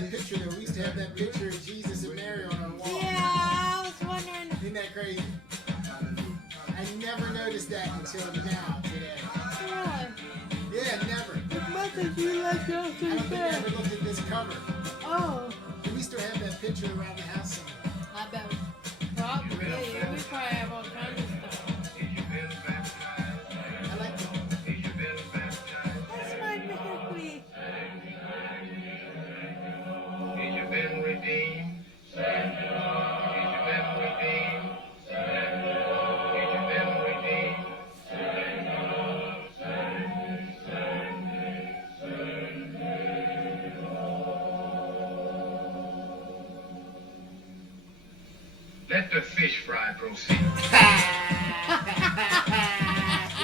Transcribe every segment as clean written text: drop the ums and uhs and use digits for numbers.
that picture though. We used to have that picture of Jesus and Mary on our wall. Yeah, I was wondering. Isn't that crazy? I never noticed that until now today. Really? Yeah, never. As much as you like I don't think I ever looked at this cover. Oh. We still have that picture around the house somewhere. I bet. Probably. We probably have all kinds of stuff. I like it. That's magnificently. You've been redeemed. You've been redeemed. You've been redeemed. Let the fish fry proceed. You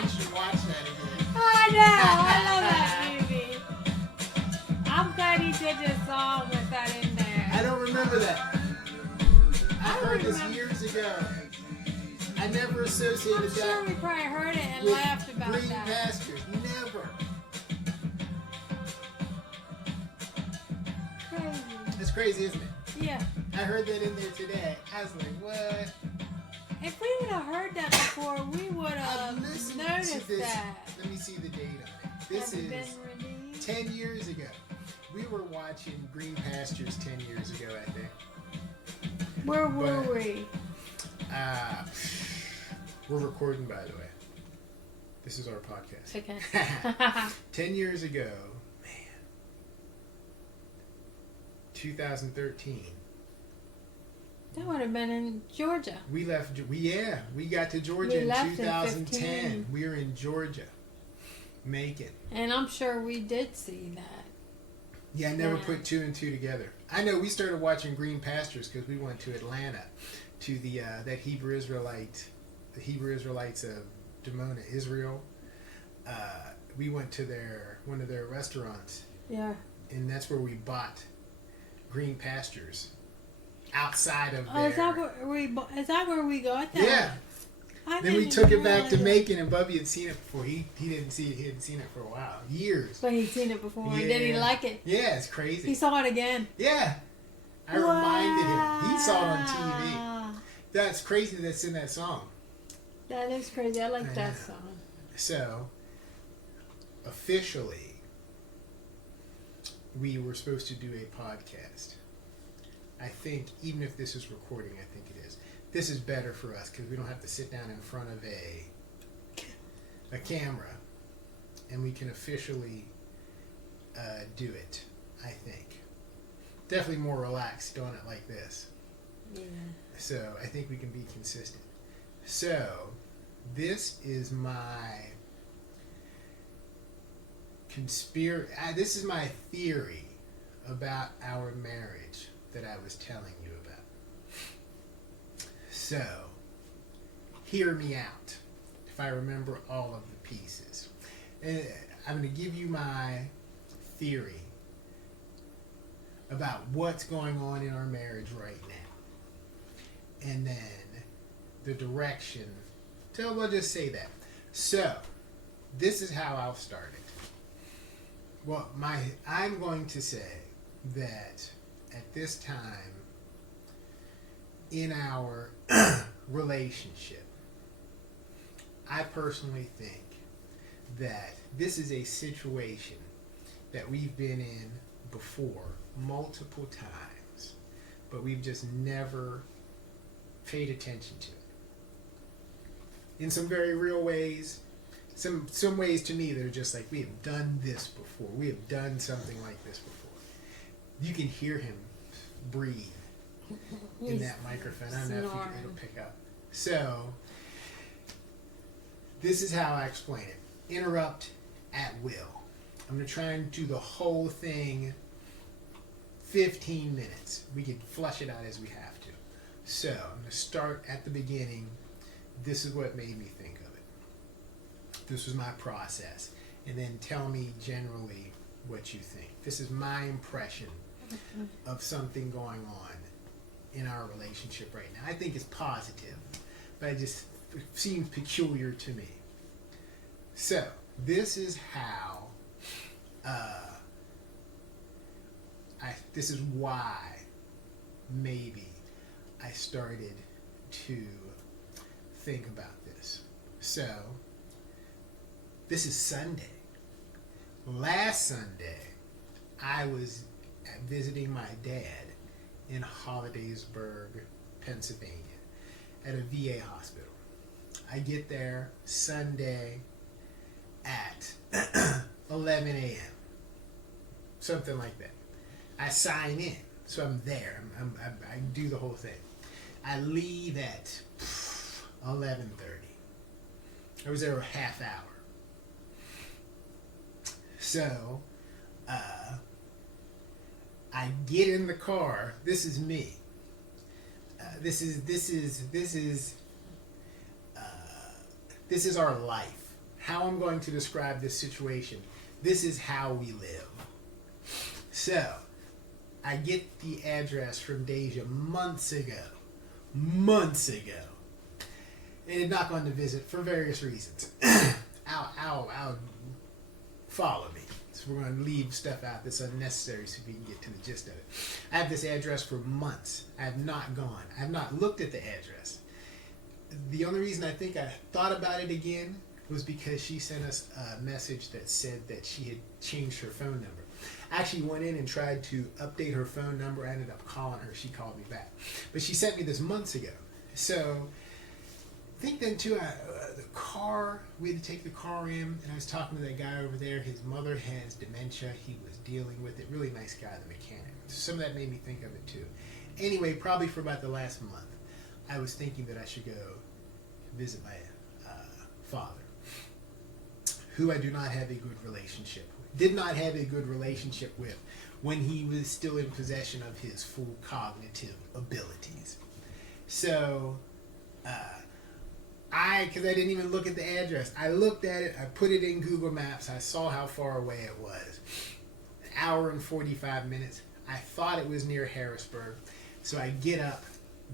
should watch that again. I know. I love that movie. I'm glad he did this song with that in there. I don't remember that. I don't heard this remember. years ago. I never associated I'm sure that we probably heard it and with laughed about green that. pastures. Never. Crazy. That's crazy, isn't it? Yeah. I heard that in there today. I was like, what? If we would have heard that before, we would have I've listened noticed to this. that. Let me see the date on it. This Have you is been redeemed? 10 years ago. We were watching Green Pastures 10 years ago, I think. Where were But- we? We're recording, by the way. This is our podcast. Okay. 10 years ago, man. 2013. That would have been in Georgia. We left. We got to Georgia We in left in 2010. 15. We were in Georgia, Macon. And I'm sure we did see that. Yeah, I never Yeah. put two and two together. I know we started watching Green Pastures because we went to Atlanta, to the that Hebrew Israelites of Dimona, Israel. We went to one of their restaurants, Yeah. and that's where we bought Green Pastures. Outside of Oh, there. is that where we got that? Yeah. I Then we didn't took it back to realize Macon, and Bubby had seen it before. He didn't see it. He hadn't seen it for a while, years. But he'd seen it before. And did he Yeah. like it? Yeah, it's crazy. He saw it again. Yeah, I reminded him. He saw it on TV. Wow. That's crazy. That's in that song. That is crazy. I like I that know. song. So, officially, we were supposed to do a podcast. I think, even if this is recording, I think it is. This is better for us because we don't have to sit down in front of a camera, and we can officially do it, I think. Definitely more relaxed doing it like this. Yeah. So I think we can be consistent. So this is my this is my theory about our marriage that I was telling you about. So hear me out if I remember all of the pieces. And I'm going to give you my theory about what's going on in our marriage right now. And then the direction. So we'll just say that. So, this is how I'll start it. Well, I'm going to say that at this time in our relationship, I personally think that this is a situation that we've been in before multiple times, but we've just never paid attention to it. In some very real ways, some ways to me that are just like, we have done this before. We have done something like this before. You can hear him breathe in that microphone. I don't know if it'll pick up. So, this is how I explain it. Interrupt at will. I'm going to try and do the whole thing 15 minutes. We can flush it out as we have to. So, I'm going to start at the beginning. This is what made me think of it. This was my process. And then tell me generally what you think. This is my impression of something going on in our relationship right now. I think it's positive, but it just seems peculiar to me. So, this is how this is why maybe I started to think about this. So this is Sunday. Last Sunday, I was visiting my dad in Hollidaysburg, Pennsylvania, at a VA hospital. I get there Sunday at 11 a.m. Something like that. I sign in, so I'm there. I do the whole thing. I leave at 11:30. I was there a half hour. So, I get in the car. This is me. This is our life. How I'm going to describe this situation. This is how we live. So, I get the address from Deja months ago. They did not go on to visit for various reasons. I'll follow me. So we're going to leave stuff out that's unnecessary so we can get to the gist of it. I have this address for months. I have not gone. I have not looked at the address. The only reason I think I thought about it again was because she sent us a message that said that she had changed her phone number. I actually went in and tried to update her phone number. I ended up calling her. She called me back. But she sent me this months ago. So I think then too, the car, we had to take the car in, and I was talking to that guy over there. His mother has dementia. He was dealing with it. Really nice guy, the mechanic. Some of that made me think of it too. Anyway, probably for about the last month, I was thinking that I should go visit my father, who I do not have a good relationship with. Did not have a good relationship with when he was still in possession of his full cognitive abilities. So, because I didn't even look at the address. I looked at it, I put it in Google Maps, I saw how far away it was. An hour and 45 minutes. I thought it was near Harrisburg. So I get up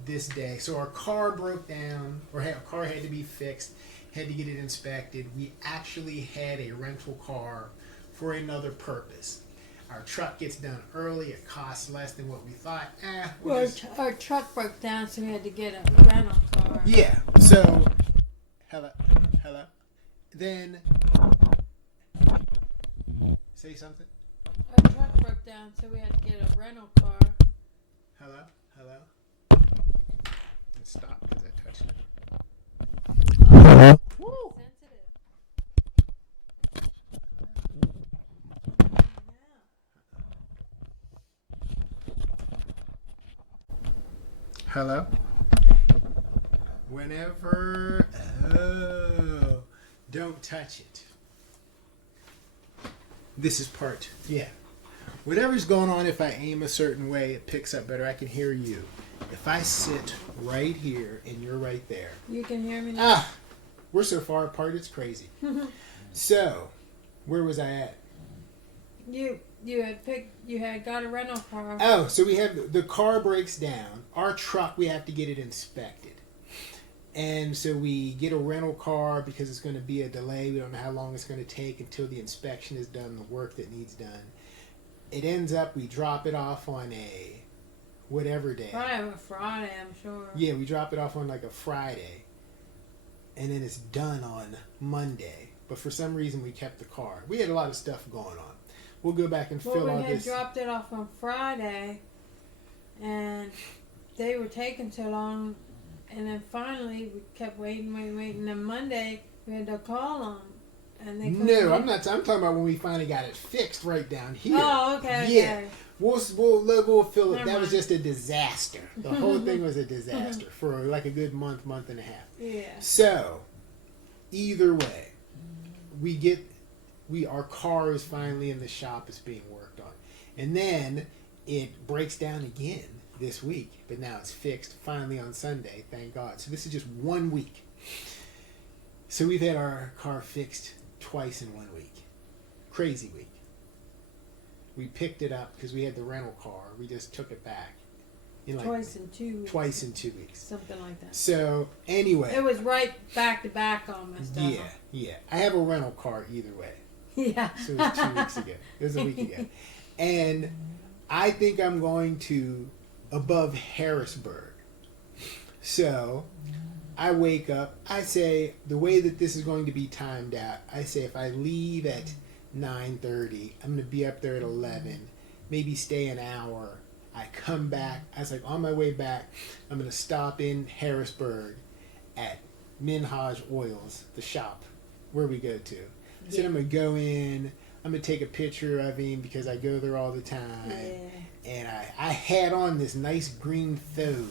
this day. So our car broke down, or our car had to be fixed, had to get it inspected. We actually had a rental car for another purpose. Our truck gets done early. It costs less than what we thought. Our truck broke down, so we had to get a rental car. Yeah. So, hello. Then, say something. Our truck broke down, so we had to get a rental car. Hello. Let's stop because I touched it. Woo! Hello? Whenever... Oh, don't touch it. This is part... Yeah. Whatever's going on, if I aim a certain way, it picks up better. I can hear you. If I sit right here and you're right there... You can hear me now? We're so far apart, it's crazy. So, where was I at? You had got a rental car. Oh, so we have the car breaks down. Our truck, we have to get it inspected. And so we get a rental car because it's going to be a delay. We don't know how long it's going to take until the inspection is done, the work that needs done. It ends up, we drop it off on a whatever day. Probably a Friday, I'm sure. Yeah, we drop it off on like a Friday. And then it's done on Monday. But for some reason, we kept the car. We had a lot of stuff going on. We'll go back and fill all we had this. dropped it off on Friday, and they were taking so long, and then finally we kept waiting. And then Monday we had to call them, and they couldn't No, I'm talking about when we finally got it fixed right down here. Oh, okay. Yeah. Okay. We'll fill it. Never That was mind. just a disaster. The whole thing was a disaster for like a good month and a half. Yeah. So, either way, our car is finally in the shop. It's being worked on. And then it breaks down again this week. But now it's fixed finally on Sunday. Thank God. So this is just 1 week. So we've had our car fixed twice in 1 week. Crazy week. We picked it up because we had the rental car. We just took it back. Twice in 2 weeks. Twice in 2 weeks. Something like that. So, anyway. It was right back to back almost. Yeah. I have a rental car either way. Yeah. So it was 2 weeks ago. It was a week ago. And I think I'm going to above Harrisburg. So I wake up. I say the way that this is going to be timed out. I say if I leave at 9:30, I'm going to be up there at 11. Maybe stay an hour. I come back. I was like, on my way back, I'm going to stop in Harrisburg at Minhaj Oils, the shop where we go to. I said I'm going to go in. I'm going to take a picture of him because I go there all the time. Yeah. And I had on this nice green thobe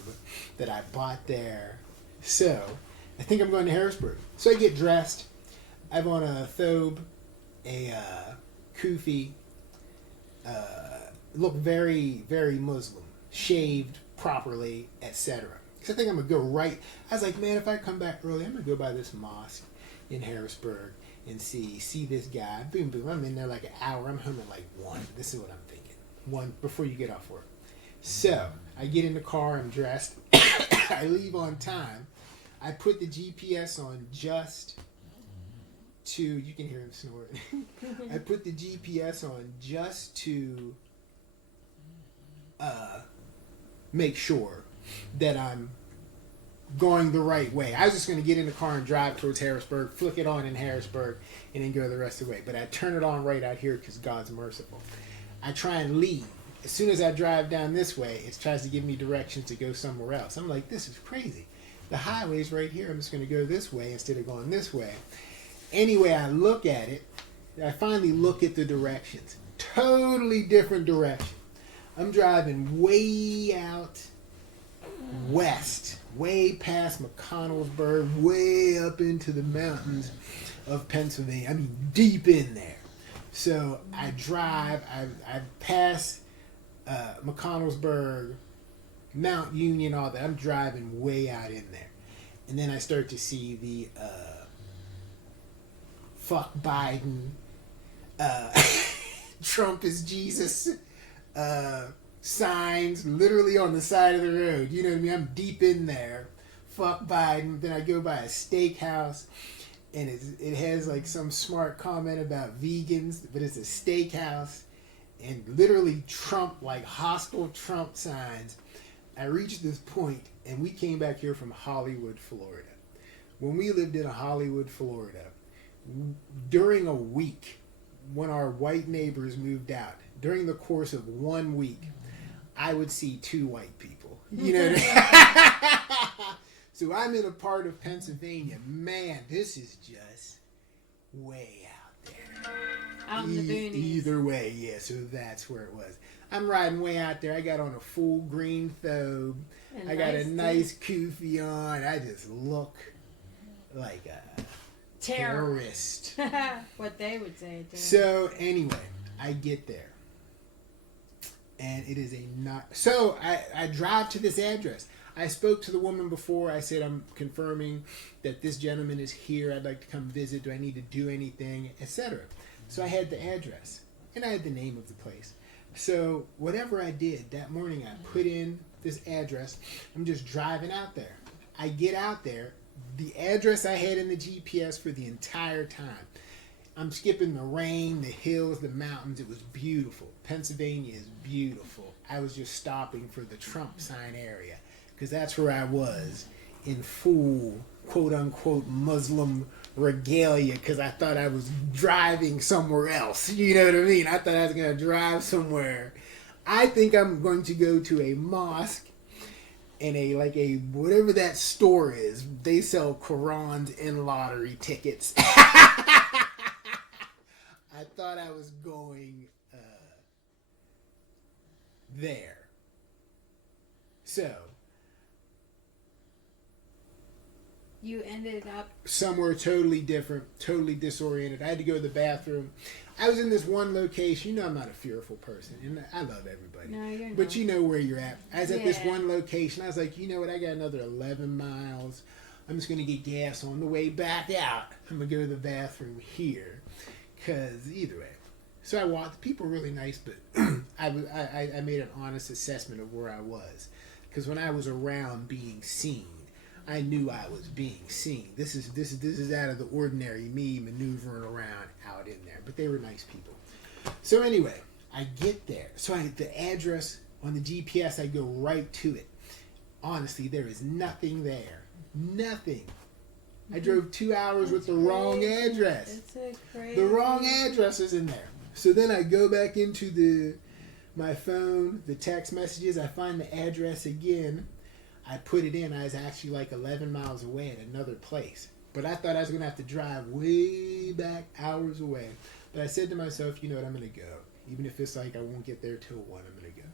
that I bought there. So I think I'm going to Harrisburg. So I get dressed. I have on a thobe, a kufi, look very, very Muslim, shaved properly, etc. Because I think I'm going to go right. I was like, man, if I come back early, I'm going to go by this mosque in Harrisburg and see this guy. Boom, boom. I'm in there like an hour. I'm home at like 1. This is what I'm thinking. 1 before you get off work. So I get in the car. I'm dressed. I leave on time. I put the GPS on just to, you can hear him snoring. I put the GPS on just to make sure that I'm going the right way. I was just going to get in the car and drive towards Harrisburg, flick it on in Harrisburg, and then go the rest of the way. But I turn it on right out here because God's merciful. I try and leave. As soon as I drive down this way, it tries to give me directions to go somewhere else. I'm like, this is crazy. The highway's right here. I'm just going to go this way instead of going this way. Anyway, I look at it. I finally look at the directions. Totally different direction. I'm driving way out west, way past McConnellsburg, way up into the mountains of Pennsylvania. I mean, deep in there. So I drive, I pass McConnellsburg, Mount Union, all that. I'm driving way out in there. And then I start to see the fuck Biden, Trump is Jesus signs literally on the side of the road. You know what I mean? I'm deep in there. Fuck Biden. Then I go by a steakhouse and it has like some smart comment about vegans, but it's a steakhouse and literally Trump, like hostile Trump signs. I reached this point and we came back here from Hollywood, Florida. When we lived in Hollywood, Florida, during a week, when our white neighbors moved out, during the course of 1 week, I would see 2 white people. You know what I mean? So I'm in a part of Pennsylvania. Man, this is just way out there. Out in the boonies. Either way, yeah. So that's where it was. I'm riding way out there. I got on a full green thobe. I got a nice kufi on. I just look like a terrorist. What they would say. Too. So anyway, I get there. And it is a not... So I drive to this address. I spoke to the woman before. I said, I'm confirming that this gentleman is here. I'd like to come visit. Do I need to do anything? Etc. So I had the address. And I had the name of the place. So whatever I did that morning, I put in this address. I'm just driving out there. I get out there. The address I had in the GPS for the entire time. I'm skipping the rain, the hills, the mountains. It was beautiful. Pennsylvania is beautiful. I was just stopping for the Trump sign area because that's where I was in full quote-unquote Muslim regalia because I thought I was driving somewhere else. You know what I mean? I thought I was going to drive somewhere. I think I'm going to go to a mosque and a whatever that store is. They sell Qurans and lottery tickets. I thought I was going there. So You ended up somewhere totally different, totally disoriented. I had to go to the bathroom. I was in this one location. You know I'm not a fearful person, and I love everybody. No, you're not. But you know where you're at. I was at this Yeah. one location. I was like, you know what? I got another 11 miles. I'm just going to get gas on the way back out. I'm going to go to the bathroom here. Because either way. So I walked. The people were really nice, but I made an honest assessment of where I was. Because when I was around being seen, I knew I was being seen. This is out of the ordinary, me maneuvering around out in there. But they were nice people. So anyway, I get there. So the address on the GPS, I go right to it. Honestly, there is nothing there. Nothing. I drove 2 hours with the wrong address. It's so crazy. The wrong address is in there. So then I go back into my phone, the text messages. I find the address again. I put it in. I was actually like 11 miles away at another place. But I thought I was going to have to drive way back, hours away. But I said to myself, you know what, I'm going to go. Even if it's like I won't get there till 1, I'm going to go.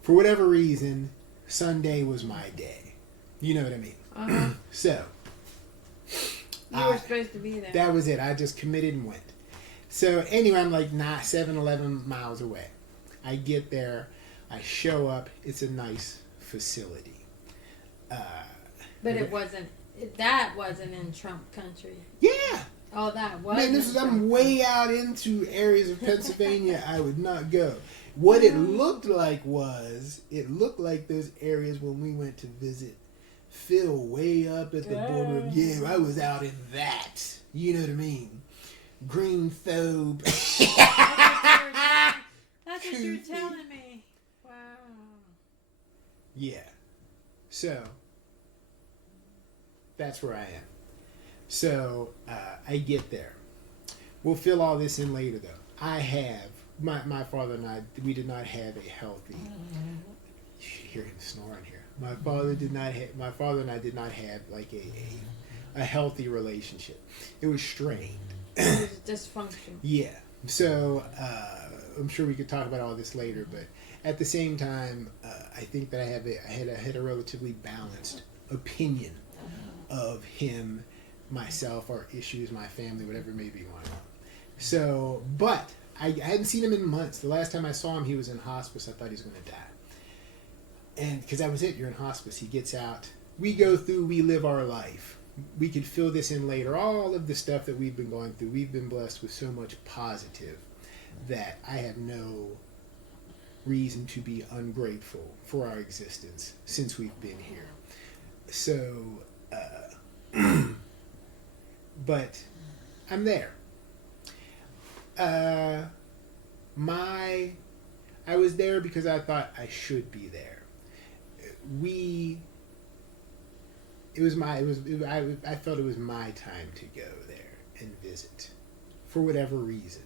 For whatever reason, Sunday was my day. You know what I mean? Uh-huh. So. You were supposed to be there. That was it. I just committed and went. So anyway, I'm like 11 miles away. I get there. I show up. It's a nice facility. But it wasn't. That wasn't in Trump country. Yeah. Oh, that was. Man, I'm way out into areas of Pennsylvania I would not go. What it looked like those areas when we went to visit Phil way up at the border. Yeah, I was out in that. You know what I mean? Green phobe. That's what you're telling me. Wow. Yeah. So, that's where I am. So, I get there. We'll fill all this in later, though. I have, my father and I, we did not have a healthy, you should hear him snoring here. My father and I did not have like a healthy relationship. It was strained. It was dysfunction. Yeah. So I'm sure we could talk about all this later, but at the same time, I think that I had a relatively balanced opinion of him, myself, our issues, my family, whatever may be going on. So, but I hadn't seen him in months. The last time I saw him, he was in hospice. I thought he was going to die. And because that was it, you're in hospice. He gets out. We go through, we live our life. We could fill this in later. All of the stuff that we've been going through, we've been blessed with so much positive that I have no reason to be ungrateful for our existence since we've been here. So, but I'm there. I was there because I thought I should be there. I felt it was my time to go there and visit for whatever reason.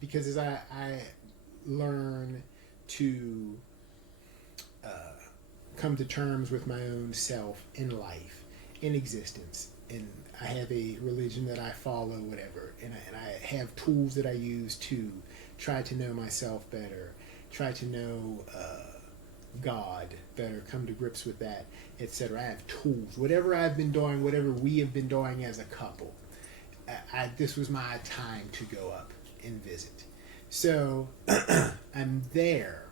Because as I learn to come to terms with my own self in life, in existence, and I have a religion that I follow, whatever, and I have tools that I use to try to know myself better, try to know God better, come to grips with that, etc. I have tools. Whatever I've been doing, whatever we have been doing as a couple, this was my time to go up and visit. So I'm there.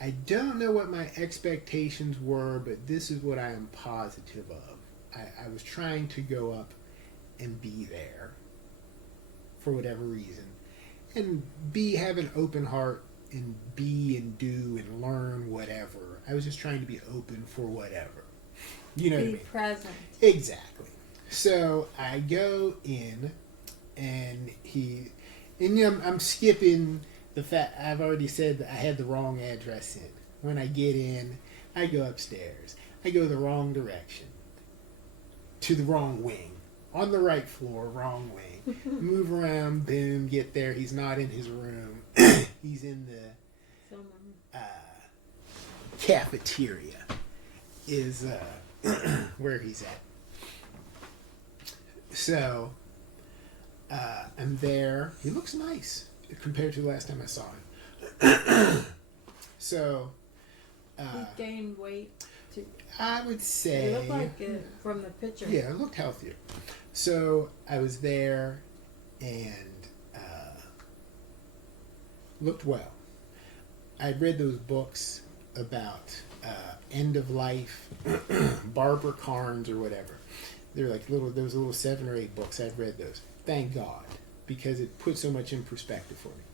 I don't know what my expectations were, but this is what I am positive of. I was trying to go up and be there for whatever reason, and have an open heart, and be and do and learn whatever. I was just trying to be open for whatever. You know what I mean? Be present. Exactly. So I go in, and I'm skipping the fact I've already said that I had the wrong address in. When I get in, I go upstairs. I go the wrong direction. To the wrong wing. On the right floor, wrong wing. Move around, boom, get there. He's not in his room. He's in the cafeteria is where he's at. So I'm there. He looks nice compared to the last time I saw him. So He gained weight too. I would say It looked like it from the picture. Yeah, it looked healthier. So I was there and looked well. I read those books about end of life, Barbara Carnes or whatever. They're like there was little 7 or 8 books. I've read those. Thank God, because it put so much in perspective for me.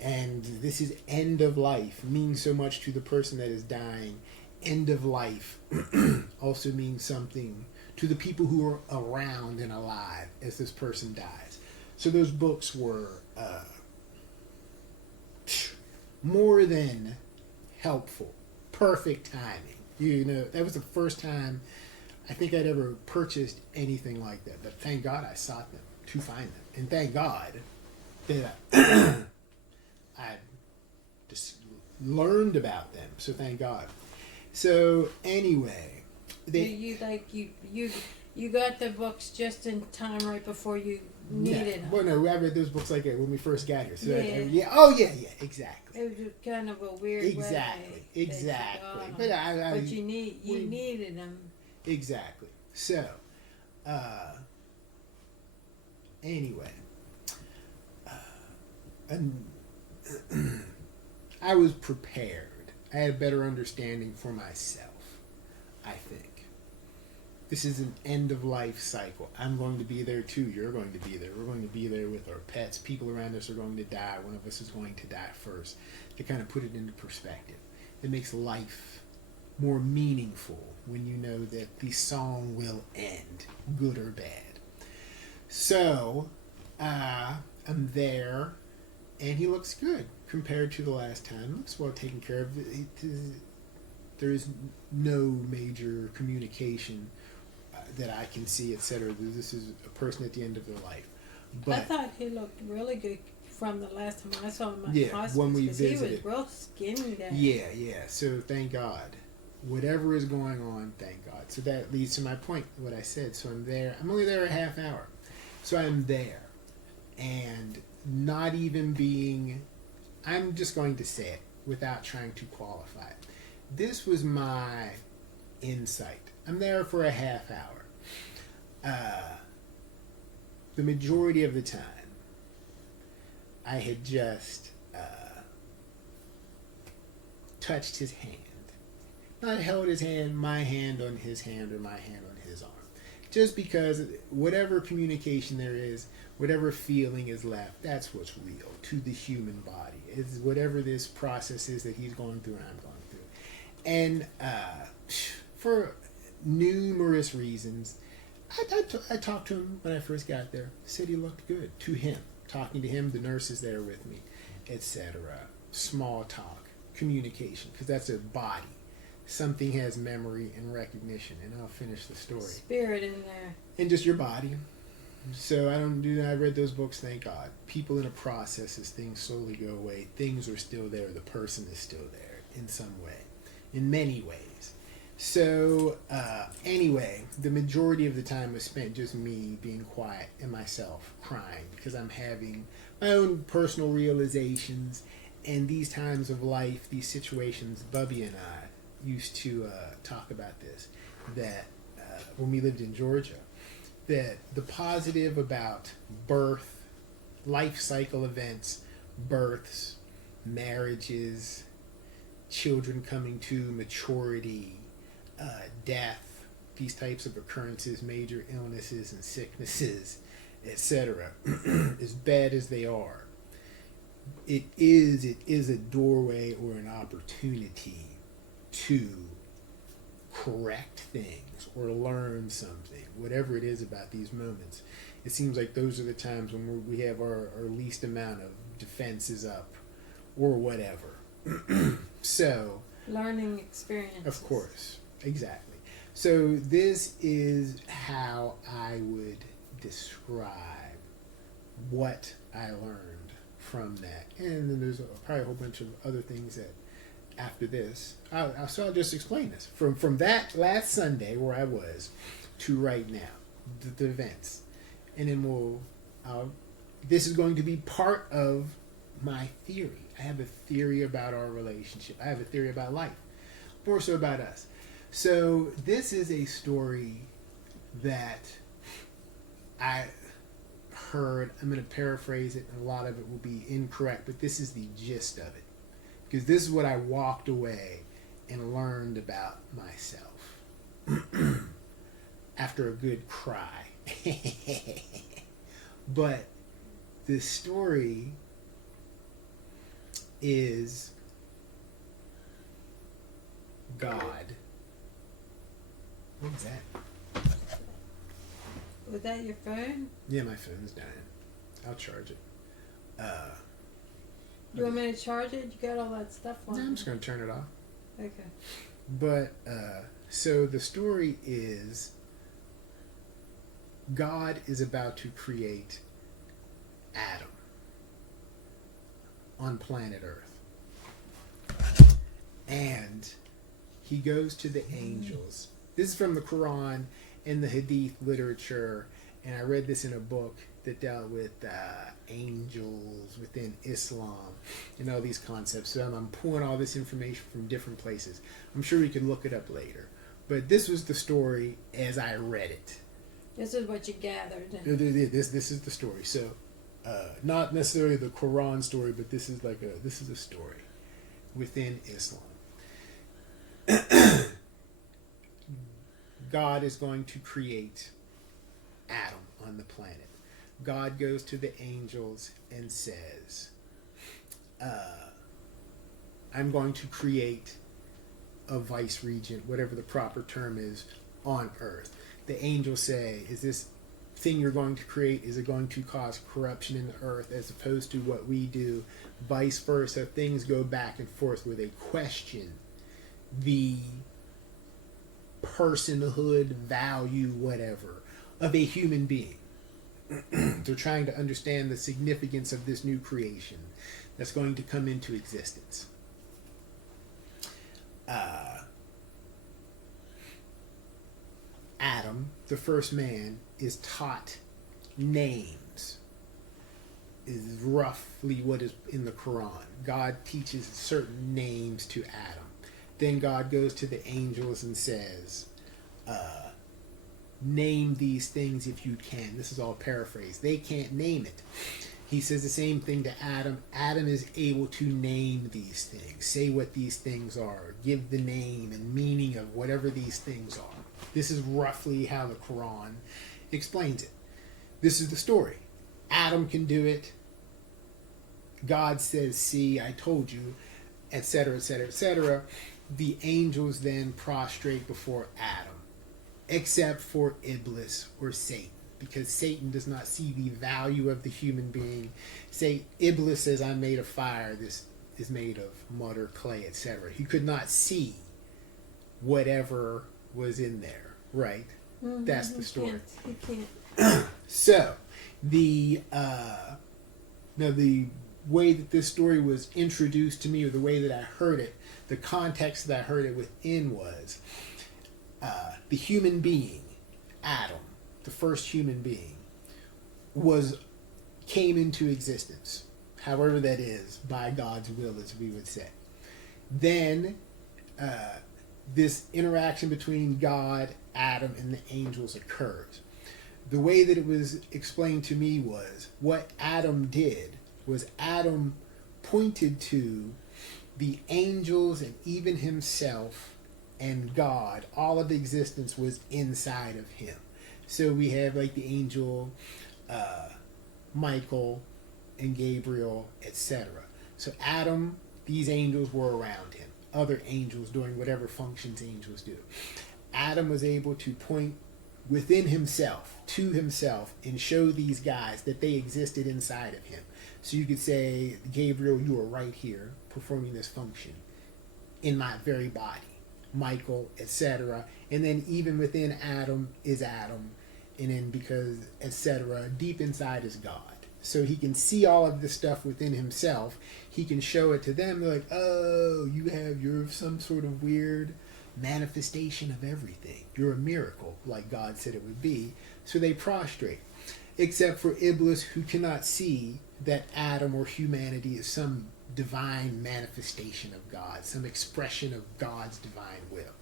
And this is end of life, means so much to the person that is dying. End of life also means something to the people who are around and alive as this person dies. So those books were more than helpful. Perfect timing. You know, that was the first time I think I'd ever purchased anything like that. But thank God I sought them to find them. And thank God that I just learned about them. So thank God. So anyway, you got the books just in time right before you needed them. Well, no, I read those books like when we first got here. So Yeah. Exactly. It was just kind of a weird Exactly. way. But you needed them. Exactly. So, anyway, and I was prepared. I had a better understanding for myself, I think. This is an end-of-life cycle. I'm going to be there too. You're going to be there. We're going to be there with our pets. People around us are going to die. One of us is going to die first. To kind of put it into perspective. It makes life more meaningful when you know that the song will end, good or bad. So, I'm there, and he looks good compared to the last time. Looks well taken care of. There is no major communication that I can see, etc. This is a person at the end of their life. But I thought he looked really good from the last time I saw him at yeah, hospice. when we 'Cause visited. he was real skinny then. Yeah. So thank God. Whatever is going on, thank God. So that leads to my point, what I said. So I'm there. I'm only there a half hour. So I'm there. And not even being... I'm just going to say it without trying to qualify it. This was my insight. I'm there for a half hour. The majority of the time, I had just touched his hand. Not held his hand, my hand on his hand, or my hand on his arm. Just because whatever communication there is, whatever feeling is left, that's what's real to the human body. It's whatever this process is that he's going through and I'm going through. And for numerous reasons, I talked to him when I first got there. Said he looked good to him. Talking to him, the nurse is there with me, etc. Small talk, communication, because that's a body. Something has memory and recognition, and I'll finish the story. Spirit in there. And just your body. So I don't do that. I read those books, thank God. People in a process, as things slowly go away, things are still there. The person is still there in some way, in many ways. So anyway, the majority of the time was spent just me being quiet and myself crying because I'm having my own personal realizations. And these times of life, these situations, Bubby and I used to talk about this, that when we lived in Georgia, that the positive about birth, life cycle events, births, marriages, children coming to maturity, death, these types of occurrences, major illnesses and sicknesses, etc., as bad as they are, it is a doorway or an opportunity to correct things or learn something, whatever it is about these moments. It seems like those are the times when we have our least amount of defenses up or whatever. So, learning experiences. of course, exactly. So this is how I would describe what I learned from that. And then there's probably a whole bunch of other things that after this, so I'll just explain this. From that last Sunday where I was to right now, the events. And then this is going to be part of my theory. I have a theory about our relationship. I have a theory about life. More so about us. So this is a story that I heard. I'm going to paraphrase it, and a lot of it will be incorrect, but this is the gist of it. Because this is what I walked away and learned about myself. After a good cry. But the story is God. What was that? Was that your phone? Yeah, my phone's dying. I'll charge it. You want me to charge it? You got all that stuff on. No, I'm just going to turn it off. Okay. But, so the story is God is about to create Adam on planet Earth. And he goes to the angels. This is from the Quran and the Hadith literature. And I read this in a book that dealt with angels within Islam and all these concepts. So I'm pulling all this information from different places. I'm sure we could look it up later. But this was the story as I read it. This is what you gathered. This is the story. So not necessarily the Quran story, but this is a story within Islam. God is going to create Adam on the planet. God goes to the angels and says, I'm going to create a vice regent, whatever the proper term is, on earth. The angels say, is this thing you're going to create, is it going to cause corruption in the earth as opposed to what we do? Vice versa. Things go back and forth where they question the personhood, value, whatever, of a human being. They're trying to understand the significance of this new creation that's going to come into existence. Adam, the first man, is taught names, is roughly what is in the Quran. God teaches certain names to Adam. Then God goes to the angels and says, name these things if you can. This is all paraphrased. They can't name it. He says the same thing to Adam. Adam is able to name these things, say what these things are, give the name and meaning of whatever these things are. This is roughly how the Quran explains it. This is the story. Adam can do it. God says, see, I told you, etc., etc., etc. The angels then prostrate before Adam, except for Iblis or Satan, because Satan does not see the value of the human being. Say, Iblis says, I'm made of fire, this is made of mud or clay, etc. He could not see whatever was in there, right? Mm-hmm. That's the story. He can't. So, the way that this story was introduced to me, or the way that I heard it, the context that I heard it within was the human being, Adam, the first human being, came into existence, however that is, by God's will, as we would say. Then this interaction between God, Adam, and the angels occurs. The way that it was explained to me was, what Adam did was Adam pointed to the angels and even himself and God. All of existence was inside of him. So we have like the angel Michael and Gabriel, etc. So Adam, these angels were around him. Other angels doing whatever functions angels do. Adam was able to point within himself, to himself, and show these guys that they existed inside of him. So you could say, Gabriel, you are right here performing this function in my very body. Michael, etc. And then even within Adam is Adam, and then because, etc., deep inside is God. So he can see all of this stuff within himself. He can show it to them. They're like, oh, you're some sort of weird manifestation of everything. You're a miracle, like God said it would be. So they prostrate. Except for Iblis, who cannot see that Adam or humanity is some divine manifestation of God, some expression of God's divine will.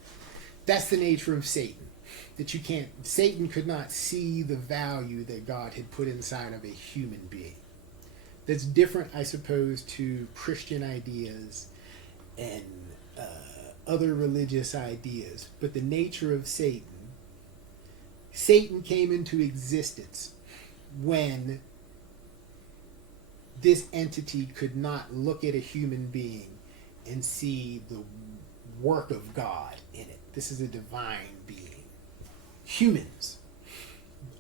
That's the nature of Satan. Satan could not see the value that God had put inside of a human being. That's different, I suppose, to Christian ideas and other religious ideas. But the nature of Satan came into existence when this entity could not look at a human being and see the work of God in it. This is a divine being. Humans,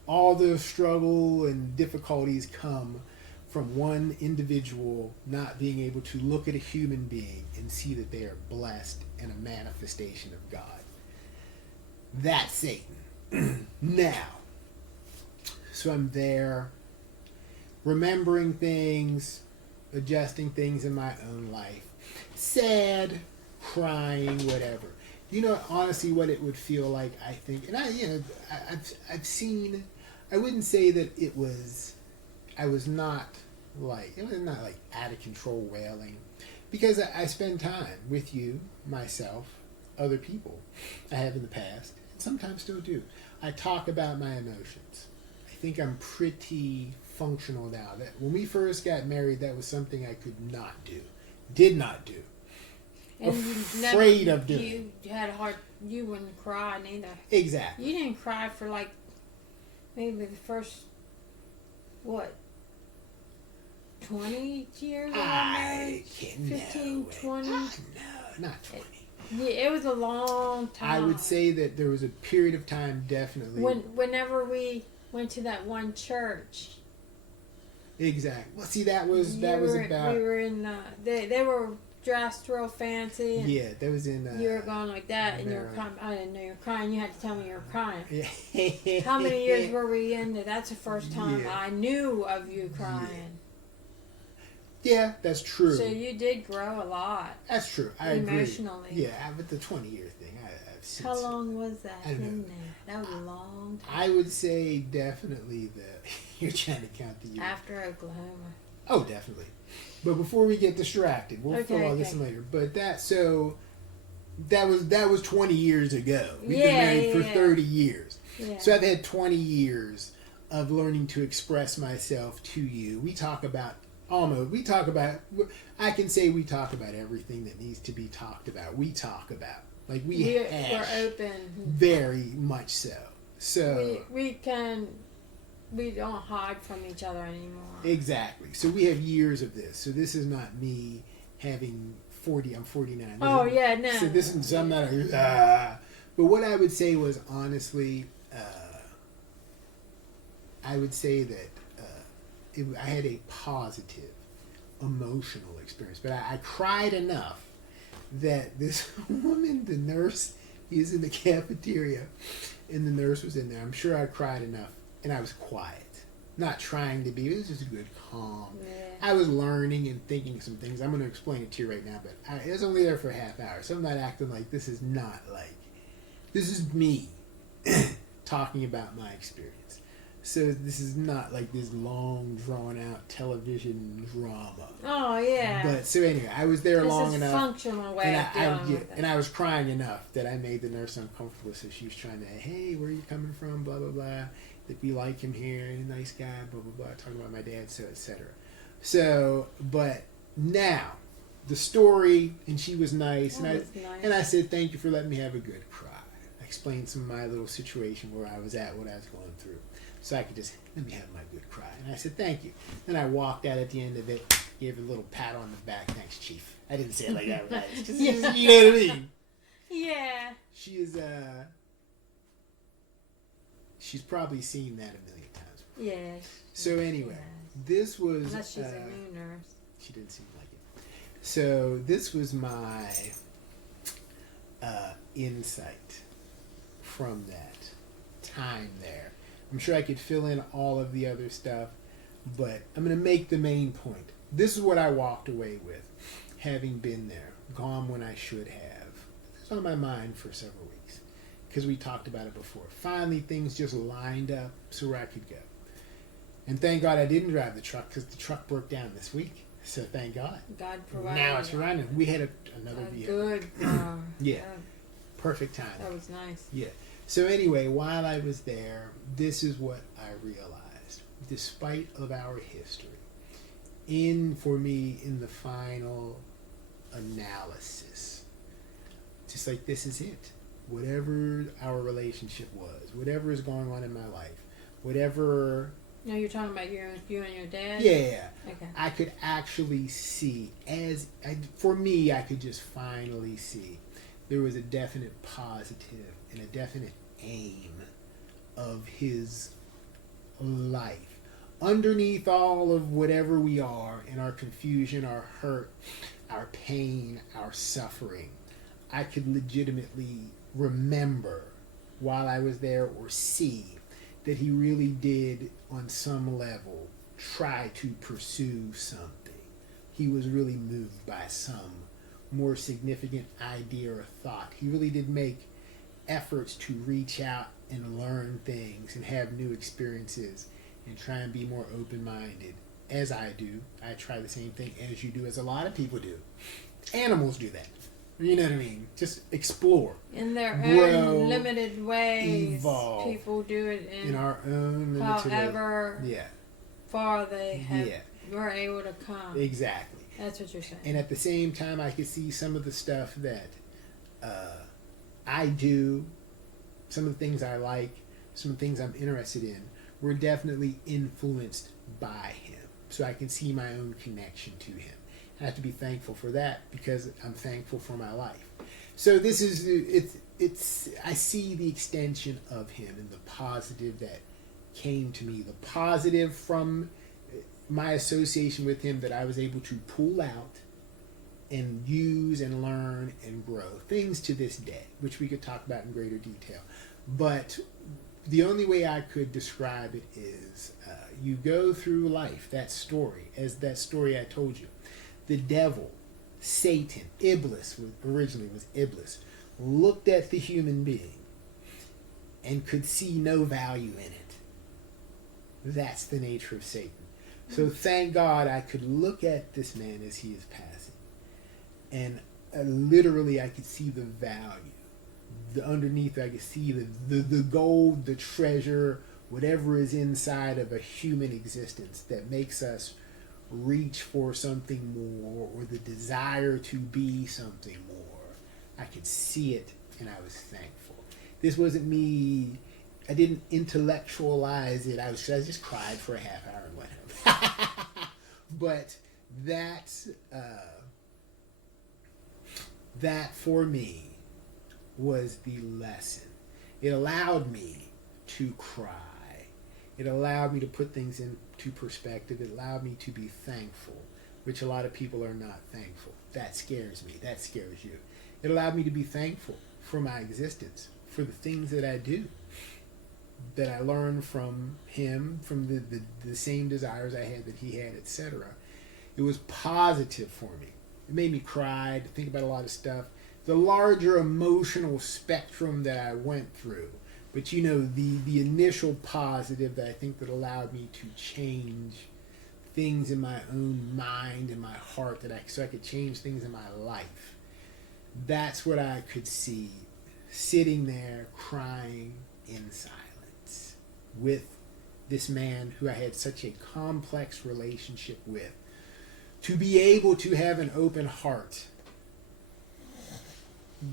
all the struggle and difficulties come from one individual not being able to look at a human being and see that they are blessed and a manifestation of God. That's Satan. Now, so I'm there remembering things, adjusting things in my own life, sad, crying, whatever. You know, honestly, what it would feel like, I think, and I've seen, I wouldn't say that it was not like out of control wailing, because I spend time with you, myself, other people I have in the past, and sometimes still do. I talk about my emotions. I think I'm pretty functional now. That when we first got married, that was something I did not do. And Afraid of doing. You had a hard. You wouldn't cry neither. Exactly. You didn't cry for like maybe the first 20 years. I can't. 15, 20. No, not 20. Yeah, it was a long time. I would say that there was a period of time, definitely. Whenever we went to that one church. Exactly. Well, see, that was about. We were in. They were dressed real fancy. And yeah, that was in. you were going like that, and you were crying. I didn't know you were crying. You had to tell me you were crying. Yeah. How many years were we into? That's the first time Yeah. I knew of you crying. Yeah, that's true. So you did grow a lot. That's true. I emotionally. agree. Yeah, but the 20-year thing, I've seen. How long was that I don't in know. there? That was a long time. I would say definitely you're trying to count the years. After Oklahoma. Oh, definitely. But before we get distracted, we'll fill all this in later. But that was 20 years ago. We've been married for 30 years. Yeah. So I've had 20 years of learning to express myself to you. We talk about I can say we talk about everything that needs to be talked about. We talk about. Like we're open. Very much so. So we don't hide from each other anymore. Exactly. So we have years of this. So this is not me having 40. I'm 49. Oh yeah, no. So this is I'm not. But what I would say was honestly, I would say that I had a positive emotional experience, but I cried enough that this woman, the nurse, is in the cafeteria, and the nurse was in there. I'm sure I cried enough, and I was quiet, not trying to be. It was just a good calm. Yeah. I was learning and thinking some things. I'm going to explain it to you right now, but I was only there for a half hour, so I'm not acting like this is not like this is me talking about my experience. So this is not like this long, drawn-out television drama. Oh yeah. But so anyway, I was there long enough. Functional way of dealing with it. And I was crying enough that I made the nurse uncomfortable. So she was trying to, hey, where are you coming from? Blah blah blah. That we like him here. He's a nice guy. Blah blah blah. Talking about my dad, so etc. So, but now the story, and she was nice, and I said thank you for letting me have a good cry. I explained some of my little situation where I was at, what I was going through. So I could just, let me have my good cry. And I said, thank you. Then I walked out at the end of it, gave her a little pat on the back. Thanks, Chief. I didn't say it like that. Right? You know what I mean? Yeah. She is, she's probably seen that a million times before. Yeah. So anyway, this was... Unless she's a new nurse. She didn't seem like it. So this was my insight from that time there. I'm sure I could fill in all of the other stuff, but I'm going to make the main point. This is what I walked away with, having been there, gone when I should have. It was on my mind for several weeks, because we talked about it before. Finally, things just lined up so where I could go. And thank God I didn't drive the truck, because the truck broke down this week. So thank God. God provided. Now it's running. We had another vehicle. Good. Yeah. Good. Perfect time. That was nice. Yeah. So anyway, while I was there, this is what I realized. Despite of our history, for me, in the final analysis, just like this is it. Whatever our relationship was, whatever is going on in my life, whatever... No, you're talking about you and your dad? Yeah. Okay. I could actually see, for me, I could just finally see there was a definite positive and a definite aim of his life, underneath all of whatever we are, in our confusion, our hurt, our pain, our suffering, I could legitimately remember while I was there, or see that he really did on some level try to pursue something. He was really moved by some more significant idea or thought. He really did make efforts to reach out and learn things and have new experiences and try and be more open-minded, as I do. I try the same thing as you do, as a lot of people do. Animals do that. You know what I mean? Just explore. In their grow, own limited ways. evolve. People do it In our own limited however way. Yeah, far they have Yeah. were able to come. exactly. That's what you're saying. And at the same time, I could see some of the stuff that I do, some of the things I like, some of the things I'm interested in, were definitely influenced by him. So I can see my own connection to him. I have to be thankful for that, because I'm thankful for my life. So this is, it's I see the extension of him and the positive that came to me, the positive from my association with him that I was able to pull out and use and learn and grow. Things to this day, which we could talk about in greater detail. But the only way I could describe it is you go through life, that story, as that story I told you. The devil, Satan, Iblis, originally was Iblis, looked at the human being and could see no value in it. That's the nature of Satan. So thank God I could look at this man as he is passing, and literally I could see the value. Underneath I could see the gold, the treasure, whatever is inside of a human existence that makes us reach for something more, or the desire to be something more. I could see it, and I was thankful. This wasn't me. I didn't intellectualize it. I just cried for a half hour and went home. But that for me was the lesson. It allowed me to cry. It allowed me to put things into perspective. It allowed me to be thankful, which a lot of people are not thankful. That scares me. That scares you. It allowed me to be thankful for my existence, for the things that I do, that I learned from him, from the same desires I had that he had, etc. It was positive for me. It made me cry, to think about a lot of stuff. The larger emotional spectrum that I went through. But you know, the initial positive that I think that allowed me to change things in my own mind and my heart, so I could change things in my life. That's what I could see, sitting there crying in silence with this man who I had such a complex relationship with. To be able to have an open heart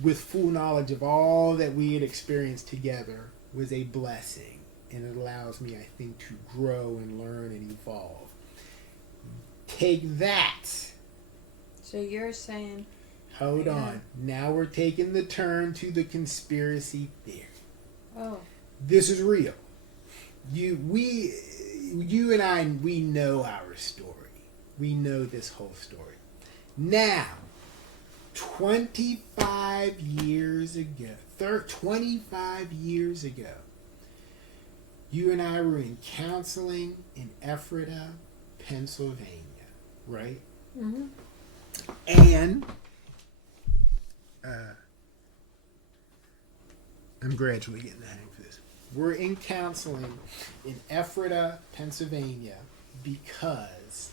with full knowledge of all that we had experienced together was a blessing, and it allows me, I think, to grow and learn and evolve. Take that. So you're saying... Hold on. Now we're taking the turn to the conspiracy theory. Oh. This is real. You and I, we know our story. We know this whole story. Now, 25 years ago, you and I were in counseling in Ephrata, Pennsylvania, right? Mm-hmm. And I'm gradually getting the hang of this. We're in counseling in Ephrata, Pennsylvania, because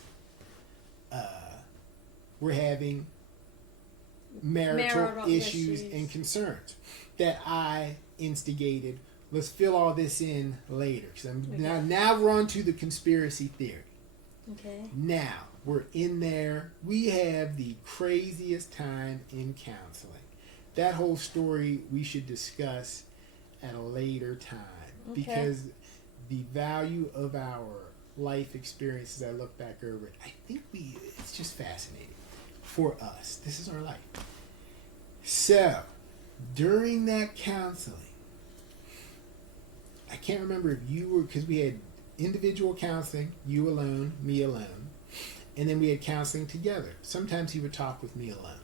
we're having marital issues and concerns that I instigated. Let's fill all this in later. Now we're on to the conspiracy theory. Okay. Now we're in there. We have the craziest time in counseling. That whole story we should discuss at a later time, because the value of our life experiences, I look back over it, I think it's just fascinating for us. This is our life. So, during that counseling, I can't remember if you were, because we had individual counseling, you alone, me alone, and then we had counseling together. Sometimes he would talk with me alone.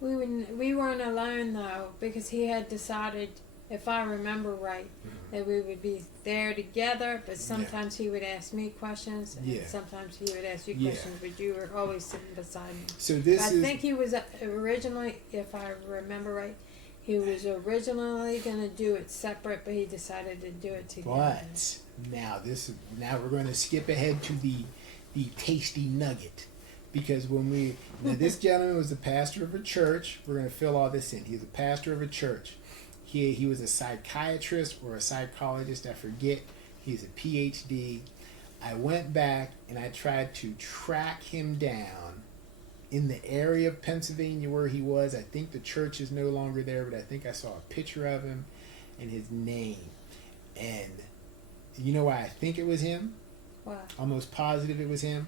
We weren't alone though, because he had decided, if I remember right, that we would be there together. But sometimes he would ask me questions, and sometimes he would ask you questions. But you were always sitting beside me. So I think he was originally, if I remember right, he was originally going to do it separate, but he decided to do it together. But now we're going to skip ahead to the tasty nugget. Because this gentleman was the pastor of a church. We're going to fill all this in. He was a pastor of a church. He was a psychiatrist or a psychologist, I forget. He's a PhD. I went back and I tried to track him down in the area of Pennsylvania where he was. I think the church is no longer there, but I think I saw a picture of him and his name. And you know why I think it was him? Why? Almost positive it was him.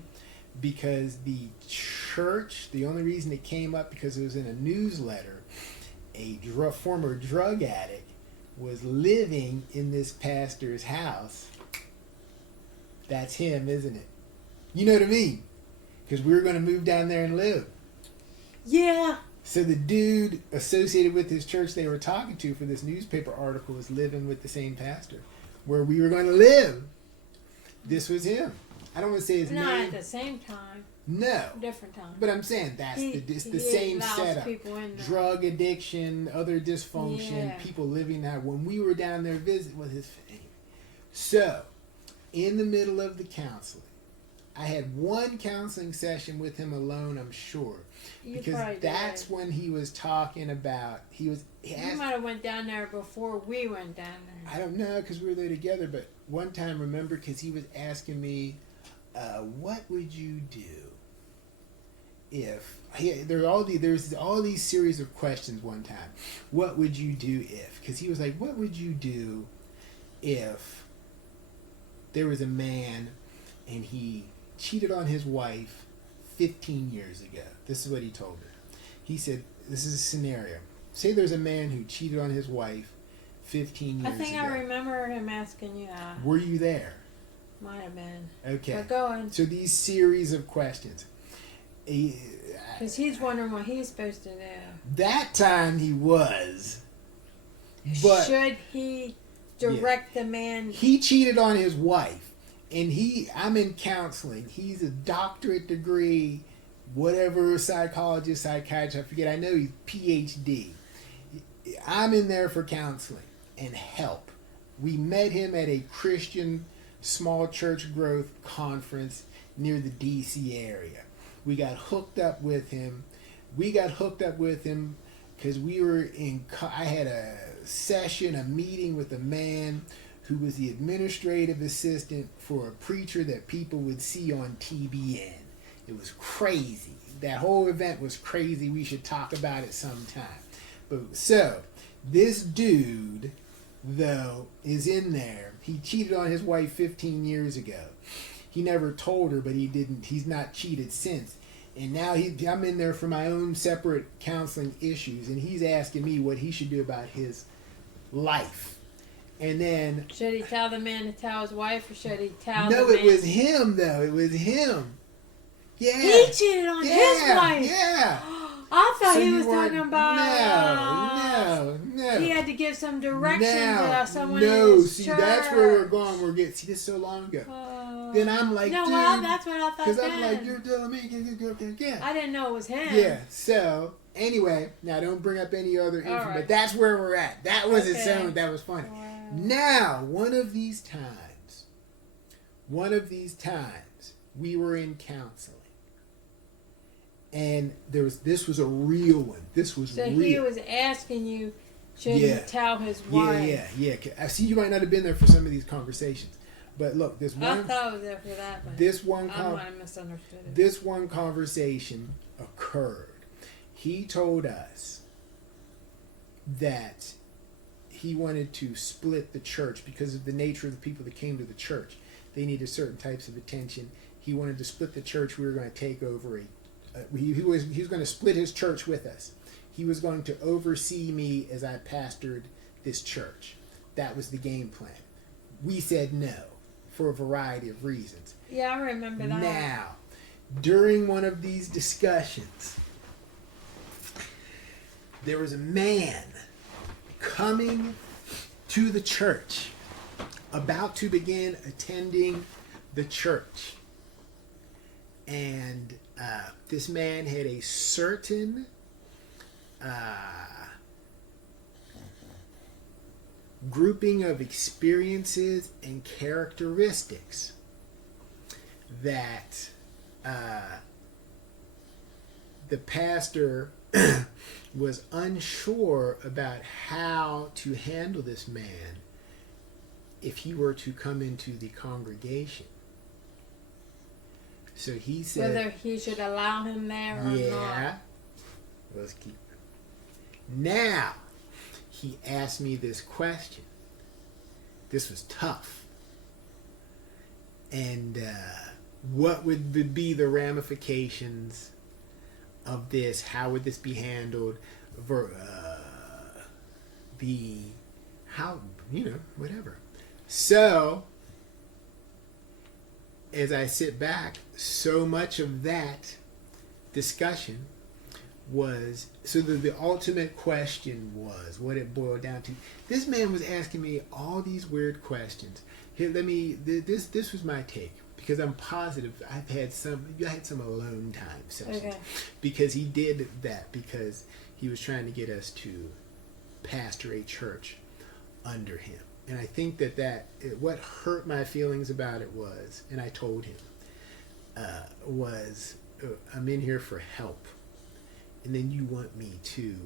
Because the church, the only reason it came up because it was in a newsletter, a former drug addict was living in this pastor's house. That's him, isn't it? You know what I mean? Because we were going to move down there and live. Yeah. So the dude associated with this church they were talking to for this newspaper article was living with the same pastor where we were going to live. This was him. I don't want to say his name. Not at the same time. No. Different time. But I'm saying it's the same setup. Drug addiction, other dysfunction, people living there. When we were down there visiting with his family. So, in the middle of the counseling, I had one counseling session with him alone, I'm sure. Because that's when he was talking about, you might have went down there before we went down there. I don't know, because we were there together, but one time, remember, because he was asking me, what would you do if there's all these series of questions one time. What would you do if? Because he was like, what would you do if there was a man and he cheated on his wife 15 years ago? This is what he told her. He said, this is a scenario. Say there's a man who cheated on his wife 15 years ago. I think I remember him asking you that. Were you there? Might have been. Okay. But go on. So these series of questions. Because he's wondering what he's supposed to do. That time he was. But should he direct the man? He cheated on his wife. And I'm in counseling. He's a doctorate degree, whatever, psychologist, psychiatrist, I forget. I know he's PhD. I'm in there for counseling and help. We met him at a Christian small church growth conference near the DC area. We got hooked up with him. Because I had a meeting with a man who was the administrative assistant for a preacher that people would see on TBN. It was crazy. That whole event was crazy. We should talk about it sometime. But so, this dude, though, is in there. He cheated on his wife 15 years ago. He never told her, but he's not cheated since. And now I'm in there for my own separate counseling issues, and he's asking me what he should do about his life. And then... Should he tell the man to tell his wife, or should he tell No, the man? it was him, though. It was him. Yeah. He cheated on his wife? Yeah. I thought he was talking about... No. He had to give some directions to someone in his church. That's where we're going. See, this so long ago. Then I'm like, no, dude, well, that's what I thought. Because I'm like, you're telling me, yeah. I didn't know it was him. Yeah. So anyway, now don't bring up any other info, but that's where we're at. That was its own. That was funny. Wow. Now, one of these times, we were in counseling. And this was a real one. This was real. So he was asking you, should he tell his wife? Yeah. I see you might not have been there for some of these conversations. But look, I thought I was there for that. But I might have misunderstood it. This one conversation occurred. He told us that he wanted to split the church because of the nature of the people that came to the church. They needed certain types of attention. He wanted to split the church. We were going to take over he was going to split his church with us. He was going to oversee me as I pastored this church. That was the game plan. We said no. for a variety of reasons. Yeah, I remember that. Now, during one of these discussions, there was a man coming to the church, about to begin attending the church. And this man had a certain grouping of experiences and characteristics that the pastor was unsure about how to handle this man if he were to come into the congregation. So he said, whether he should allow him there or not. yeah, let's keep it. Now, he asked me this question. This was tough. And what would be the ramifications of this? How would this be handled? Whatever. So, as I sit back, so much of that discussion was, so the ultimate question was, what it boiled down to. This man was asking me all these weird questions. Here, this was my take, because I'm positive I had some alone time sessions. Okay. Because he did that, because he was trying to get us to pastor a church under him. And I think that what hurt my feelings about it was, and I told him, I'm in here for help. And then you want me to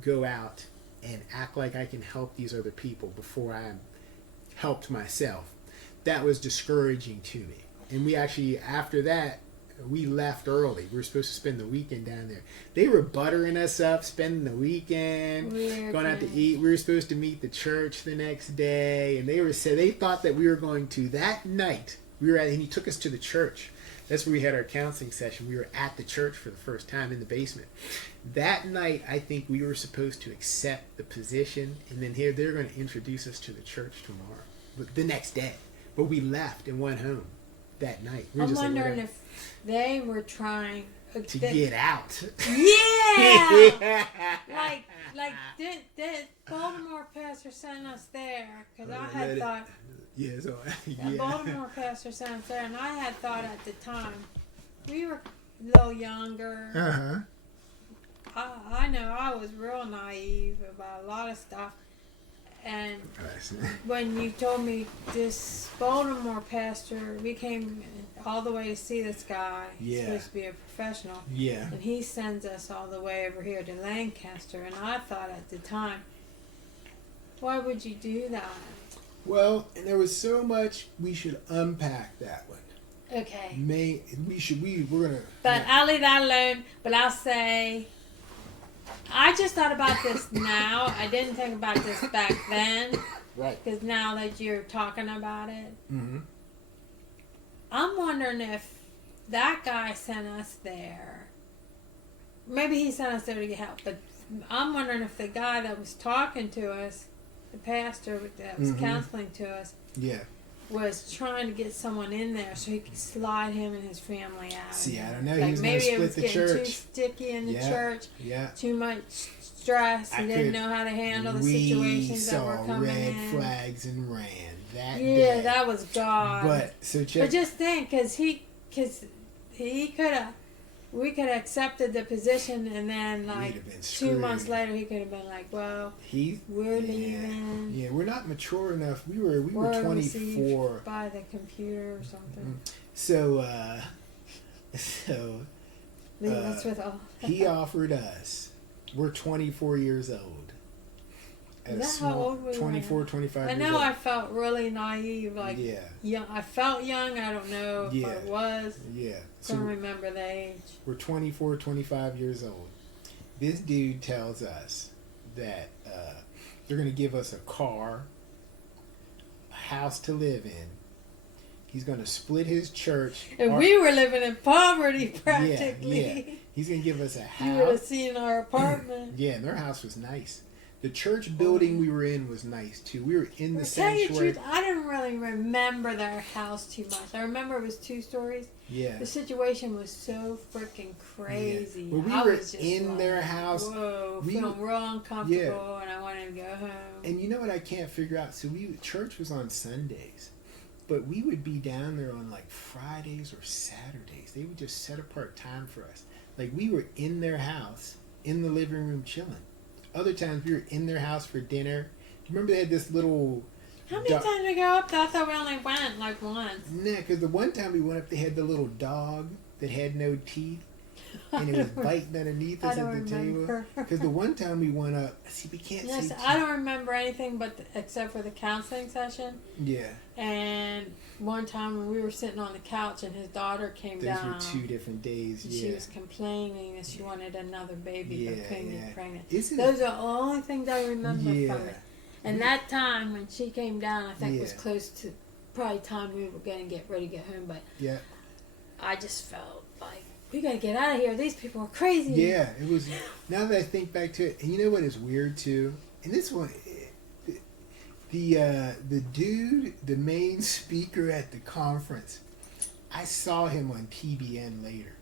go out and act like I can help these other people before I helped myself. That was discouraging to me. And we actually, after that, we left early. We were supposed to spend the weekend down there. They were buttering us up, spending the weekend, going out to eat. We were supposed to meet the church the next day, and they thought that we were going to that night. And he took us to the church. That's where we had our counseling session. We were at the church for the first time in the basement. That night, I think we were supposed to accept the position, and then here they're going to introduce us to the church tomorrow, the next day. But we left and went home that night. I'm wondering if they were trying to get out. Yeah! like did Baltimore pastor sent us there? Because I had thought... Yeah, so, the Baltimore pastor sent us there, and I had thought at the time, we were a little younger. I know I was real naive about a lot of stuff. And when you told me this Baltimore pastor, we came all the way to see this guy. He's supposed to be a professional. Yeah. And he sends us all the way over here to Lancaster. And I thought at the time, why would you do that? Well, and there was so much we should unpack that one. Okay. We're gonna. But I'll leave that alone. But I'll say, I just thought about this now. I didn't think about this back then. Right. Because now that you're talking about it, Mm-hmm. I'm wondering if that guy sent us there. Maybe he sent us there to get help. But I'm wondering if the guy that was talking to us, the pastor that was counseling to us, was trying to get someone in there so he could slide him and his family out. See, I don't know. Like he was maybe going it to was split the getting church. too sticky in the church. Yeah. Too much stress. He didn't know how to handle the situations that were coming red in. flags and ran that day. That was God. But just think, because he could have. We could have accepted the position, and then like 2 months later, he could have been like, "Well, we're leaving." Yeah, we're not mature enough. We were 24 by the computer or something. So Leave us with all. he offered us. We're 24 years old. Is that how old we 24, were? 25 I years know old. I felt really naive. Like, young. I felt young. I don't know if I was. Yeah. I don't remember the age. We're 24, 25 years old. This dude tells us that they're going to give us a car, a house to live in. He's going to split his church. And we were living in poverty practically. Yeah. He's going to give us a house. You would have seen our apartment. And their house was nice. The church building we were in was nice too. We were in the To tell you the sanctuary. truth, I didn't really remember their house too much. I remember it was 2 stories. Yeah. The situation was so freaking crazy. Yeah. Well, we I were was just in like, their house. Whoa, We feeling were- real uncomfortable, and I wanted to go home. And you know what I can't figure out? So church was on Sundays, but we would be down there on like Fridays or Saturdays. They would just set apart time for us. Like we were in their house, in the living room chilling. Other times we were in their house for dinner. Do you remember they had this little... How many times did we go up there? I thought we only went like once. Nah, because the one time we went up, they had the little dog that had no teeth. And it was biting underneath us at the table. Because the one time we went up, see, we can't Yes, say... I don't remember anything but except for the counseling session. Yeah. And one time when we were sitting on the couch and his daughter came Those down. were 2 different days, And yeah. she was complaining that she wanted another baby but couldn't get pregnant. Isn't Those are the only things I remember from it. And We- that time when she came down, I think was Yeah. close to probably time we were going to get ready to get home. But Yeah. I just felt like, we got to get out of here. These people are crazy. Yeah, it was. Now that I think back to it, and you know what is weird too, and this one, the dude, the main speaker at the conference, I saw him on TBN later,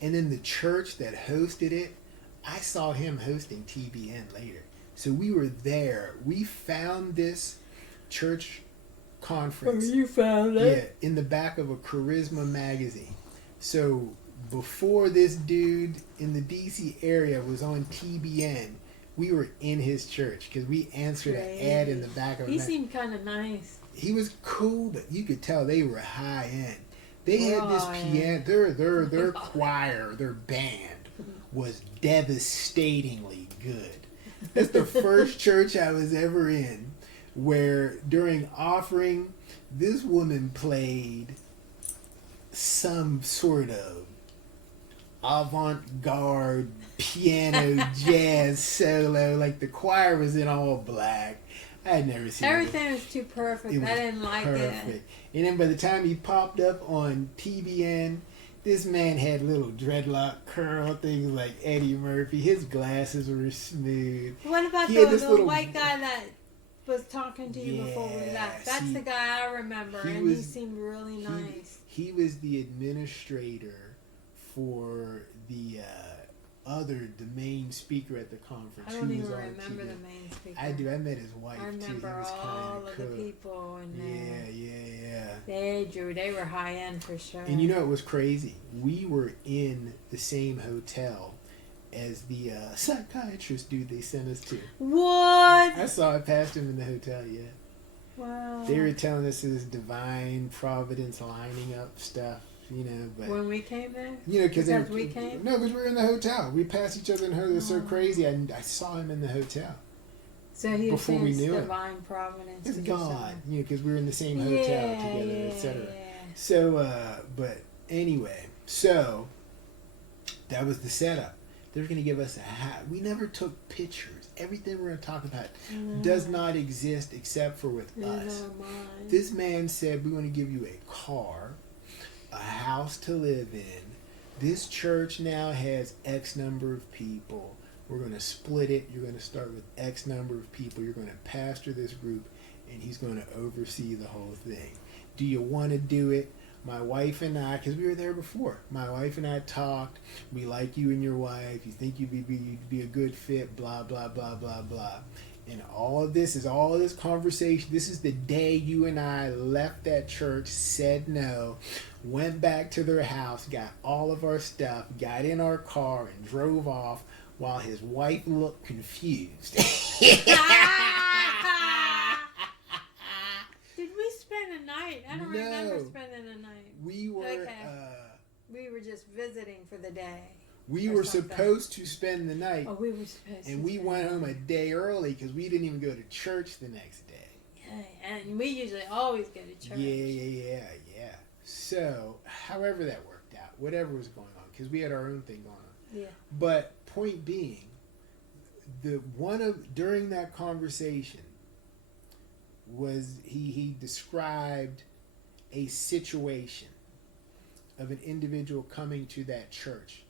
and then the church that hosted it, I saw him hosting TBN later. So we were there. We found this church conference. You found it? Yeah, in the back of a Charisma magazine. So before this dude in the DC area was on TBN, we were in his church because we answered an ad in the back of He it. seemed kind of nice. He was cool, but you could tell they were high end. They had this Right. piano. Their choir, their band was devastatingly good. That's the first church I was ever in where during offering, this woman played some sort of avant-garde piano jazz solo. Like the choir was in all black. I had never seen Everything was too perfect. it. I didn't like it. And then by the time he popped up on TBN, this man had little dreadlock curl things like Eddie Murphy. His glasses were smooth. What about He had the this little- white guy that was talking to you before we Yeah, left? That's see, the guy I remember, he and he was- seemed really nice. He was the administrator for the the main speaker at the conference. I don't who even was on remember TV. the main speaker. I do. I met his wife I too. He remember was all kinda of cool. the people in there. Yeah. They were high end for sure. And you know it was crazy. We were in the same hotel as the psychiatrist dude they sent us to. What? I saw it past him in the hotel. Yeah. Wow. They were telling us this divine providence lining up stuff, you know, but When we came there? you know, because we came? No, because we were in the hotel. We passed each other in the hotel. It was so Oh. crazy. I saw him in the hotel. So he was Before we saying knew it. divine providence. It's to do God, something. you know, because we were in the same hotel together, etc. Yeah. So, but anyway, so that was the setup. They were going to give us a hat. We never took pictures. Everything we're going to talk about does not exist except for with us. This man said, we want to give you a car, a house to live in. This church now has X number of people. We're going to split it. You're going to start with X number of people. You're going to pastor this group, and he's going to oversee the whole thing. Do you want to do it? My wife and I, because we were there before, my wife and I talked. We like you and your wife. You think you'd be a good fit, blah, blah, blah, blah, blah. And all of this conversation. This is the day you and I left that church, said no, went back to their house, got all of our stuff, got in our car, and drove off while his wife looked confused. Did we spend a night? I don't remember spending a night. We were Okay. We were just visiting for the day. we or were something. supposed to spend the night, Oh, we were supposed to. and we spend went the home a night. day early because we didn't even go to church the next day. Yeah, and we usually always go to church. Yeah. So, however that worked out, whatever was going on, because we had our own thing going on. Yeah. But point being, during that conversation was he described a situation of an individual coming to that church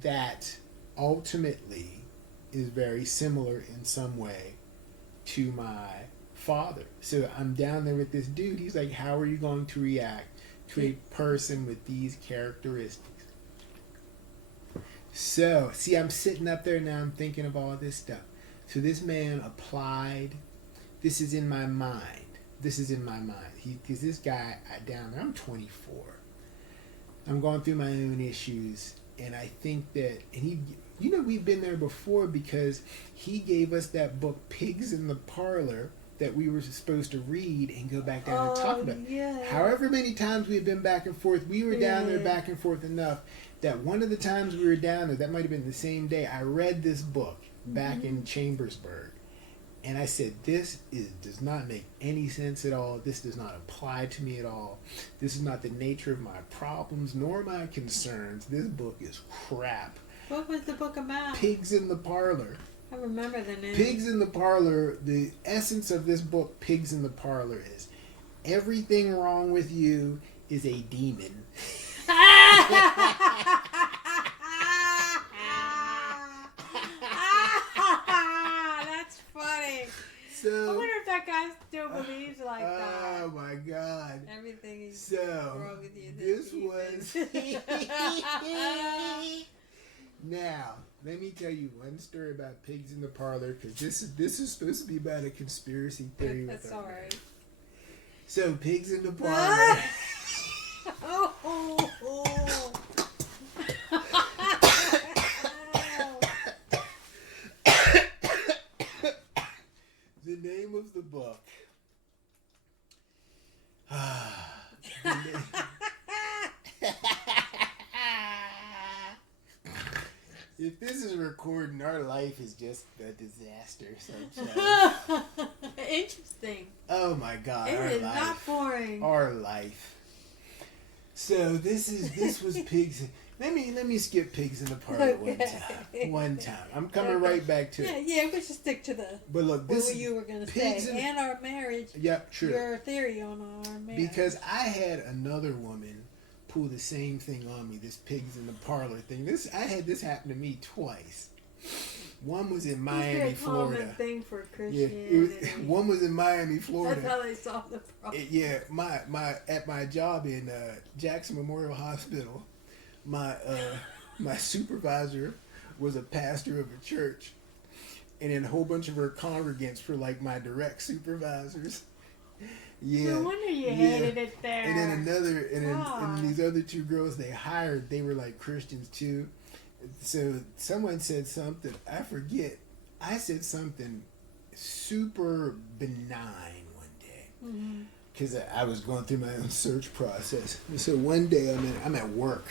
that ultimately is very similar in some way to my father. So I'm down there with this dude. He's like, how are you going to react to a person with these characteristics? So, see, I'm sitting up there now, I'm thinking of all this stuff. So this man applied. This is in my mind. Because this guy down there, I'm 24. I'm going through my own issues. And I think that, and he, we've been there before because he gave us that book, Pigs in the Parlor, that we were supposed to read and go back down and talk about. Yeah. However many times we've been back and forth, we were down there back and forth enough that one of the times we were down there, that might have been the same day, I read this book back in Chambersburg. And I said, does not make any sense at all. This does not apply to me at all. This is not the nature of my problems nor my concerns. This book is crap. What was the book about? Pigs in the Parlor. I remember the name. Pigs in the Parlor, the essence of this book, Pigs in the Parlor, is everything wrong with you is a demon. That's funny. So, I wonder if that guy still believes like that. oh my God. Everything is So, wrong with you. this was... Now, let me tell you one story about Pigs in the Parlor, because this is supposed to be about a conspiracy theory. That's all right. So, Pigs in the Parlor. The name of the book. If this is recording, our life is just a disaster. Interesting. Oh my God, It our is life. not boring. Our life. So this was Pigs. Let me skip Pigs in the Parlor one time. I'm coming right back to it. Yeah, we should stick to the. But look, What this you were gonna Pigs say, in- and our marriage. Yep, true. Your theory on our marriage. Because I had another woman pull the same thing on me, this Pigs in the Parlor thing. I had this happen to me twice. One was in Miami, it's a common Florida. thing for Yeah, Christianity. one was in Miami, Florida. That's how they solve the problem. Yeah, at my job in Jackson Memorial Hospital, my supervisor was a pastor of a church, and then a whole bunch of her congregants were like my direct supervisors. Yeah. No wonder you hated it there. And then and these other two girls they hired, they were like Christians too. So someone said something, I forget. I said something super benign one day because I was going through my own search process. So one day I'm at work.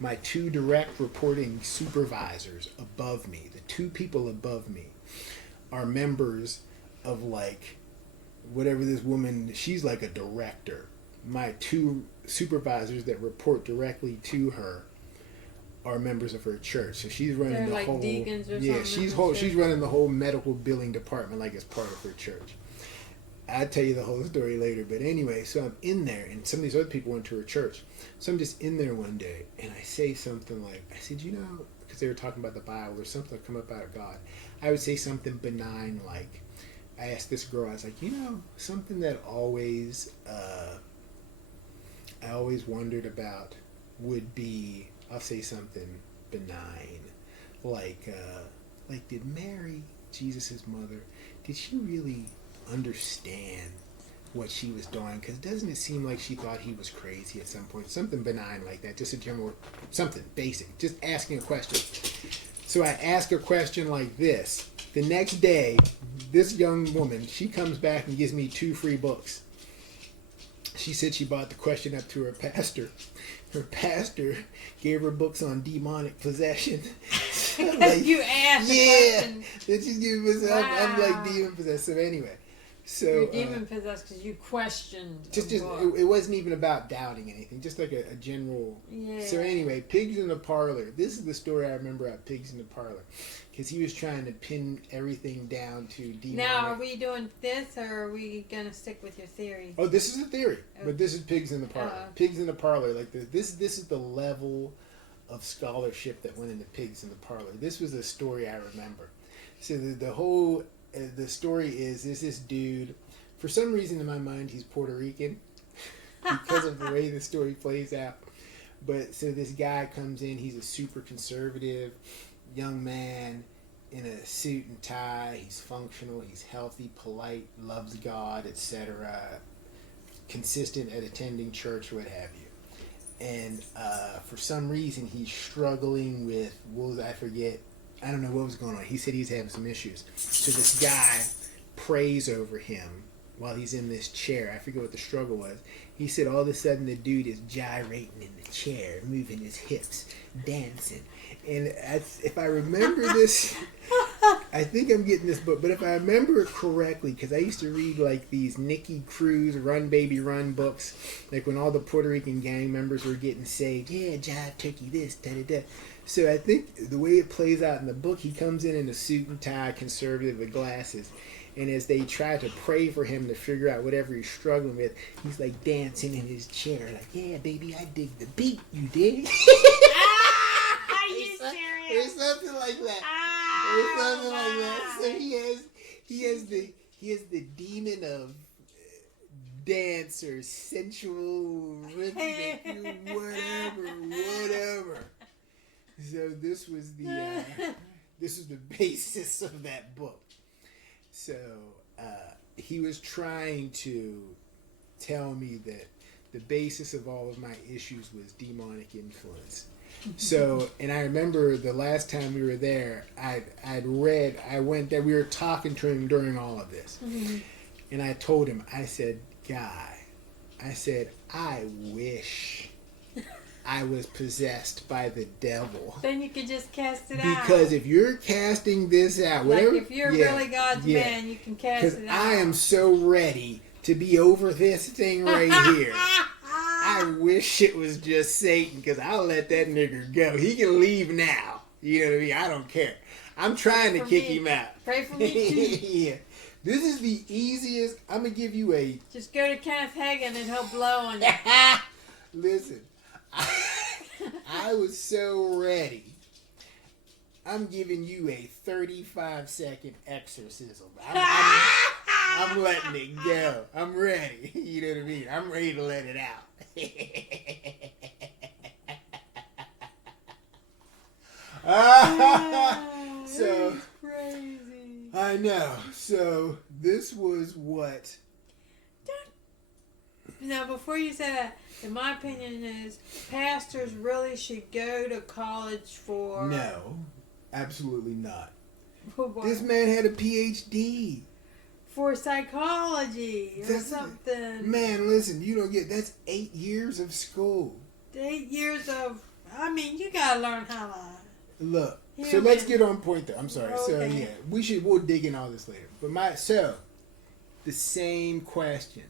My two direct reporting supervisors above me, the two people above me, are members of like whatever this woman, she's like a director. My two supervisors that report directly to her are members of her church. So she's running They're the like whole deacons or yeah, something. she's running the whole medical billing department like it's part of her church. I'll tell you the whole story later, but anyway, so I'm in there and some of these other people went to her church. So I'm just in there one day and I say something like, I said, because they were talking about the Bible or something that come up out of God. I would say something benign like, I asked this girl, I was like, something that always, I always wondered about would be, I'll say something benign, like did Mary, Jesus' mother, did she really understand what she was doing? Because doesn't it seem like she thought he was crazy at some point? Something benign like that, just a general, something basic, just asking a question. So I ask a question like this. The next day, this young woman, she comes back and gives me 2 free books. She said she brought the question up to her pastor. Her pastor gave her books on demonic possession. Like, you asked the question. Then she gave me, I'm like demon possessed. So anyway. So, You're demon possessed because you questioned it wasn't even about doubting anything, just like a general. Yeah. So anyway, Pigs in the Parlor. This is the story I remember about Pigs in the Parlor, because he was trying to pin everything down to demonic. Now, are we doing this, or are we gonna stick with your theory? Oh, this is a theory, but this is Pigs in the Parlor. Okay. Pigs in the Parlor, like this is the level of scholarship that went into Pigs in the Parlor. This was a story I remember. So the whole the story is this dude. For some reason in my mind, he's Puerto Rican because of the way the story plays out. But so this guy comes in. He's a super conservative young man in a suit and tie. He's functional. He's healthy, polite, loves God, etc. Consistent at attending church, what have you. And for some reason, he's struggling with I forget. I don't know what was going on. He said he's having some issues. So this guy prays over him while he's in this chair. I forget what the struggle was. He said all of a sudden the dude is gyrating in the chair, moving his hips, dancing. And if I remember this, I think I'm getting this book, but if I remember it correctly, because I used to read like these Nicky Cruz Run Baby Run books, like when all the Puerto Rican gang members were getting saved. Yeah, jive turkey this, da-da-da. So I think the way it plays out in the book, he comes in a suit and tie, conservative with glasses. And as they try to pray for him to figure out whatever he's struggling with, he's like dancing in his chair, like, yeah, baby, I dig the beat, you dig? Are you serious? Or something like that. Or something like that. So he has the demon of dance or sensual rhythmic, whatever. So this was the basis of that book. So he was trying to tell me that the basis of all of my issues was demonic influence. So, and I remember the last time we were there, I went there, we were talking to him during all of this. Mm-hmm. And I told him, I said, Guy, I wish I was possessed by the devil. Then you could just cast it out. Because if you're casting this out, whatever, like if you're really God's man, you can cast it out. Because I am so ready to be over this thing right here. I wish it was just Satan, because I'll let that nigger go. He can leave now. You know what I mean? I don't care. I'm trying to kick him out. Pray for me too. Yeah. This is the easiest. I'm going to give you a... Just go to Kenneth Hagin and he'll blow on you. Listen. I was so ready. I'm giving you a 35-second exorcism. I'm letting it go. I'm ready. You know what I mean? I'm ready to let it out. So that's crazy. I know. So this was what? Now, before you say that, in my opinion, is pastors really should go to college for... No, absolutely not. For what? This man had a PhD. For psychology or something. Man, listen, you don't get... That's 8 years of school. 8 years of... I mean, you gotta learn how to... Look, so let's get on point though. I'm sorry. Okay. So yeah, we'll dig in all this later. But the same question.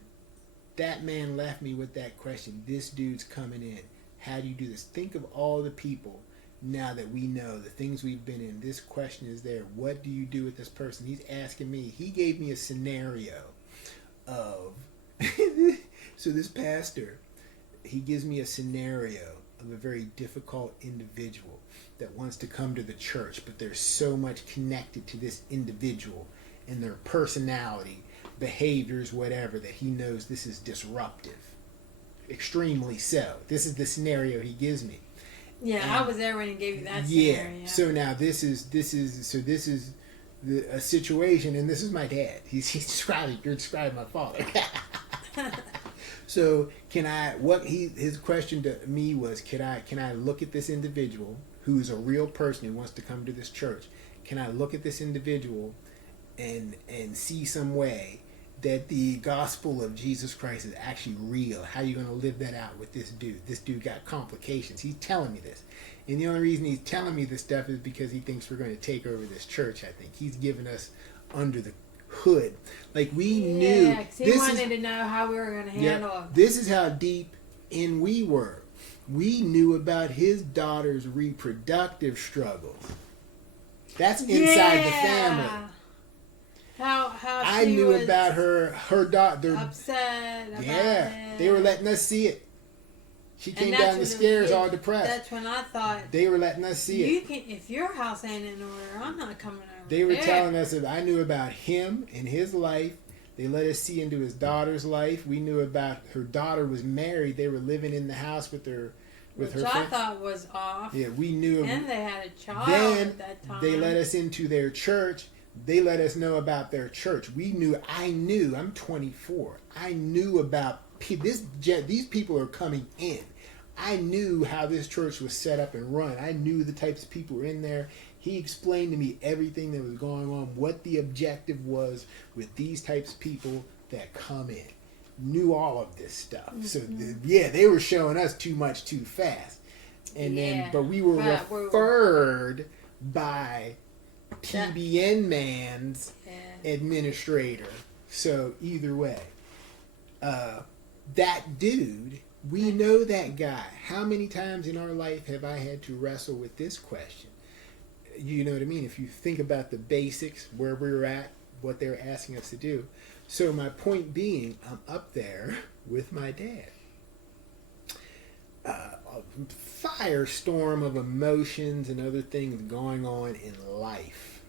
That man left me with that question. This dude's coming in. How do you do this? Think of all the people now that we know the things we've been in. This question is there. What do you do with this person? He's asking me. He gave me a scenario of... So this pastor, he gives me a scenario of a very difficult individual that wants to come to the church, but there's so much connected to this individual and their personality, behaviors, whatever, that he knows this is disruptive. Extremely so. This is the scenario he gives me. Yeah, And I was there when he gave you that scenario. So now this is a situation, and this is my dad. You're describing my father. So his question to me was, can I look at this individual who's a real person who wants to come to this church? Can I look at this individual and see some way that the gospel of Jesus Christ is actually real? How are you going to live that out with this dude? This dude got complications. He's telling me this. And the only reason he's telling me this stuff is because he thinks we're going to take over this church, I think. He's giving us under the hood. Like we knew. Yeah, because he wanted to know how we were going to handle it. This is how deep in we were. We knew about his daughter's reproductive struggles. That's inside the family. How I she knew was about her daughter. upset about Yeah, it. they were letting us see it. She And came that's down the when stairs all depressed. That's when I thought, They were letting us see you it. can, if your house ain't in order, I'm not coming over They were there. telling us that I knew about him and his life. They let us see into his daughter's life. We knew about her daughter was married. They were living in the house with her Which I friend. thought was off. Yeah, we knew. And they had a child Then at that time. they let us into their church. They let us know about their church. I knew. I'm 24. I knew about these people are coming in. I knew how this church was set up and run. I knew the types of people were in there. He explained to me everything that was going on, what the objective was with these types of people that come in. Knew all of this stuff. So they were showing us too much too fast. But we were referred by TBN Man's administrator. So either way, that dude, we know that guy. How many times in our life have I had to wrestle with this question? You know what I mean? If you think about the basics, where we're at, what they're asking us to do. So my point being, I'm up there with my dad. A firestorm of emotions and other things going on in life.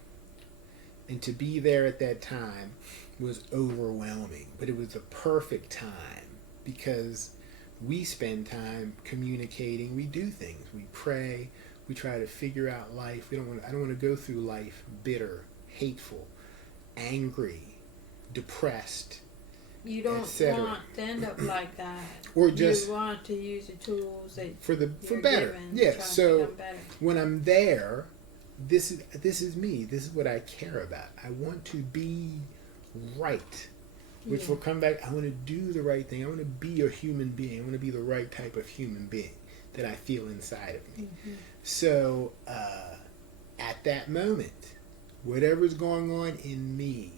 And to be there at that time was overwhelming. But it was the perfect time because we spend time communicating. We do things. We pray. We try to figure out life. I don't want to go through life bitter, hateful, angry, depressed. You don't want to end up like that. Or just you want to use the tools that for you're better. given Yeah. to So become better. when I'm there, this is me. This is what I care about. I want to be right. Which will come back. I want to do the right thing. I want to be a human being. I want to be the right type of human being that I feel inside of me. Mm-hmm. So at that moment, whatever's going on in me,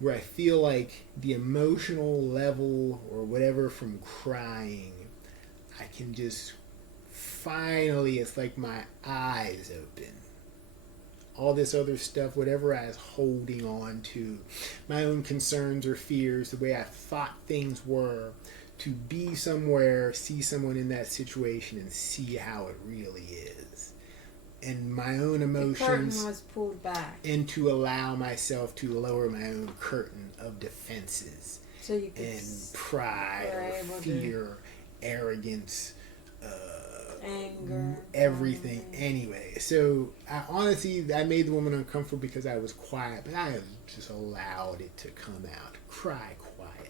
where I feel like the emotional level or whatever from crying, I can just finally, it's like my eyes open. All this other stuff, whatever I was holding on to, my own concerns or fears, the way I thought things were, to be somewhere, see someone in that situation and see how it really is. And my own emotions. The curtain was pulled back. And to allow myself to lower my own curtain of defenses. So you could and pride, or fear, arrogance, anger, everything. Anyway, so I made the woman uncomfortable because I was quiet, but I just allowed it to come out. Cry quietly.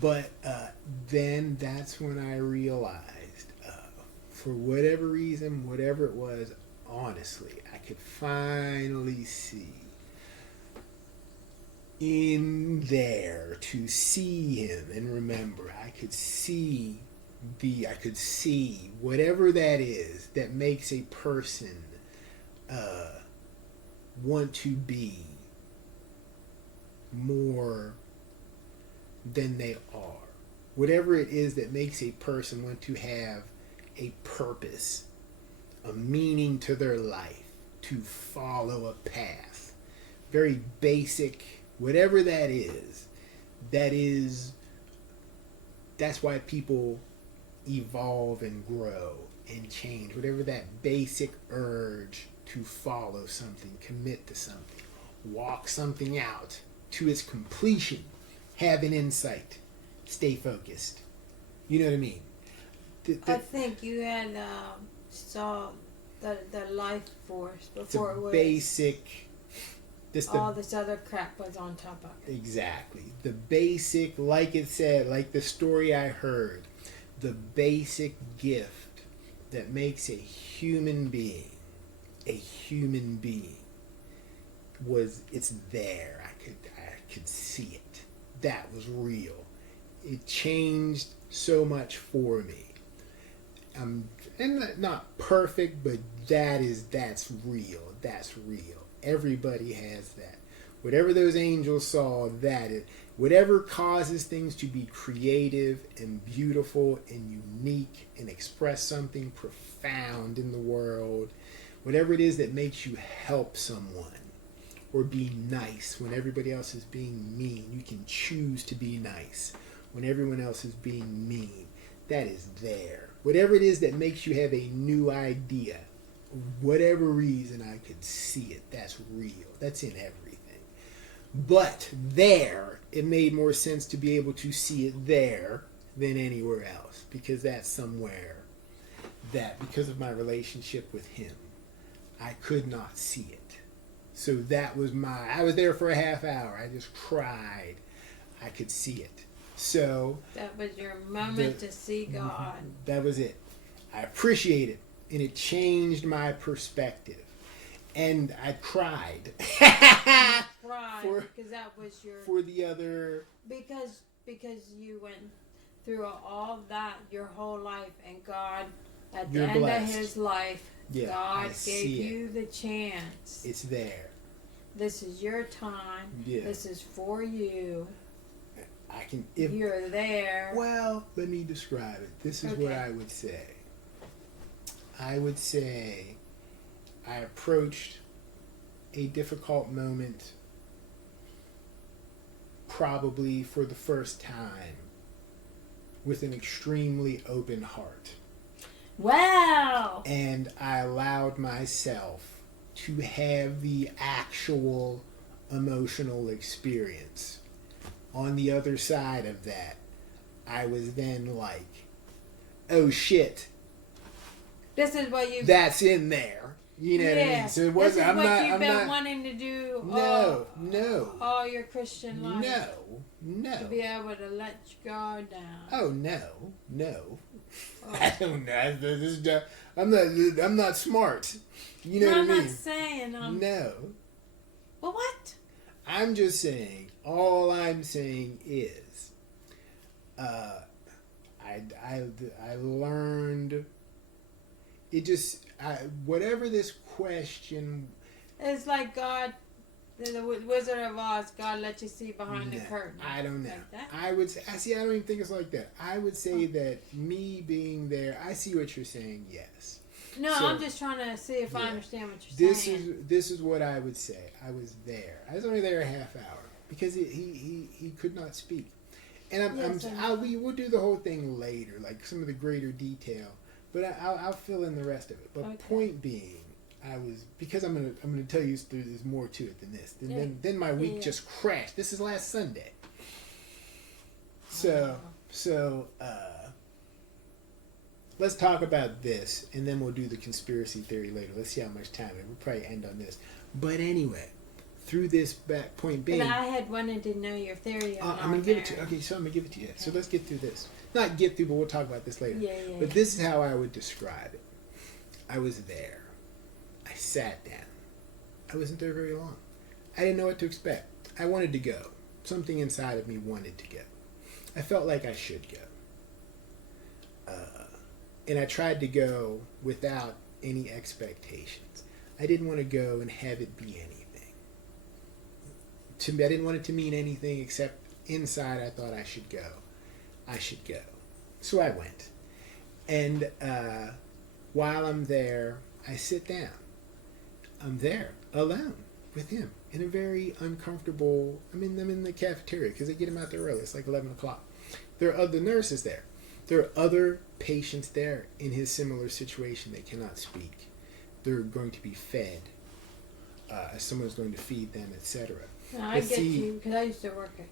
But then that's when I realized, for whatever reason, whatever it was, honestly, I could finally see in there to see him and remember. I could see whatever that is that makes a person want to be more than they are. Whatever it is that makes a person want to have a purpose, a meaning to their life, to follow a path. Very basic, whatever that is, that's why people evolve and grow and change. Whatever that basic urge to follow something, commit to something, walk something out to its completion, have an insight, stay focused. You know what I mean? I think you had saw the life force before it was basic. all this other crap was on top of it. Exactly. The basic, like it said, like the story I heard, the basic gift that makes a human being, it's there. I could see it. That was real. It changed so much for me. And not perfect, but that's real. That's real. Everybody has that. Whatever those angels saw, whatever causes things to be creative and beautiful and unique and express something profound in the world, whatever it is that makes you help someone or be nice when everybody else is being mean, you can choose to be nice when everyone else is being mean. that is there. Whatever it is that makes you have a new idea, whatever reason I could see it, that's real. That's in everything. But there, it made more sense to be able to see it there than anywhere else, because that's somewhere that, because of my relationship with him, I could not see it. So that was I was there for a half hour. I just cried. I could see it. So That was your moment to see God. that was it. I appreciate it, and it changed my perspective. And I cried. Right, because that was your For the other. because you went through all that your whole life, and God at the You're end blessed. of his life, Yeah, God I gave see it. you the chance. It's there. This is your time. Yeah. This is for you. I can. You're there. Well, let me describe it. This is what Okay. I would say. I would say I approached a difficult moment probably for the first time with an extremely open heart. Wow. And I allowed myself to have the actual emotional experience. On the other side of that, I was then like, oh shit, This is what you. that's in there. You know what I mean? So it This wasn't. is I'm what not. you've I'm been not. wanting to do. No. All your Christian life. No. To be able to let God down. Oh no. Oh. I don't know. I'm not smart. You know No, what I I'm mean? not saying. No. Well, what? I'm just saying. All I'm saying is, I learned. It just whatever this question. It's like God, the Wizard of Oz. God let you see behind the curtain. I don't know. Like that? I would say, I don't even think it's like that. I would say that me being there, I see what you're saying. Yes. No, So, I'm just trying to see if I yeah. understand what you're This saying. is what I would say. I was there. I was only there a half hour because he could not speak. And we'll do the whole thing later, like some of the greater detail. But I'll fill in the rest of it. But Okay. point being, because I'm gonna tell you there's more to it than this. Then my week just crashed. This is last Sunday. So let's talk about this, and then we'll do the conspiracy theory later. Let's see how much time. We'll probably end on this. But anyway, through this back point being, But I had wanted to know your theory on I'm gonna give it to you. Okay, so I'm gonna give it to you. Okay. So let's get through this. Not get through, but we'll talk about this later. Yeah. But this is how I would describe it. I was there. I sat down. I wasn't there very long. I didn't know what to expect. I wanted to go. Something inside of me wanted to go. I felt like I should go. And I tried to go without any expectations. I didn't want to go and have it be anything. To me, I didn't want it to mean anything except inside I thought I should go. I should go. So I went. And while I'm there, I sit down. I'm there alone with him in a very uncomfortable. I'm in the cafeteria because they get him out there early. It's like 11 o'clock. There are other nurses there. There are other patients there in his similar situation. They cannot speak. They're going to be fed. Someone's going to feed them, etc. No, I get you because I used to work at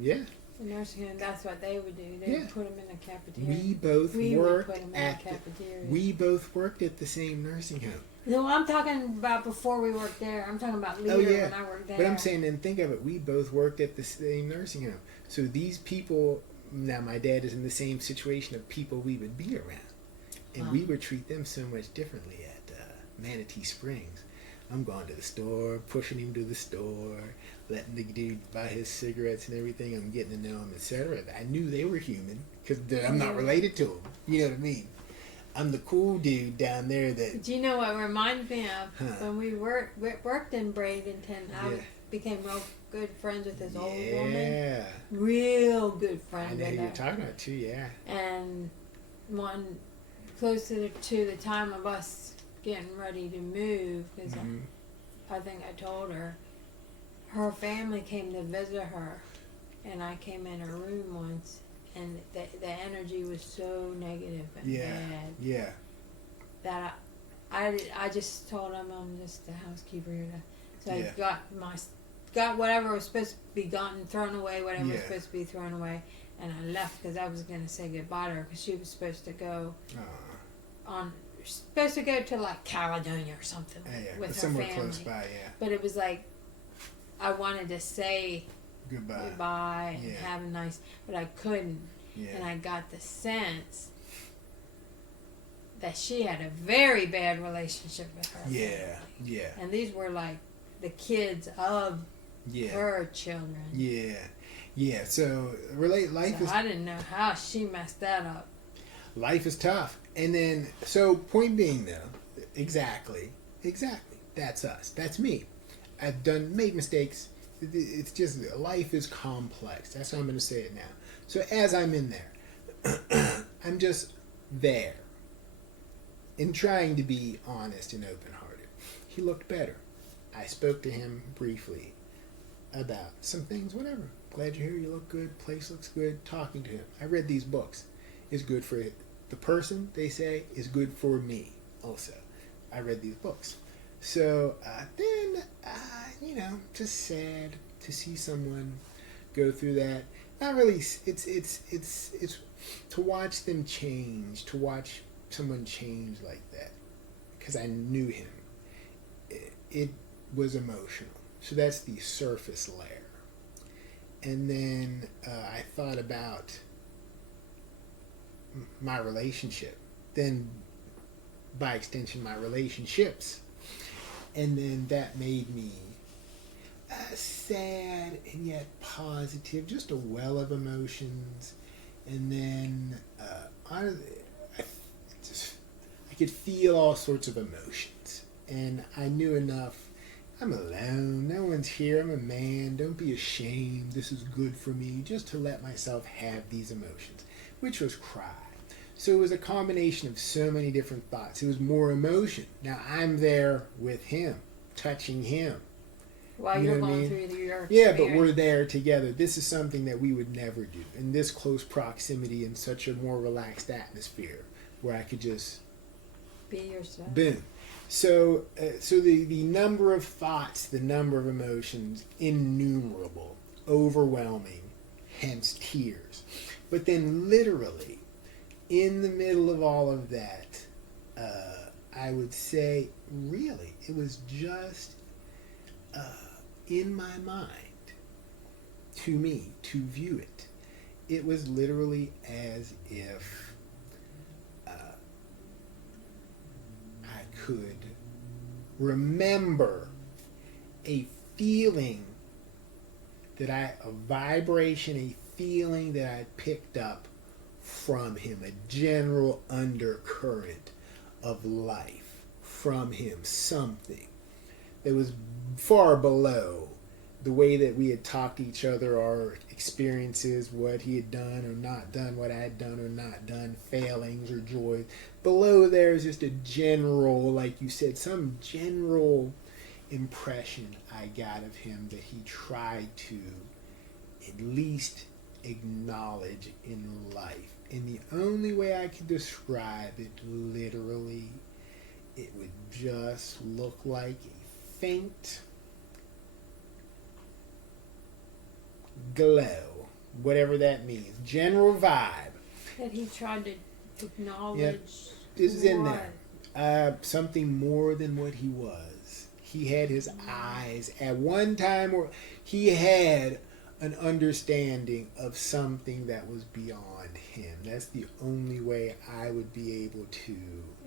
Yeah. the nursing home. That's what they would do. They would put them in the cafeteria. We both would worked put them in at the cafeteria. we both worked at the same nursing home. No, I'm talking about before we worked there. I'm talking about later when I worked there. But I'm saying, and think of it, we both worked at the same nursing home. So these people, now my dad is in the same situation of people we would be around. And we would treat them so much differently at Manatee Springs. I'm going to the store, pushing him to the store, letting the dude buy his cigarettes and everything. I'm getting to know him, etc. I knew they were human because I'm not related to them. You know what I mean? I'm the cool dude down there that... Do you know what reminds me of? When we worked in Bradenton, I became real good friends with this old woman. Real good friend. I know who you're talking about too, yeah. And one closer to the time of us getting ready to move, because I think I told her, her family came to visit her, and I came in her room once, and the energy was so negative and Yeah. bad Yeah. that I just told him I'm just the housekeeper here. So Yeah. I got whatever was supposed to be gotten, thrown away, whatever was Yeah. supposed to be thrown away, and I left because I was going to say goodbye to her because she was supposed to go supposed to go to like Caledonia or something with her somewhere family. close by. Yeah. But it was like I wanted to say Goodbye. and Yeah. have a nice, but I couldn't, Yeah. and I got the sense that she had a very bad relationship with her Yeah. family. Yeah. And these were like the kids of Yeah. her children. Yeah. Yeah. So life So is I didn't know how she messed that up. life is tough. And then, so point being though, exactly, that's us. That's me. I've made mistakes. It's just, life is complex. That's how I'm going to say it now. So as I'm in there, I'm just there and trying to be honest and open-hearted. He looked better. I spoke to him briefly about some things, whatever. Glad you're here. You look good. Place looks good. Talking to him. I read these books. It's good for the person, they say, is good for me also. I read these books. So then, just sad to see someone go through that. Not really. It's to watch them change, to watch someone change like that, because I knew him. It was emotional. So that's the surface layer. And then I thought about my relationship, then by extension my relationships, and then that made me sad and yet positive, just a well of emotions. And then I could feel all sorts of emotions, and I knew enough. I'm alone, no one's here, I'm a man, don't be ashamed, this is good for me, just to let myself have these emotions, which was cry. So it was a combination of so many different thoughts. It was more emotion. Now I'm there with him, touching him. While You know you're what I going mean? through your Yeah, but experience. we're there together. This is something that we would never do in this close proximity, in such a more relaxed atmosphere where I could just Be yourself. boom. So the number of thoughts, the number of emotions, innumerable, overwhelming, hence tears. But then literally, in the middle of all of that, I would say, really, it was just in my mind, to me, to view it. It was literally as if I could remember a feeling a vibration, a feeling that I picked up from him, a general undercurrent of life from him, something that was far below the way that we had talked to each other, our experiences, what he had done or not done, what I had done or not done, failings or joys. Below there is just a general, like you said, some general impression I got of him that he tried to at least acknowledge in life. And the only way I could describe it literally, it would just look like a faint glow, whatever that means. General vibe. That he tried to acknowledge. Yep. This is in what? there. Something more than what he was. He had his eyes at one time, or he had an understanding of something that was beyond him. That's the only way I would be able to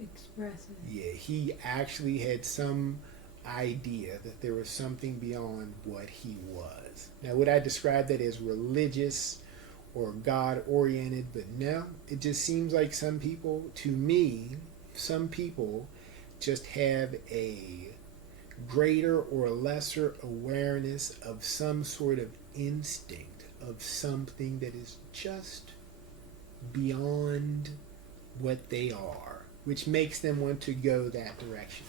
Express it. Yeah, he actually had some idea that there was something beyond what he was. Now, would I describe that as religious or God-oriented? But no, it just seems like some people, to me, some people just have a greater or lesser awareness of some sort of instinct of something that is just beyond what they are, which makes them want to go that direction.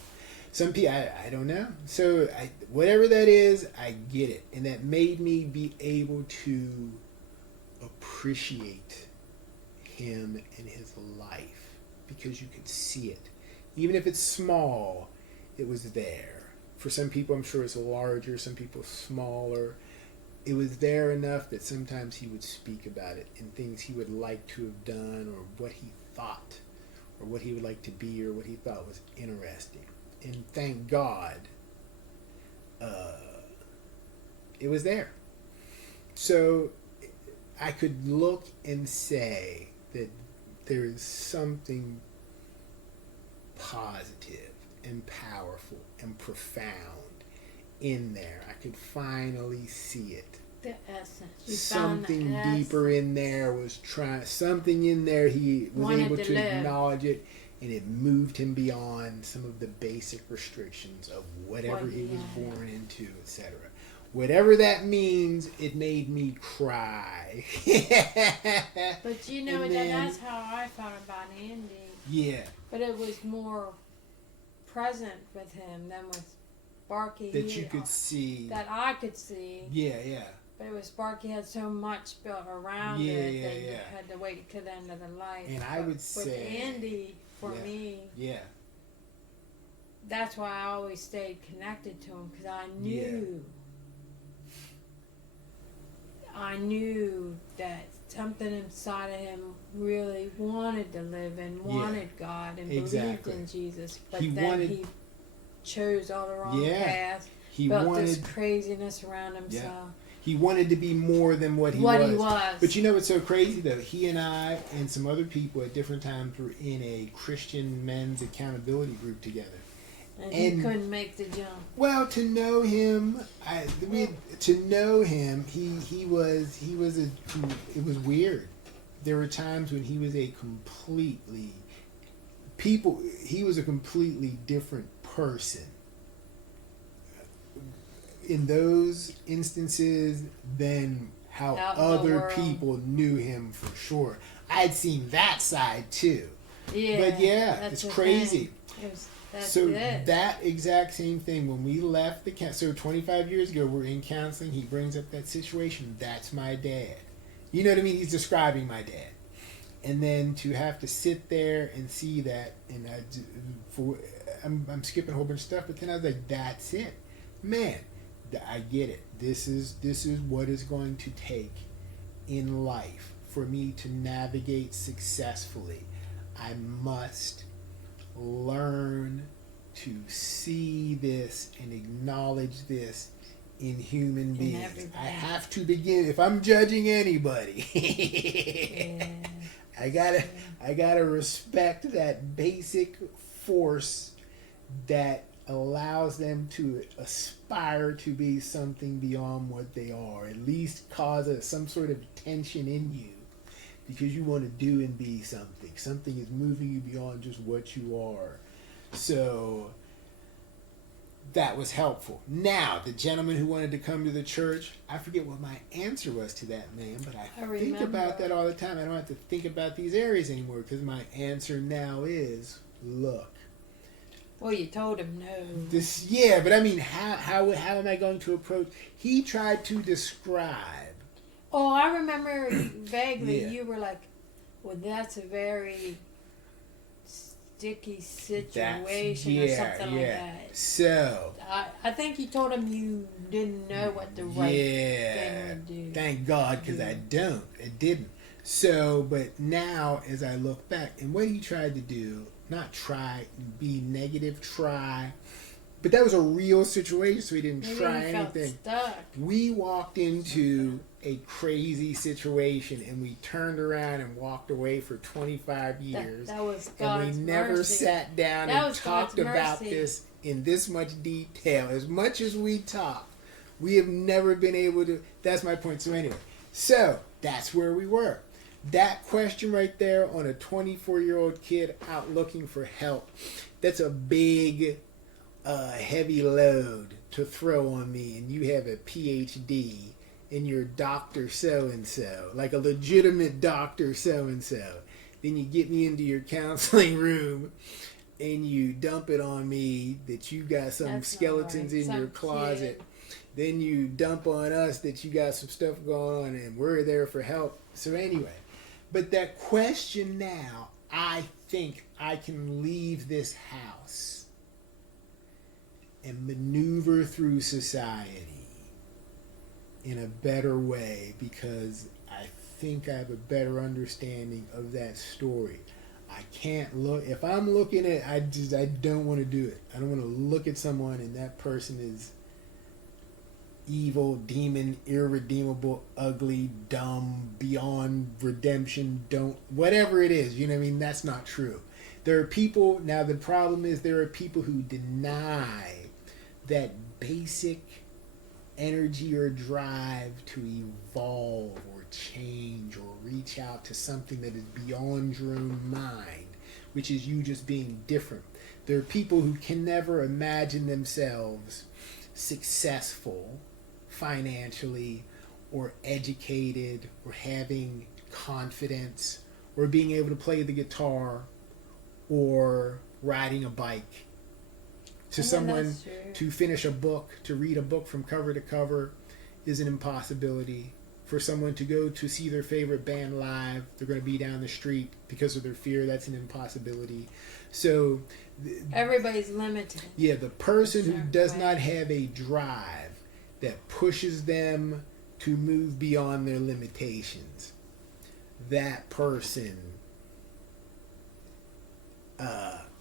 Some people, I don't know. So whatever that is, I get it. And that made me be able to appreciate him and his life because you could see it. Even if it's small, it was there. For some people, I'm sure it's larger, some people smaller. It was there enough that sometimes he would speak about it and things he would like to have done or what he thought or what he would like to be or what he thought was interesting. And thank God, it was there. So I could look and say that there is something positive and powerful and profound in there. I could finally see it. The essence. You Something found the essence. deeper in there was trying. Something in there he was Wanted able to to live. acknowledge it, and it moved him beyond some of the basic restrictions of whatever he was born into, etc. Whatever that means, it made me cry. But you know, And then- that's how I thought about Andy. Yeah, But it was more present with him than with Sparky. that you could see. That I could see. Yeah, yeah. But it was Sparky had so much built around Yeah, it yeah, that you yeah. had to wait till the end of the life. And I But would with say- Andy, for Yeah. me, Yeah, that's why I always stayed connected to him because I knew that something inside of him really wanted to live and wanted God and exactly. believed in Jesus, but He then wanted- he chose all the wrong Yeah. paths, he built wanted. this craziness around himself. He wanted to be more than what he What was. he was. But you know what's so crazy though? He and I and some other people at different times were in a Christian men's accountability group together. And he And- couldn't make the jump. Well, to know him, he was it was weird. There were times when he was he was a completely different person in those instances than how Out in the other world. people knew him for sure. I'd seen that side too. Yeah, But yeah, that's it's the crazy. thing. That's So it. that exact same thing when we left so 25 years ago we're in counseling, he brings up that situation. That's my dad. You know what I mean? He's describing my dad. And then to have to sit there and see that, and I'm skipping a whole bunch of stuff, but then I was like, that's it. Man, I get it. This is what it's going to take in life for me to navigate successfully. I must learn to see this and acknowledge this in human beings. everybody. I have to begin, if I'm judging anybody, Yeah. I gotta respect that basic force that allows them to aspire to be something beyond what they are. At least cause some sort of tension in you because you want to do and be something. Something is moving you beyond just what you are. So that was helpful. Now, the gentleman who wanted to come to the church, I forget what my answer was to that man, but I think remember. about that all the time. I don't have to think about these areas anymore because my answer now is, look. Well, you told him no. But I mean, how am I going to approach? He tried to describe. Oh, I remember vaguely Yeah. you were like, well, that's a very sticky situation or something like that. So, I think you told him you didn't know what the right thing would do. thank God, because I didn't. So, but now as I look back, and what he tried to do, not try, be negative, but that was a real situation, so he didn't Maybe try he felt anything. stuck. We walked into a crazy situation and we turned around and walked away for 25 years. That was and God's we never mercy. sat down That and was talked God's about mercy. this in this much detail. As much as we talk, we have never been able to. That's my point. So anyway, so that's where we were. That question right there on a 24-year-old kid out looking for help, that's a big, heavy load to throw on me. And you have a PhD and you're Dr. So-and-so, like a legitimate Dr. So-and-so. Then you get me into your counseling room and you dump it on me that you got some That's not skeletons right. in Some your closet. kid. Then you dump on us that you got some stuff going on and we're there for help. So anyway, But that question now, I think I can leave this house and maneuver through society in a better way because I think I have a better understanding of that story. I can't look, if I'm looking at, I don't want to do it. I don't want to look at someone and that person is evil, demon, irredeemable, ugly, dumb, beyond redemption, whatever it is, you know what I mean? That's not true. There are people, now the problem is there are people who deny that basic energy or drive to evolve or change or reach out to something that is beyond your own mind, which is you just being different. There are people who can never imagine themselves successful financially or educated or having confidence or being able to play the guitar or riding a bike. To someone to finish a book, to read a book from cover to cover is an impossibility. For someone to go to see their favorite band live, they're going to be down the street because of their fear, that's an impossibility. So everybody's limited. Yeah, the person who does not have a drive that pushes them to move beyond their limitations, that person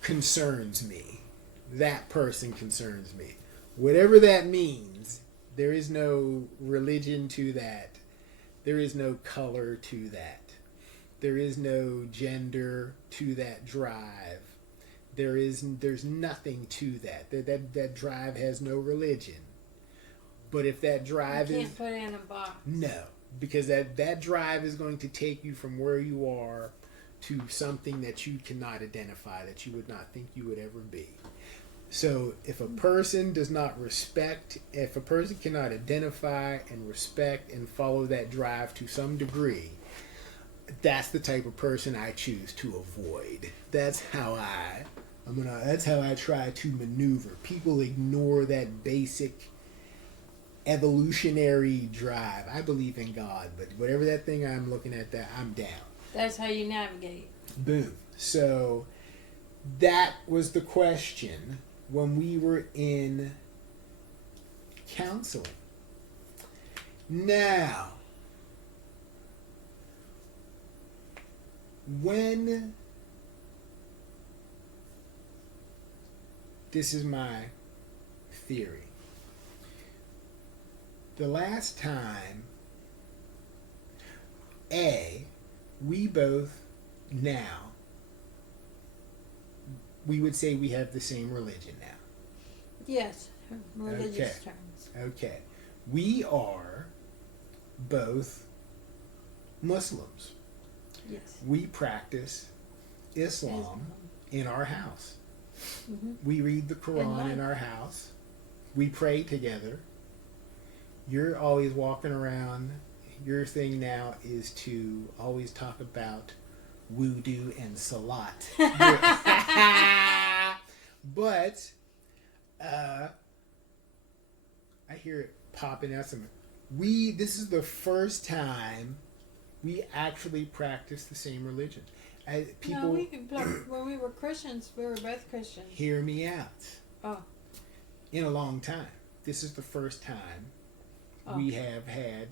concerns me. That person concerns me. Whatever that means, there is no religion to that. There is no color to that. There is no gender to that drive. There's nothing to that. That drive has no religion. But if that drive you can't put it in a box. No, because that drive is going to take you from where you are to something that you cannot identify, that you would not think you would ever be. So if a person does not respect, if a person cannot identify and respect and follow that drive to some degree, that's the type of person I choose to avoid. That's how I try to maneuver. People ignore that basic evolutionary drive. I believe in God, but whatever that thing I'm looking at, that I'm down. That's how you navigate. Boom. So that was the question when we were in counseling. Now, when this is my theory. The last time, we both now, we would say we have the same religion now. Yes, religious terms. Okay. We are both Muslims. Yes. We practice Islam in our house. Mm-hmm. We read the Quran in our house. We pray together. You're always walking around. Your thing now is to always talk about wudu and salat. But I hear it popping out some. This is the first time we actually practice the same religion. People, when we were Christians, we were both Christians. Hear me out. Oh. In a long time. This is the first time we have had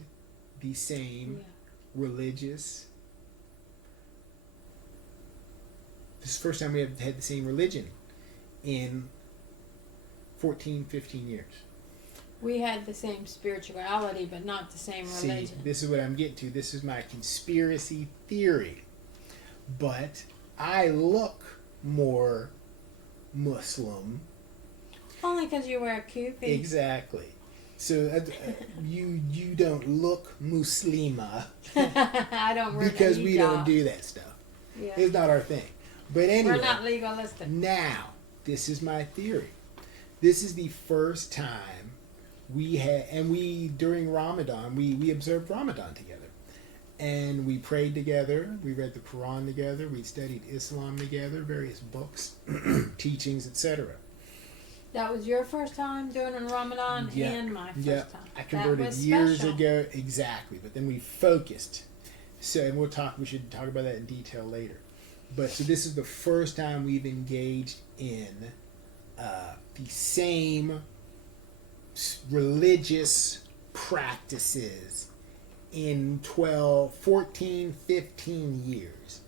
the same religious. This is the first time we have had the same religion in 14, 15 years. We had the same spirituality, but not the same religion. See, this is what I'm getting to. This is my conspiracy theory. But I look more Muslim. Only because you wear a kufi. Exactly. So you don't look Muslima. I don't wear because we don't do that stuff. Yeah. It's not our thing. But anyway. We're not legalistic. Now, this is my theory. This is the first time we had, and during Ramadan, we observed Ramadan together. And we prayed together, we read the Quran together, we studied Islam together, various books, teachings, etc. That was your first time doing it in Ramadan and my first time. I converted years special. ago, exactly. But then we focused. So, and we should talk about that in detail later. But so this is the first time we've engaged in the same religious practices in 12, 14, 15 years.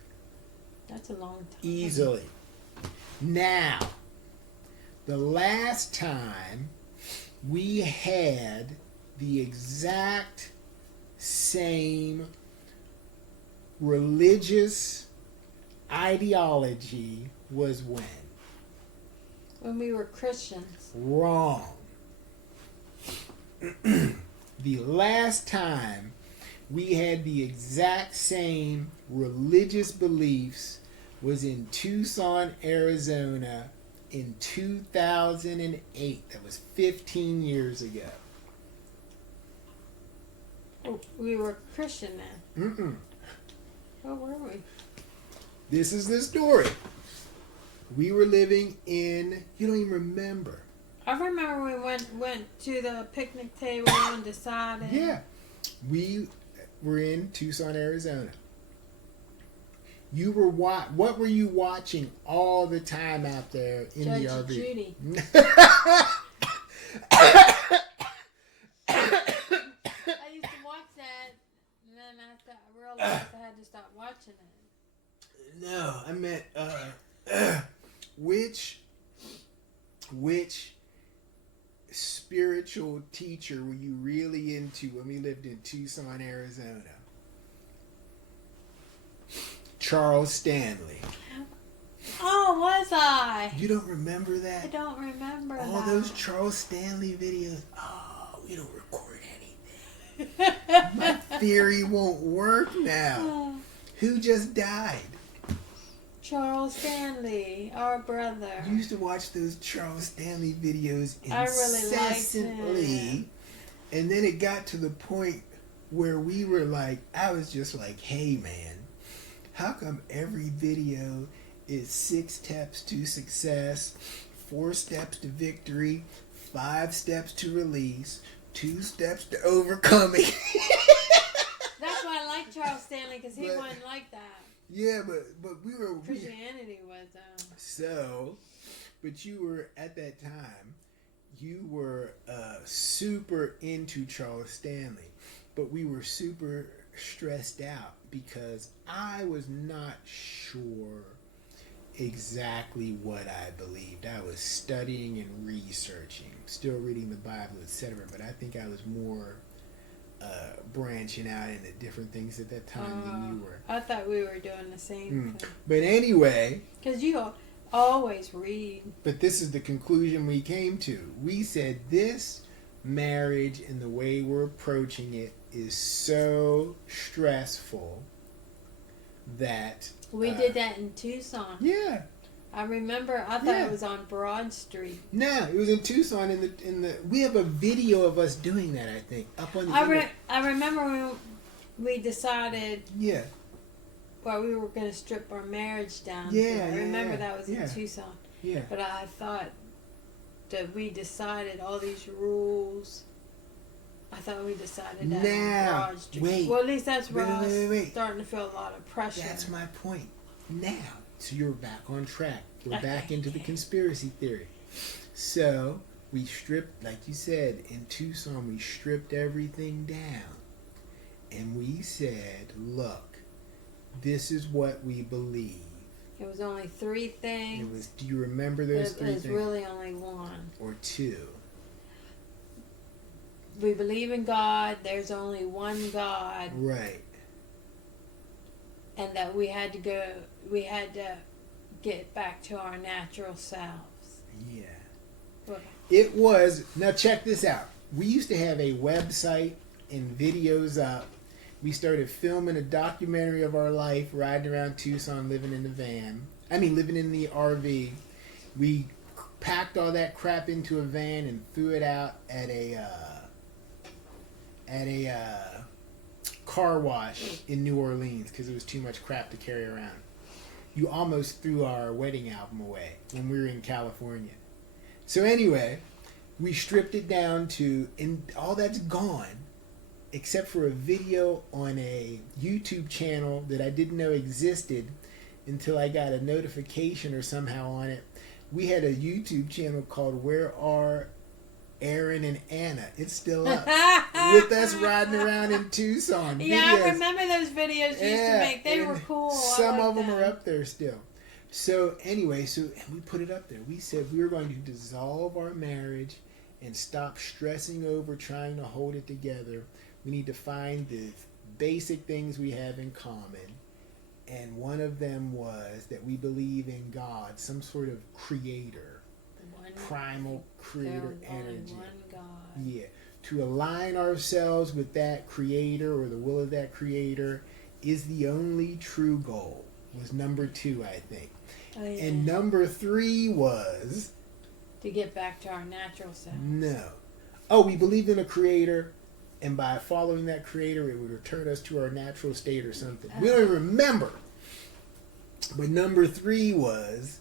That's a long time. Easily. Now, the last time we had the exact same religious ideology was when? When we were Christians. Wrong. The last time we had the exact same religious beliefs was in Tucson, Arizona in 2008. That was 15 years ago. Oh, we were Christian then. What were we? This is the story. We were living in, you don't even remember. I remember we went to the picnic table and decided. Yeah. We were in Tucson, Arizona. You were what were you watching all the time out there in Judge the RV? Judy. I I used to watch that, and then I realized I had to stop watching it. No, I meant which spiritual teacher were you really into when we lived in Tucson, Arizona? Charles Stanley. Oh, was I? You don't remember I that? don't remember All that. those Charles Stanley videos. Oh, we don't record anything. My theory won't work now. Who just died? Charles Stanley, our brother. You used to watch those Charles Stanley videos I really liked incessantly. him. And then it got to the point where we were like, I was just like, hey man, how come every video is 6 steps to success, 4 steps to victory, 5 steps to release, 2 steps to overcoming? That's why I like Charles Stanley, because he wasn't like that. Yeah, but we were... Christianity was... So, but you were, at that time, you were super into Charles Stanley. But we were super stressed out because I was not sure exactly what I believed. I was studying and researching, still reading the Bible, etc. But I think I was more branching out into different things at that time than you were. I thought we were doing the same thing. But anyway... Because you always read. But this is the conclusion we came to. We said this marriage and the way we're approaching it is so stressful that... We did that in Tucson. Yeah. I remember, I thought it was on Broad Street. No, it was in Tucson in the we have a video of us doing that, I think, up on the I remember when we decided Yeah. well, we were going to strip our marriage down. Yeah, I remember yeah, that was in yeah. Tucson. Yeah. But I thought that we decided all these rules. I thought we decided that Now, on Broad Street. wait. Well, at least that's where I was Wait. starting to feel a lot of pressure. That's my point. Now, so you're back on track. We're Okay. back into the conspiracy theory. So, we stripped, like you said, in Tucson, we stripped everything down. And we said, look, this is what we believe. It was only 3 things. It was, do you remember those It 3 was things? really only 1. Or 2? We believe in God. There's only one God. Right. And that we had to get back to our natural selves. Yeah. Well, It was, now check this out. We used to have a website and videos up. We started filming a documentary of our life, riding around Tucson, living in the van. Living in the RV. We packed all that crap into a van and threw it out at a car wash in New Orleans because it was too much crap to carry around. You almost threw our wedding album away when we were in California. So anyway, we stripped it down to, and all that's gone. except for a video on a YouTube channel that I didn't know existed until I got a notification or somehow on it. We had a YouTube channel called Where Are Aaron and Anna? It's still up. With us riding around in Tucson. Yeah, Videos. I remember those videos you used to make. They and were cool. Some I of them liked are up there still. So anyway, and we put it up there. We said we were going to dissolve our marriage and stop stressing over trying to hold it together. We need to find the basic things we have in common. And one of them was that we believe in God, some sort of creator, primal creator energy. One God. Yeah. To align ourselves with that creator or the will of that creator is the only true goal. Was number 2, I think. Oh, yeah. And number 3 was... To get back to our natural self. No. Oh, we believed in a creator, and by following that creator, it would return us to our natural state or something. We don't even remember. But number 3 was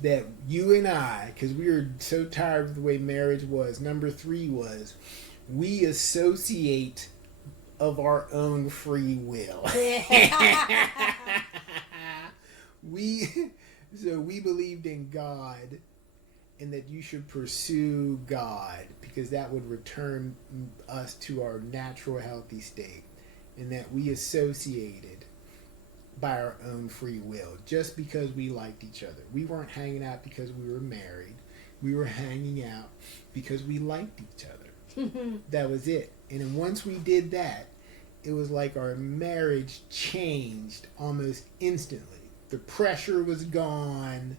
that you and I, because we were so tired of the way marriage was, number 3 was we associate of our own free will. we believed in God, and that you should pursue God because that would return us to our natural healthy state, and that we associated by our own free will just because we liked each other. We weren't hanging out because we were married. We were hanging out because we liked each other. That was it. And then once we did that, it was like our marriage changed almost instantly. The pressure was gone.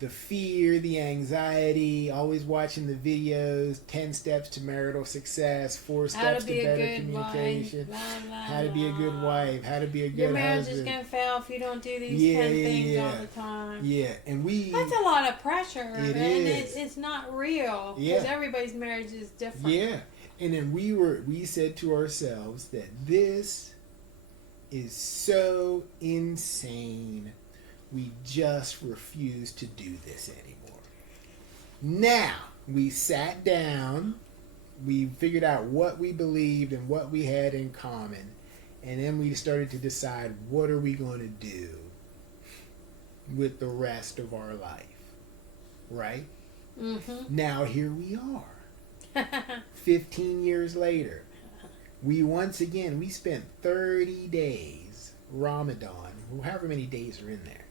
The fear, the anxiety, always watching the videos, 10 steps to marital success, 4 steps to better communication, how to be a good wife, how to be a good husband. Your marriage is going to fail if you don't do these 10 things all the time. Yeah, and that's a lot of pressure. It and is. It's not real. Because everybody's marriage is different. Yeah, and then we said to ourselves that this is so insane. We just refuse to do this anymore. Now, we sat down, we figured out what we believed and what we had in common, and then we started to decide what are we going to do with the rest of our life. Right? Mm-hmm. Now, here we are. 15 years later. We spent 30 days, Ramadan, however many days are in there.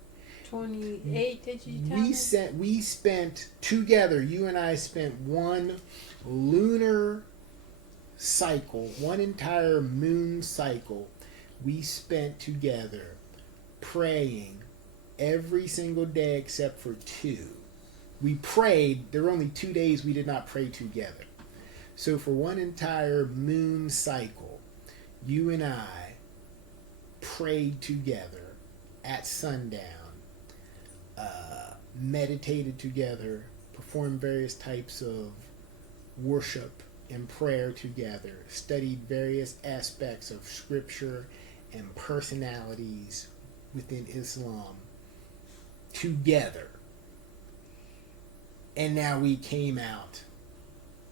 28, did you tell me? We spent together, you and I spent one lunar cycle, one entire moon cycle, we spent together praying every single day except for 2. We prayed, there were only 2 days we did not pray together. So for one entire moon cycle, you and I prayed together at sundown. Meditated together, performed various types of worship and prayer together, studied various aspects of scripture and personalities within Islam together. And now we came out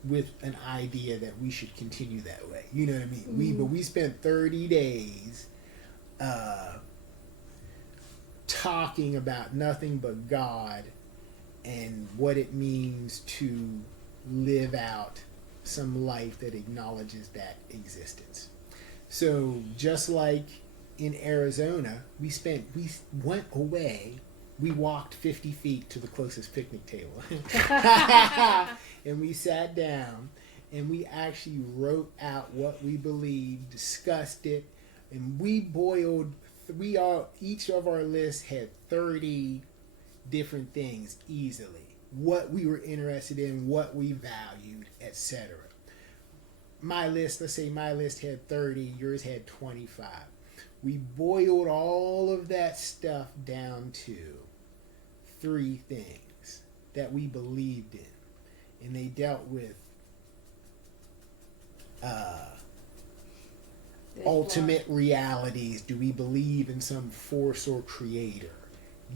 with an idea that we should continue that way. You know what I mean? But we spent 30 days talking about nothing but God and what it means to live out some life that acknowledges that existence. So just like in Arizona, we went away, we walked 50 feet to the closest picnic table. And we sat down and we actually wrote out what we believed, discussed it, and each of our lists had 30 different things easily. What we were interested in, what we valued, etc. Let's say my list had 30, yours had 25. We boiled all of that stuff down to 3 things that we believed in. And they dealt with ultimate realities. Do we believe in some force or creator?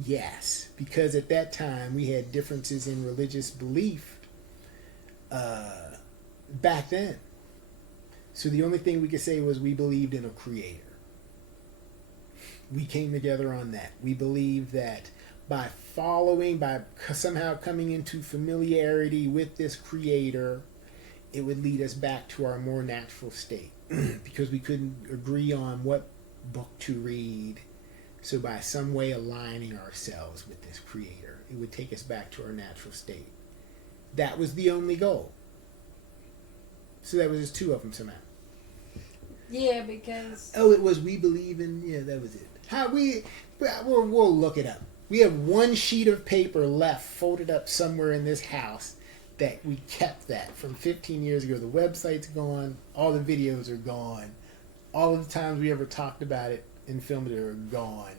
Yes, because at that time we had differences in religious belief back then. So the only thing we could say was we believed in a creator. We came together on that. We believed that by somehow coming into familiarity with this creator, it would lead us back to our more natural state. Because we couldn't agree on what book to read. So by some way aligning ourselves with this creator, it would take us back to our natural state. That was the only goal. So that was just two of them somehow. Yeah, because... Oh, it was we believe in... Yeah, that was it. We'll look it up. We have one sheet of paper left folded up somewhere in this house that we kept that from 15 years ago. The website's gone. All the videos are gone. All of the times we ever talked about it and filmed it are gone.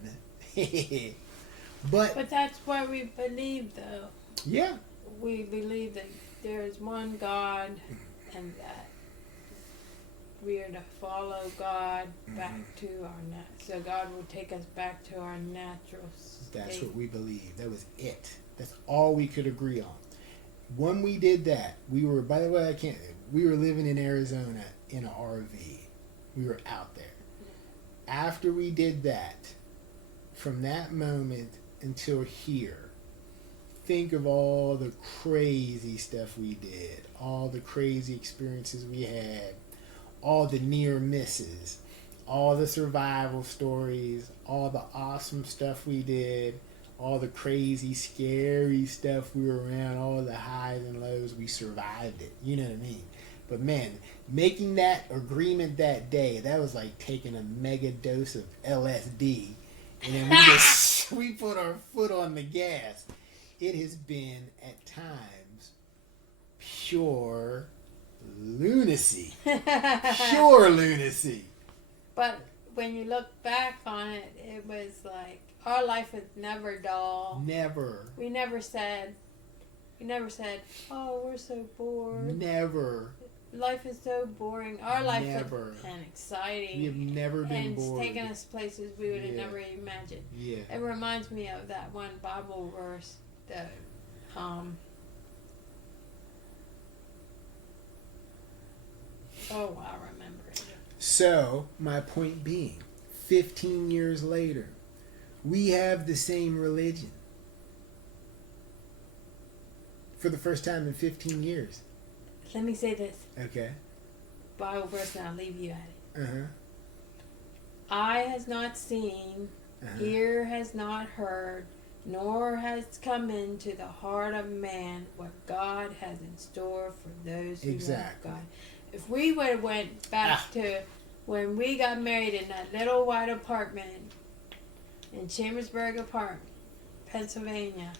But that's what we believe, though. Yeah. We believe that there is one God and that we are to follow God back to our so God will take us back to our natural state. That's what we believe. That was it. That's all we could agree on. When we did that, we were, by the way, we were living in Arizona in an RV. We were out there. After we did that, from that moment until here, think of all the crazy stuff we did, all the crazy experiences we had, all the near misses, all the survival stories, all the awesome stuff we did, all the crazy, scary stuff we were around, all the highs and lows, we survived it. You know what I mean? But man, making that agreement that day, that was like taking a mega dose of LSD, and then we put our foot on the gas. It has been at times pure lunacy. Pure lunacy. But when you look back on it, it was like our life was never dull. Never. We never said, oh, we're so bored. Never. Life is so boring. Our life Never. is exciting. We have never been and bored. it's taken us places we would have never imagined. Yeah. It reminds me of that one Bible verse that oh, I remember it. So, my point being, 15 years later, we have the same religion. For the first time in 15 years. Let me say this. Okay. Bible verse, and I'll leave you at it. Uh-huh. Eye has not seen, ear has not heard, nor has come into the heart of man what God has in store for those who love God. If we would have went back to when we got married in that little white apartment in Chambersburg apartment, Pennsylvania,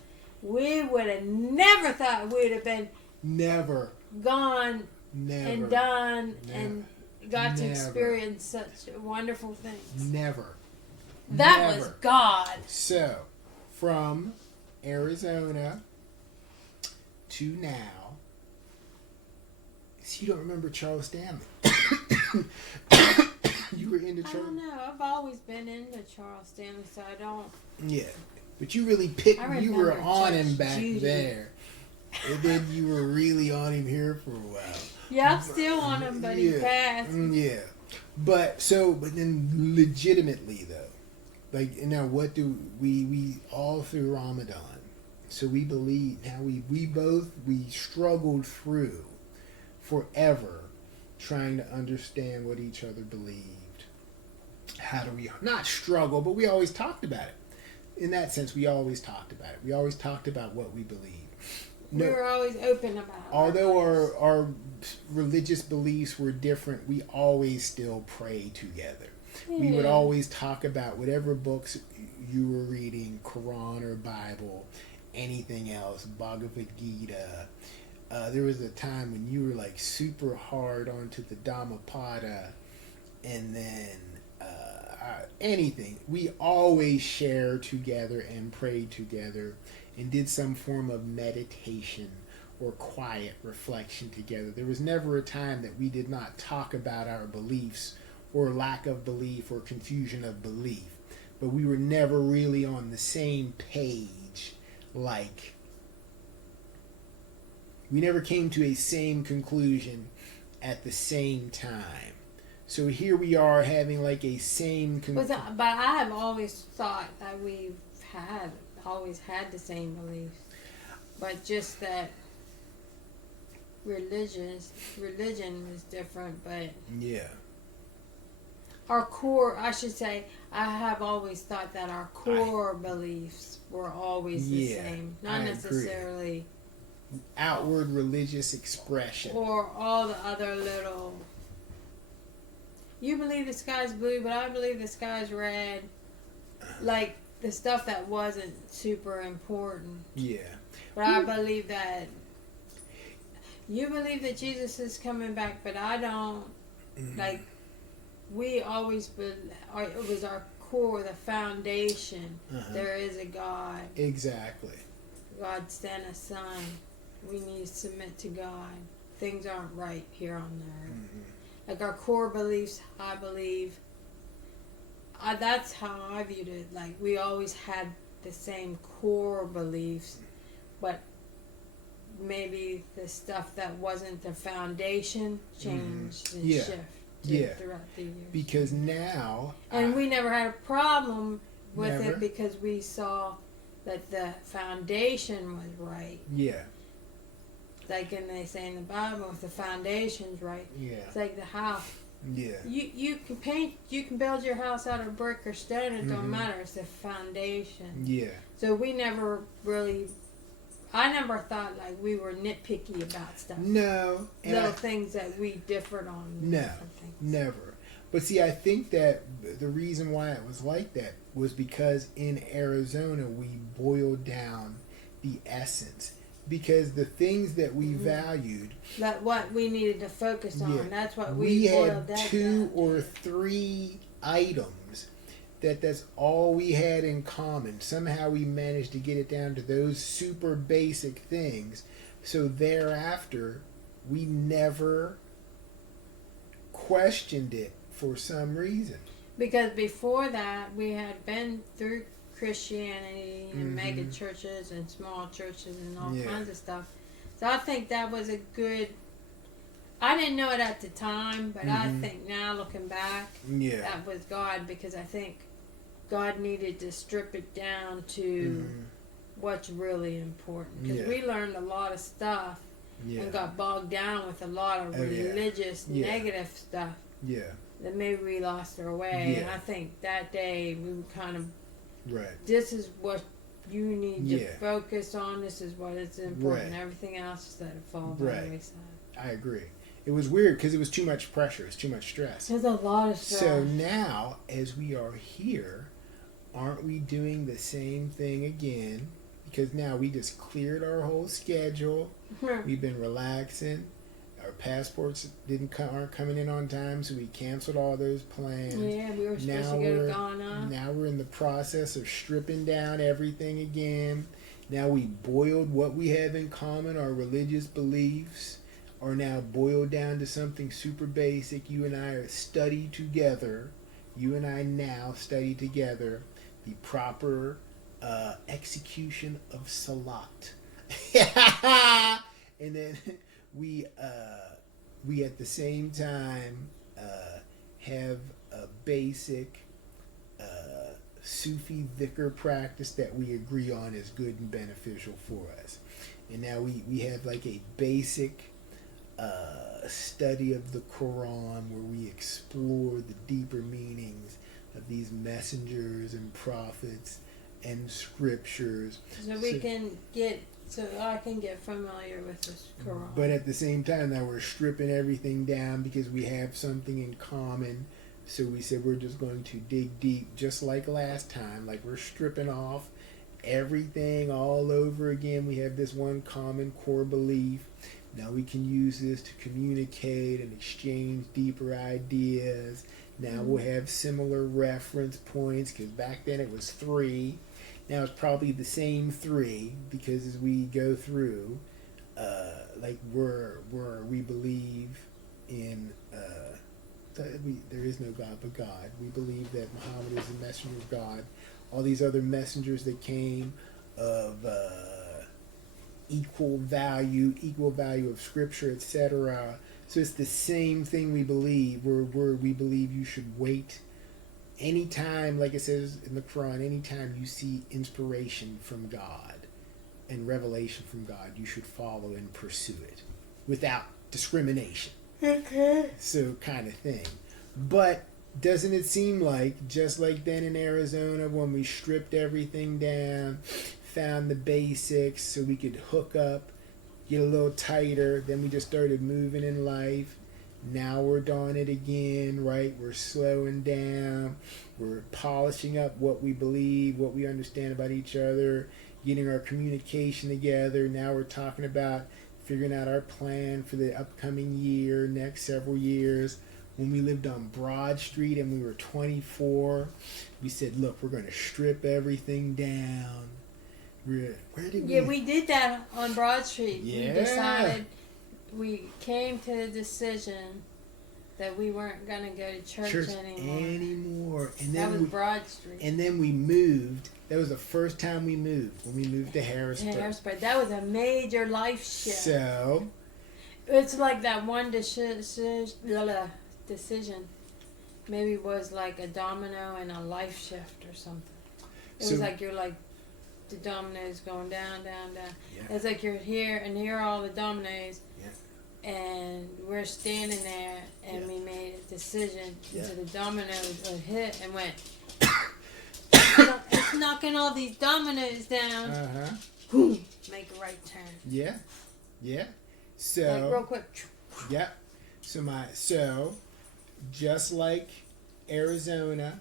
we would have never thought we would have been gone and done and got to experience such wonderful things. That was God. So, from Arizona to now, you don't remember Charles Stanley. You were into Charles. I don't know. I've always been into Charles Stanley, so I don't. Yeah, but you really you were on him back there. And then you were really on him here for a while. Yeah, I'm still on him, but he passed. Yeah. But then legitimately though, like now what do we all through Ramadan, so we believe now we struggled through forever trying to understand what each other believed. How do we not struggle, but we always talked about it. In that sense, we always talked about it. We always talked about what we believed. We were always open about it. Although our religious beliefs were different, we always still prayed together. Yeah. We would always talk about whatever books you were reading, Quran or Bible, anything else, Bhagavad Gita. There was a time when you were like super hard onto the Dhammapada, and then anything. We always shared together and prayed together and did some form of meditation or quiet reflection together. There was never a time that we did not talk about our beliefs or lack of belief or confusion of belief. But we were never really on the same page. Like, we never came to a same conclusion at the same time. So here we are having like a same. But I have always thought that we've always had the same beliefs, but just that religion is different. But yeah, our core, I should say, I have always thought that our core beliefs were always the same, not necessarily outward religious expression or all the other little. You believe the sky's blue, but I believe the sky's red. Like the stuff that wasn't super important. Yeah. But I believe that you believe that Jesus is coming back, but I don't. Like, we always it was our core, the foundation. There is a God. Exactly. God sent a son. We need to submit to God. Things aren't right here on earth. Like our core beliefs, I believe. That's how I viewed it. Like we always had the same core beliefs, but maybe the stuff that wasn't the foundation changed and shifted throughout the years. Because now, and we never had a problem with it because we saw that the foundation was right. Yeah. Like they say in the Bible, if the foundation's right, it's like the house. Yeah. You can build your house out of brick or stone. It don't matter. It's the foundation. Yeah. So we never really. I never thought like we were nitpicky about stuff. No. Little things that we differed on. No. Never. But see, I think that the reason why it was like that was because in Arizona we boiled down the essence. Because the things that we valued, that what we needed to focus on, that's what we had that 2 down. or 3 items that's all we had in common. Somehow we managed to get it down to those super basic things. So thereafter, we never questioned it for some reason. Because before that, we had been through Christianity and mega churches and small churches and all kinds of stuff. So I think that was a good. I didn't know it at the time, but I think now looking back, that was God, because I think God needed to strip it down to what's really important. Because we learned a lot of stuff and got bogged down with a lot of religious negative stuff. Yeah. That maybe we lost our way. And I think that day we were kind of. Right. This is what you need to focus on. This is what is important. Everything else is let it fall by the wayside. I agree. It was weird because it was too much pressure. It's too much stress. There's a lot of stress. So now, as we are here, aren't we doing the same thing again? Because now we just cleared our whole schedule. We've been relaxing. Our passports aren't coming in on time, so we canceled all those plans. Yeah, we were supposed to go to Ghana. Now we're in the process of stripping down everything again. Now we boiled what we have in common, our religious beliefs, are now boiled down to something super basic. You and I study together. You and I now study together the proper execution of Salat. And then we at the same time have a basic Sufi dhikr practice that we agree on is good and beneficial for us. And now we have like a basic study of the Quran where we explore the deeper meanings of these messengers and prophets and scriptures. So I can get familiar with this Quran. But at the same time, now we're stripping everything down because we have something in common. So we said we're just going to dig deep, just like last time. Like we're stripping off everything all over again. We have this one common core belief. Now we can use this to communicate and exchange deeper ideas. Now we'll have similar reference points, because back then it was 3. Now it's probably the same 3, because as we go through, like where we believe in there is no God but God. We believe that Muhammad is the messenger of God. All these other messengers that came of equal value of Scripture, etc. So it's the same thing we believe. Where we believe you should wait. Anytime, like it says in the Quran, anytime you see inspiration from God and revelation from God, you should follow and pursue it without discrimination. Okay. So kind of thing. But doesn't it seem like, just like then in Arizona when we stripped everything down, found the basics so we could hook up, get a little tighter, then we just started moving in life. Now we're doing it again, right? We're slowing down. We're polishing up what we believe, what we understand about each other, getting our communication together. Now we're talking about figuring out our plan for the upcoming year, next several years. When we lived on Broad Street and we were 24, we said, look, we're going to strip everything down. Where did we... Yeah, we did that on Broad Street. Yeah. We decided, we came to the decision that we weren't going to go to church anymore. And That then was Broad Street. And then we moved. That was the first time we moved, when we moved to Harrisburg. Harrisburg. That was a major life shift. So, It's like that one decision maybe was like a domino and a life shift or something. It So- was like you're like the dominoes going down, down, down. Yeah. It's like you're here and here are all the dominoes. Yeah. And we're standing there and Yeah. we made a decision Yeah. until the dominoes would hit and went it's knocking all these dominoes down. uh-huh. Make a right turn. Yeah. Yeah. So, Like real quick. yep. So, just like Arizona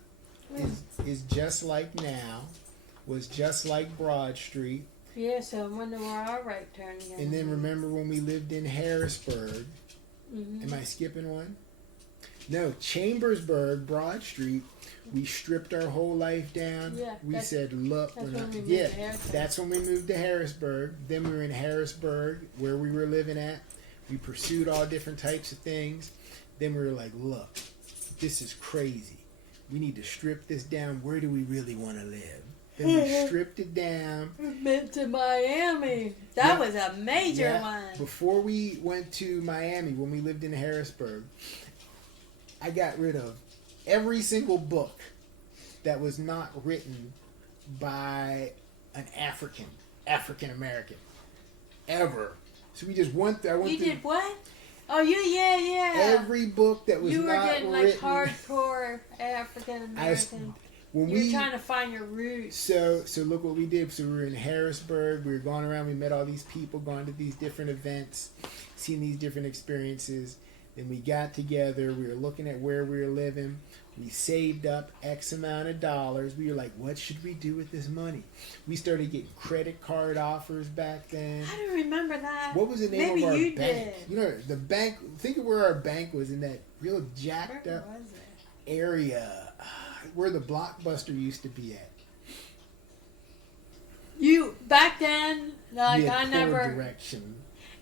is just like now, was just like Broad Street. Yeah, so I wonder where our right turn is. And then remember when we lived in Harrisburg. Mm-hmm. Am I skipping one? No, Chambersburg, Broad Street. We stripped our whole life down. Yeah, We said, look, that's we're when not. we moved Yeah, to Harrisburg. that's when we moved to Harrisburg. Then we were in Harrisburg, where we were living at. We pursued all different types of things. Then we were like, look, this is crazy. We need to strip this down. Where do we really want to live? Then we stripped it down. Went to Miami. That Yeah. was a major Yeah. one. Before we went to Miami, when we lived in Harrisburg, I got rid of every single book that was not written by an African American, ever. So we just went through. You did what? Oh, yeah. Every book that was You were not getting like written. hardcore African American. When You were trying to find your roots. So look what we did. So we were in Harrisburg. We were going around. We met all these people, going to these different events, seeing these different experiences. Then we got together. We were looking at where we were living. We saved up X amount of dollars. We were like, what should we do with this money? We started getting credit card offers back then. I don't remember that. What was the name Maybe of our you bank? did. You know, the bank. Think of where our bank was, in that real jacked Where up was it? area where the Blockbuster used to be at. You back then, like Yeah, I Core never, direction.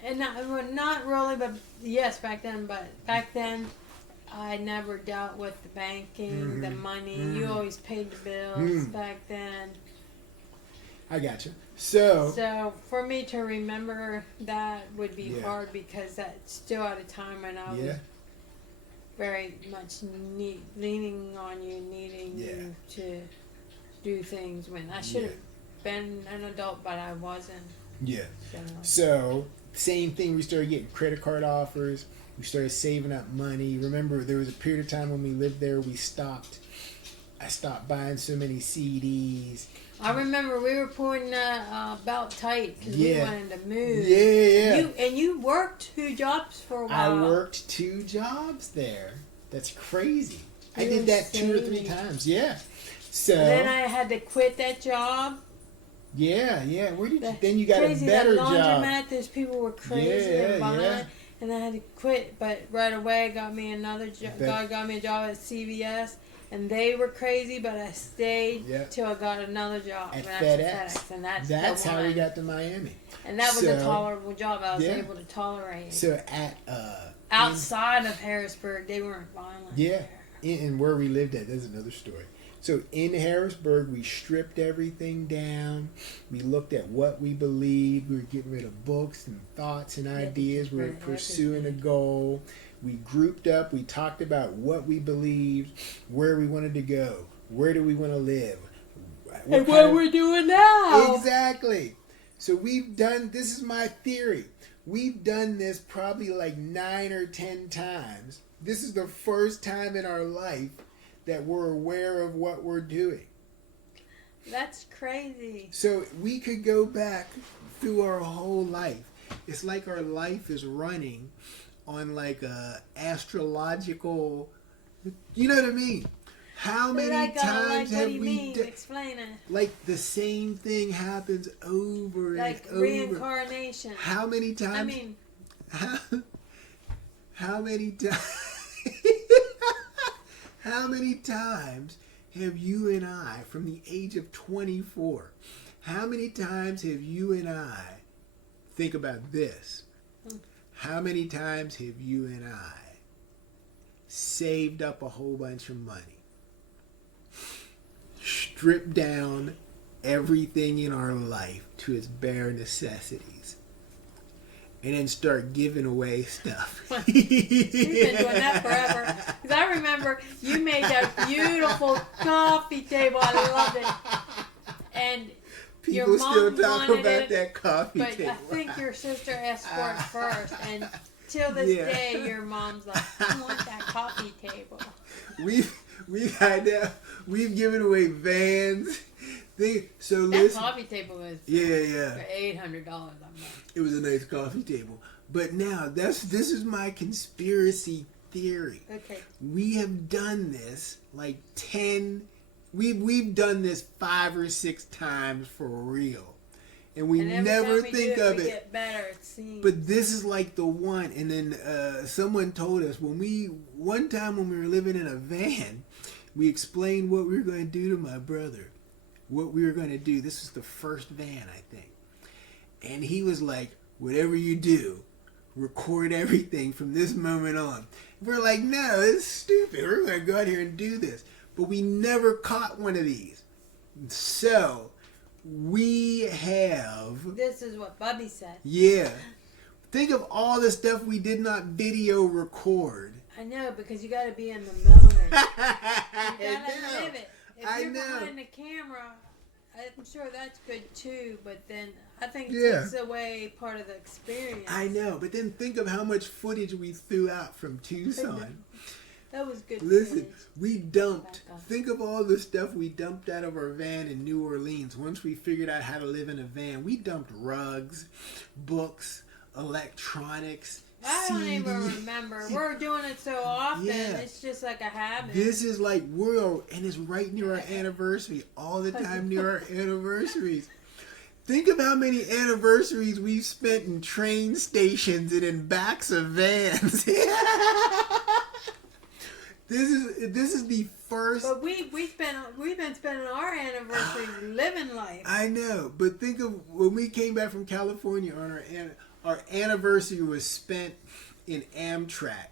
and not really, but yes, back then. But back then, I never dealt with the banking, the money. You always paid the bills back then. I got you. So So for me to remember that would be Yeah. hard because that's still at a time when I was yeah, very much leaning on you, needing Yeah. you to do things when I should have been an adult, but I wasn't. yeah. So. So same thing. We started getting credit card offers. We started saving up money. Remember, there was a period of time when we lived there. I stopped buying so many CDs. I remember we were pulling the belt tight because we Yeah. wanted to move. Yeah. You worked 2 jobs for a I while. worked 2 jobs there. That's crazy. I You did were that 2 or 3 saving. times. Yeah. So And then I had to quit that job. yeah. Where did you? That Then you got crazy, a better that job. laundromat, those people were crazy Yeah, and violent. yeah. And I had to quit, but right away got me another job. Bet. God got me a job at CVS, and they were crazy, but I stayed Yeah. till I got another job At FedEx, and that's That's the how we one. got to Miami. And that was a So- tolerable job. I was Yeah. able to tolerate. So at Outside of Harrisburg, they weren't violent. Yeah. there. And where we lived at, that's another story. So in Harrisburg, we stripped everything down. We looked at what we believed. We were getting rid of books and thoughts and ideas. We were pursuing a goal. We grouped up. We talked about what we believed, where we wanted to go, where do we want to live. And what we're doing now. Exactly. So we've done, this is my theory. We've done this probably like 9 or 10 times. This is the first time in our life that we're aware of what we're doing. That's crazy. So we could go back through our whole life. It's like our life is running on like a astrological, you know what I mean? How many times have we explain it. Like the same thing happens over like and over. Reincarnation. How many times? I mean, how many times? How many times have you and I, from the age of 24, how many times have you and I, think about this, how many times have you and I saved up a whole bunch of money, stripped down everything in our life to its bare necessities, and then start giving away stuff? You've been doing that forever. Because I remember you made that beautiful coffee table. I loved it. And people your mom still talk wanted about it, that coffee but table. I think your sister asked for it first. And till this day, your mom's like, I want that coffee table. We've given away vans. So That listen, coffee table was for $800 a month. It was a nice coffee table. But now this is my conspiracy theory. Okay. We have done this like 10. We've done this 5 or 6 times for real, and we never think of it. Get better, it seems. But this is like the one. And then someone told us one time when we were living in a van, we explained what we were going to do to my brother. What we were going to do. This was the first van, I think. And he was like, whatever you do, record everything from this moment on. We're like, no, it's stupid. We're going to go out here and do this. But we never caught one of these. So, we have... This is what Bubby said. Yeah. Think of all the stuff we did not video record. I know, because you got to be in the moment. You got to live it. If you're behind the camera, I'm sure that's good too, but then I think it takes away part of the experience. I know, but then think of how much footage we threw out from Tucson. That was good. Listen, we dumped, think of all the stuff we dumped out of our van in New Orleans. Once we figured out how to live in a van, we dumped rugs, books, electronics, I don't even remember. We're doing it so often. It's just like a habit. This is like and it's right near our anniversary. All the time near our anniversaries. Think of how many anniversaries we've spent in train stations and in backs of vans. This is the first. But we've been spending our anniversary living life. I know, but think of when we came back from California on our anniversary was spent in Amtrak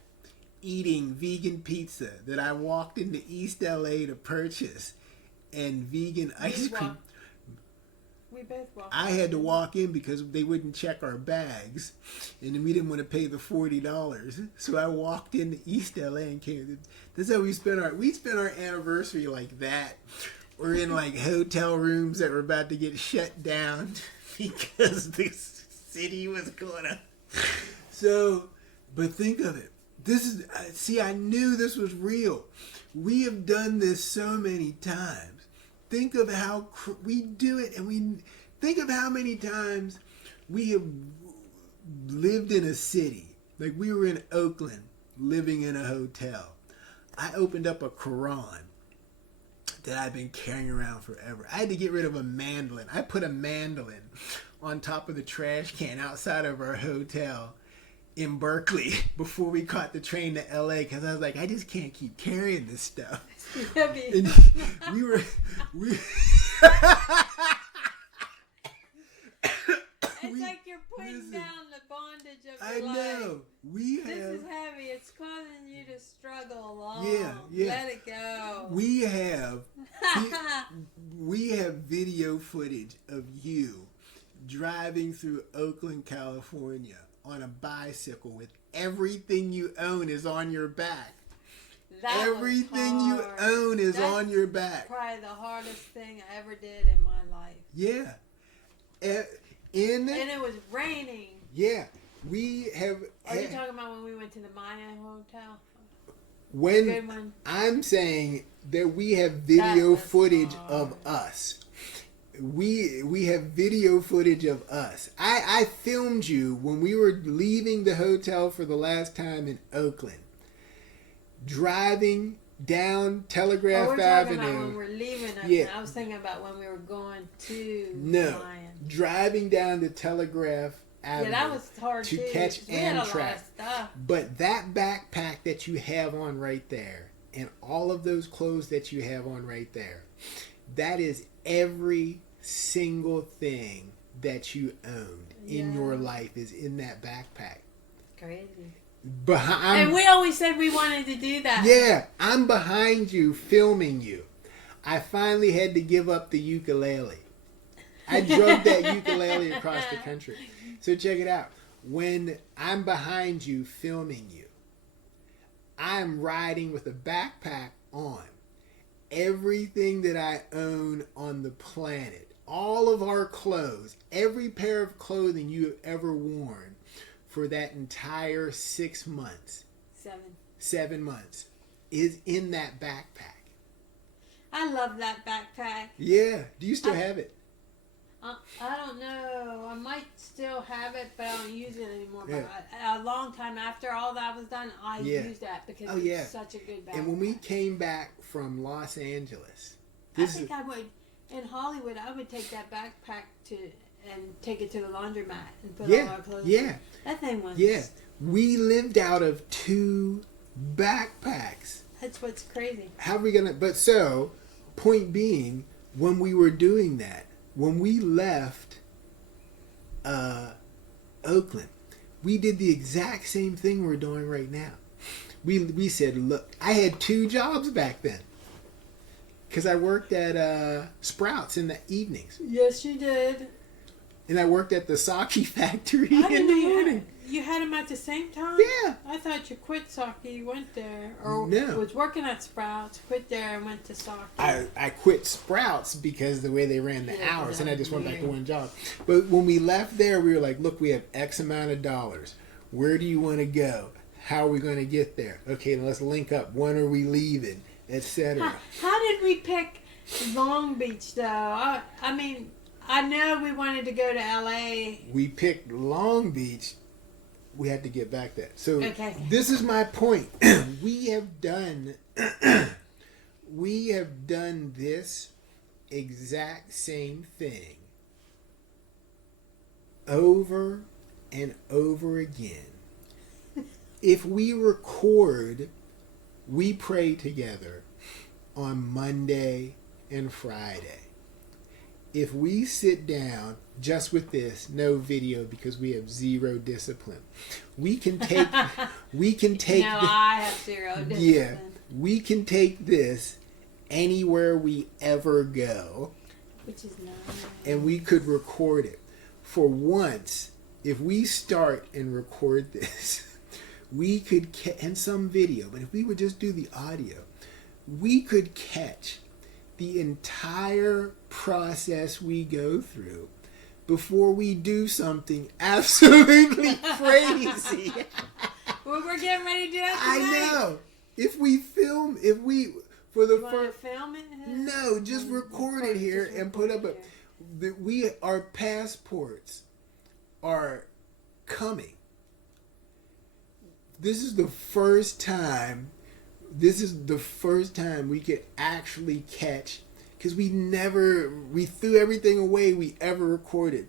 eating vegan pizza that I walked into East LA to purchase, and vegan ice cream. We both walked. I had to walk in because they wouldn't check our bags, and we didn't want to pay the $40. So I walked into East LA and came. That's how we spent our anniversary like that. We're in like hotel rooms that were about to get shut down because this city was going up. So, but think of it. I knew this was real. We have done this so many times. Think of how we do it, and we think of how many times we have lived in a city. Like we were in Oakland, living in a hotel. I opened up a Quran that I've been carrying around forever. I had to get rid of a mandolin. I put a mandolin on top of the trash can outside of our hotel in Berkeley before we caught the train to LA, because I was like, I just can't keep carrying this stuff. And It's like you're putting down the bondage of your life. I know. This is heavy. It's causing you to struggle along. Yeah. Let it go. We have We have video footage of you driving through Oakland, California on a bicycle with everything you own is on your back. That was Everything you hard. own is That's on your back. Probably the hardest thing I ever did in my life. Yeah. And it was raining. Yeah. We have. Are you talking about when we went to the Maya Hotel? When Good one. I'm saying that we have That video was footage hard. of us. We have video footage of us. I filmed you when we were leaving the hotel for the last time in Oakland. Driving down Telegraph we're Avenue. talking about when we're leaving. Yeah. I was thinking about when we were going to No. Mayan. Driving down to Telegraph Avenue. Yeah, that was hard to too. catch 'Cause we had a lot Amtrak. of stuff. But that backpack that you have on right there, and all of those clothes that you have on right there, that is every single thing that you owned in Yeah. your life is in that backpack. Crazy. Behind, And we always said we wanted to do that. yeah, I'm behind you filming you. I finally had to give up the ukulele. I drove that ukulele across the country. So check it out. When I'm behind you filming you, I'm riding with a backpack on. Everything that I own on the planet, all of our clothes, every pair of clothing you have ever worn for that entire 6 months, 7 months, is in that backpack. I love that backpack. Yeah. Do you still have it? I don't know. I might still have it, but I don't use it anymore. Yeah. But a long time after all that was done, I used that because Oh, it's yeah. such a good backpack. And when we came back from Los Angeles, I think I would, in Hollywood, I would take that backpack and take it to the laundromat and put all our clothes in. yeah, That thing was... yeah. We lived out of 2 backpacks. That's what's crazy. How are we gonna? But so, point being, when we were doing that, when we left Oakland, we did the exact same thing we're doing right now. We said, look, I had 2 jobs back then. Because I worked at Sprouts in the evenings. Yes, you did. And I worked at the sake factory I in didn't the know morning. you had them at the same time? Yeah. I thought you quit sake, you went there. Or No. was working at Sprouts, quit there and went to sake. I quit Sprouts because the way they ran the Yeah, hours, that and I was just went back to weird. one job. But when we left there, we were like, look, we have X amount of dollars. Where do you want to go? How are we going to get there? Okay, let's link up. When are we leaving? Etc. How did we pick Long Beach, though? I mean, I know we wanted to go to L.A. We picked Long Beach. We had to get back there. So Okay. this is my point. We have done this exact same thing over and over again. If we record, we pray together on Monday and Friday. If we sit down just with this, no video because we have 0 discipline. We can take No, I have 0 discipline. yeah, we can take this anywhere we ever go, Which is nice. and we could record it. For once, if we start and record this, we could and some video, but if we would just do the audio, we could catch the entire process we go through before we do something absolutely crazy. Well, we're getting ready to do that I tonight. know. For the You want to first, film it? no, just record it here Just and put up record our passports are coming. This is the first time we could actually catch, because we threw everything away we ever recorded.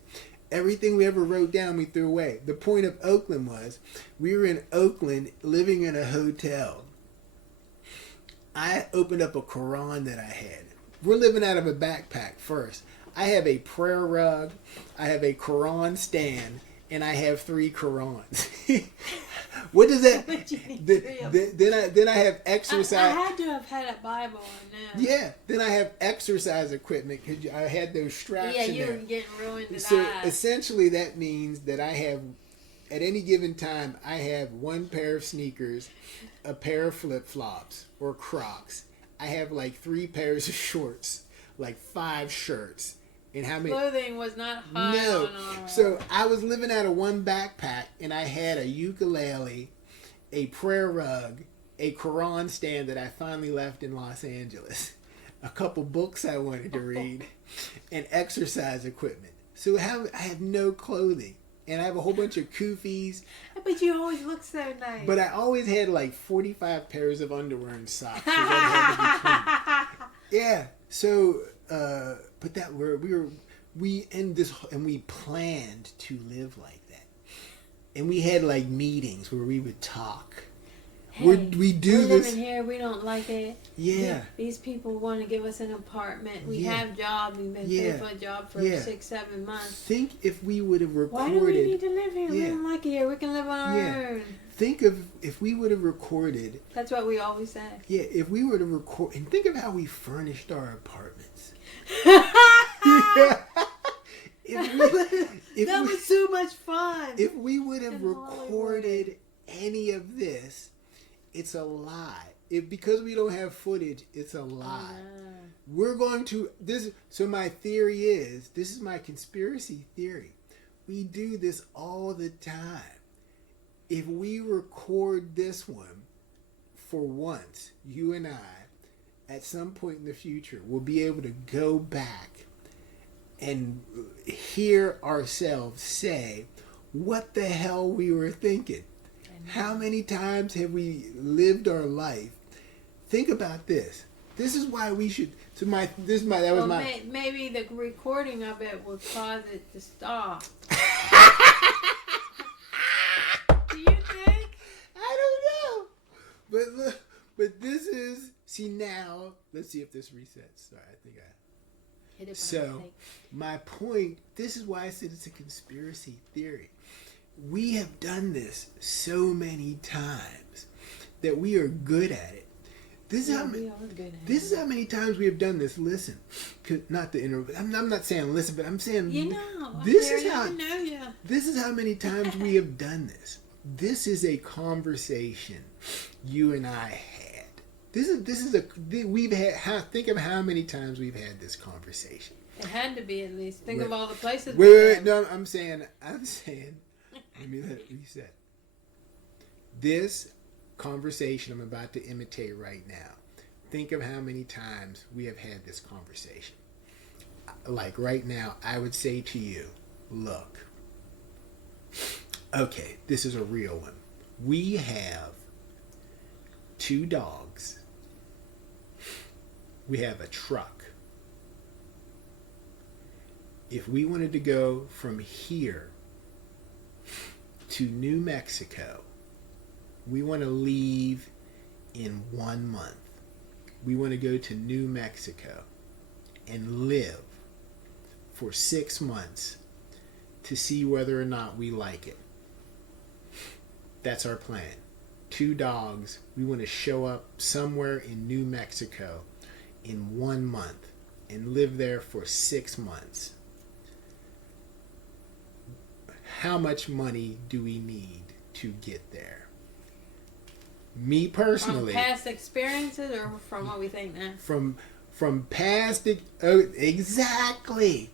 Everything we ever wrote down, we threw away. The point of Oakland was, we were in Oakland living in a hotel. I opened up a Quran that I had. We're living out of a backpack first. I have a prayer rug. I have a Quran stand. and I have 3 Qurans. What does that? But you need 3 of them. Then I have I exercise. had to have had a Bible in there. Yeah. Then I have exercise equipment because I had those straps. Yeah, in you there. were getting ruined to So die. essentially, that means that I have, at any given time, I have 1 pair of sneakers, a pair of flip flops or Crocs. I have like 3 pairs of shorts, like 5 shirts, and how many? Clothing was not high No. on our... So I was living out of 1 backpack, and I had a ukulele, a prayer rug, a Quran stand that I finally left in Los Angeles, a couple books I wanted to read, and exercise equipment. So I have no clothing, and I have a whole bunch of kufis. But you always look so nice. But I always had like 45 pairs of underwear and socks. So that had to be clean. Yeah. So, but that we planned to live like that, and we had like meetings where we would talk. Hey, we do we're this. living here. We don't like it. Yeah. These people want to give us an apartment. We Yeah. have jobs. We've been Yeah. paid for a job for Yeah. 6-7 months. Think if we would have Why recorded. do we need to live here? We Yeah. don't like it here. We can live on our Yeah. own. Think of if we would have recorded. That's what we always say. Yeah, if we were to record, and think of how we furnished our apartments. Yeah. That was so much fun. If we would have In Hollywood. recorded any of this, it's a lie. Because we don't have footage, it's a lie. We're going to this. So my theory is, this is my conspiracy theory. We do this all the time. If we record this one for once, you and I, at some point in the future, we'll be able to go back and hear ourselves say what the hell we were thinking. How many times have we lived our life? Think about this. This is why we should. Maybe the recording of it will cause it to stop. Do you think? I don't know. But look, but this is, see now, let's see if this resets. Sorry, I think I. Hit it by So, mistake. my point, this is why I said it's a conspiracy theory. We have done this so many times that we are good at it. This is how many. we are good at This it. is how many times we have done this. Listen, not the interview. I'm not saying listen, but I'm saying You know, this Terry, is how. I know you. This is how many times we have done this. This is a conversation you and I had. This is we've had. Think of how many times we've had this conversation. It had to be at least. Think Wait. of all the places. Wait. No, I'm saying. Let me let it reset. This conversation I'm about to imitate right now. Think of how many times we have had this conversation. Like right now, I would say to you, look. Okay, this is a real one. We have 2 dogs. We have a truck. If we wanted to go from here to New Mexico, we want to leave in 1 month. We want to go to New Mexico and live for 6 months to see whether or not we like it. That's our plan. 2 dogs. We want to show up somewhere in New Mexico in 1 month and live there for 6 months. How much money do we need to get there? Me personally, From past experiences or from what we think now? from past exactly.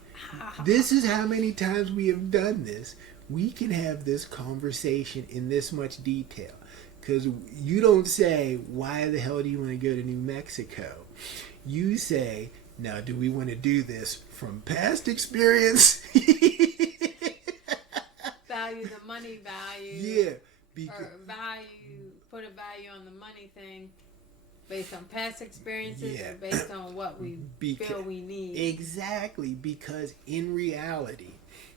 This is how many times we have done this. We can have this conversation in this much detail because you don't say, why the hell do you want to go to New Mexico? You say, now do we want to do this from past experience? Value the money value. Yeah. Or put a value on the money thing based on past experiences Yeah. or based on what we feel we need. Exactly, because in reality,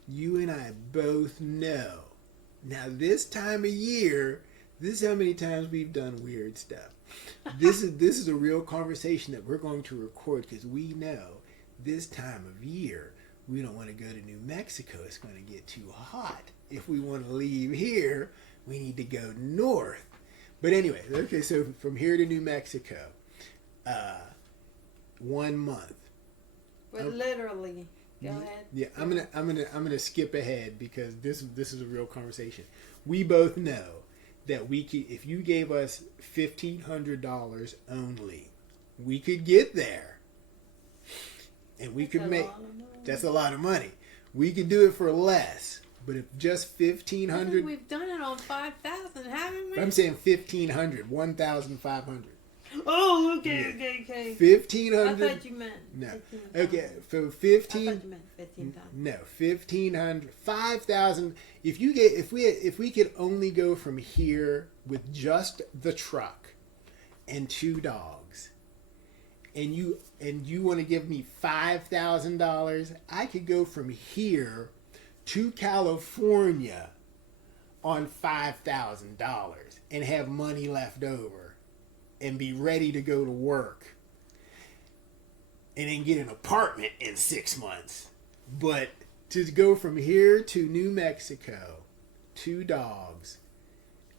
you and I both know. Now, this time of year, this is how many times we've done weird stuff. This is a real conversation that we're going to record because we know this time of year we don't want to go to New Mexico. It's going to get too hot. If we want to leave here, we need to go north. But anyway, okay, so from here to New Mexico, 1 month. But literally, go ahead. Yeah, I'm gonna skip ahead because this is a real conversation. We both know that we could, if you gave us $1,500 only, we could get there, and we could make. That's a lot of money. We could do it for less, but if just $1,500. We've done it on 5,000, haven't we? I'm saying 1,500, 1,500. Oh, okay. 1,500. I thought you meant. No. 15,000. Okay, for I 15. thought you meant 15,000. No, 1,500, 5,000. If we could only go from here with just the truck and 2 dogs, and you want to give me $5,000, I could go from here to California on $5,000 and have money left over and be ready to go to work and then get an apartment in 6 months. But to go from here to New Mexico, 2 dogs,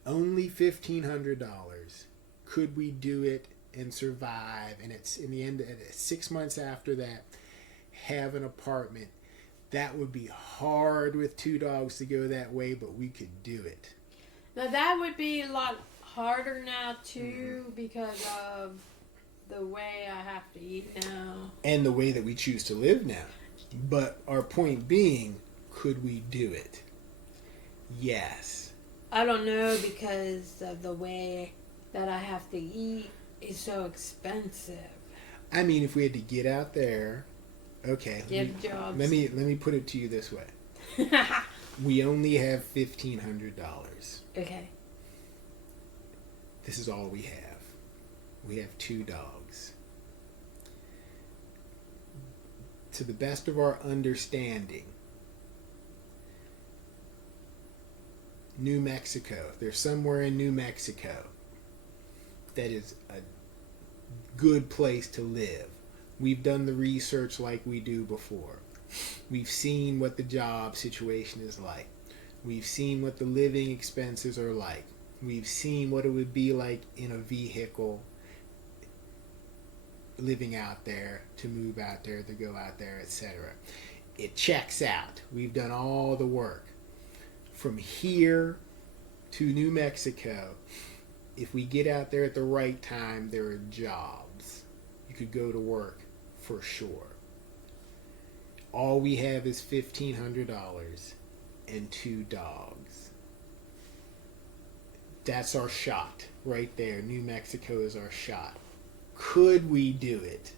only $1,500. Could we do it and survive? And it's in the end, 6 months after that, have an apartment. That would be hard with 2 dogs to go that way, but we could do it. Now that would be a lot harder now too, because of the way I have to eat now. And the way that we choose to live now. But our point being, could we do it? Yes. I don't know, because of the way that I have to eat is so expensive. I mean, if we had to get out there, okay. Get jobs. Let me put it to you this way. We only have $1,500. Okay. This is all we have. We have 2 dogs. To the best of our understanding, New Mexico, there's somewhere in New Mexico that is a good place to live. We've done the research like we do before. We've seen what the job situation is like. We've seen what the living expenses are like. We've seen what it would be like in a vehicle, living out there, to move out there, to go out there, etc. It checks out. We've done all the work. From here to New Mexico, if we get out there at the right time, there are jobs. You could go to work for sure. All we have is $1,500 and 2 dogs. That's our shot right there. New Mexico is our shot. Could we do it?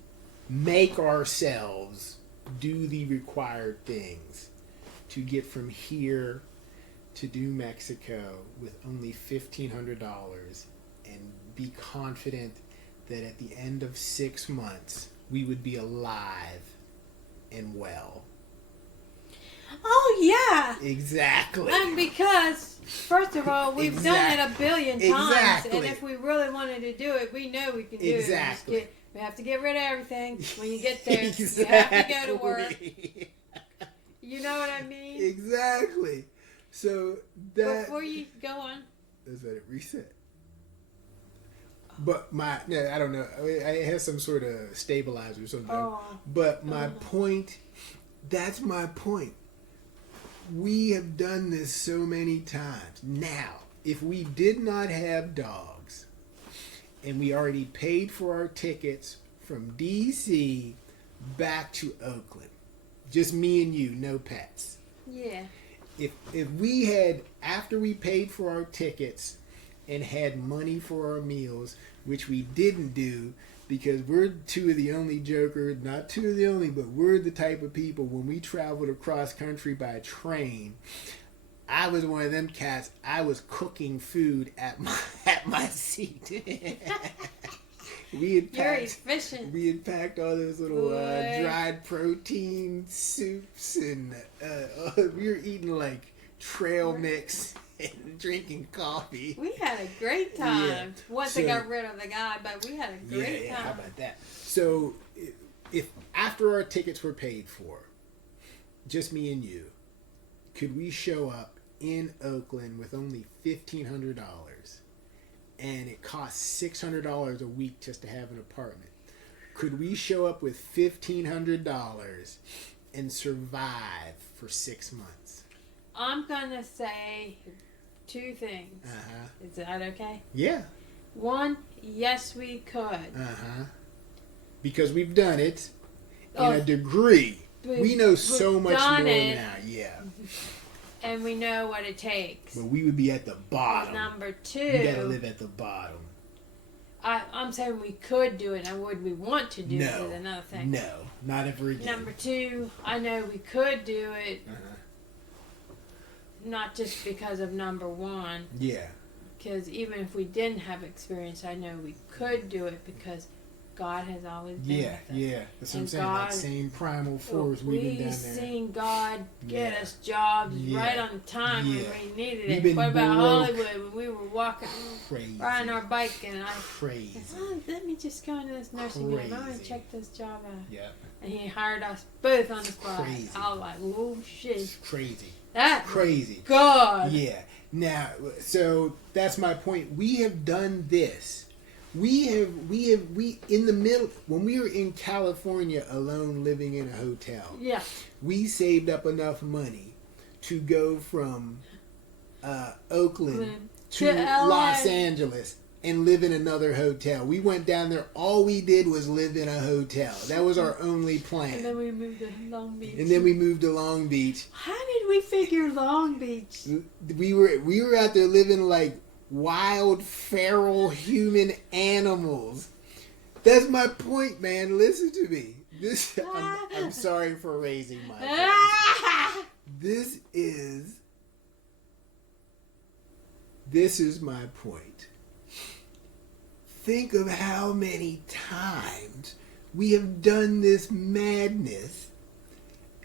Make ourselves do the required things to get from here to New Mexico with only $1,500 and be confident that at the end of 6 months we would be alive and well. Oh yeah. Exactly. And because, first of all, we've done it a billion times, Exactly. and if we really wanted to do it, we know we can do Exactly. it. We have to get rid of everything. When you get there, you have to go to work. You know what I mean? Exactly. So that. Before you go on. Is that it reset? But I don't know. It has some sort of stabilizer or something. Oh. But my point, that's my point. We have done this so many times. Now, if we did not have dogs, and we already paid for our tickets from D.C. back to Oakland, just me and you, no pets. Yeah. If we had, after we paid for our tickets and had money for our meals, which we didn't do because we're two of the only jokers, not two of the only, but we're the type of people, when we traveled across country by train, I was one of them cats. I was cooking food at my seat. You're efficient. We had packed all those little dried protein soups, and we were eating like trail mix and drinking coffee. We had a great time. Yeah. Once they got rid of the guy, but we had a great time. How about that? So, if after our tickets were paid for, just me and you, could we show up in Oakland with only $1,500, and it costs $600 a week just to have an apartment? Could we show up with $1,500 and survive for 6 months? I'm gonna say 2 things. Is that okay? Yeah. 1, yes, we could. Because we've done it in a degree. We know so much more now. Yeah. And we know what it takes. But we would be at the bottom. Number 2. You gotta live at the bottom. I'm saying we could do it, and would we want to do it is another thing. No, not ever again. Number 2, I know we could do it, not just because of number 1. Yeah. Because even if we didn't have experience, I know we could do it because God has always been with us. Yeah. That's what I'm saying. God, that same primal force we've been down there. seen God get us jobs right on time when we needed it. Been What about broke. Hollywood when we were walking, riding our bike, and I said, oh, let me just go into this nursing home. I'm going to check this job out. Yeah. And he hired us both on the spot. Crazy. I was like, oh shit. It's crazy. That's crazy. God. Yeah. Now, so that's my point. We have done this. We in the middle, when we were in California alone living in a hotel, we saved up enough money to go from Oakland to Los Angeles and live in another hotel. We went down there, all we did was live in a hotel. That was our only plan. And then we moved to Long Beach. How did we figure Long Beach? We were out there living like wild, feral human animals. That's my point, man. Listen to me. I'm sorry for raising my voice. This is my point. Think of how many times we have done this madness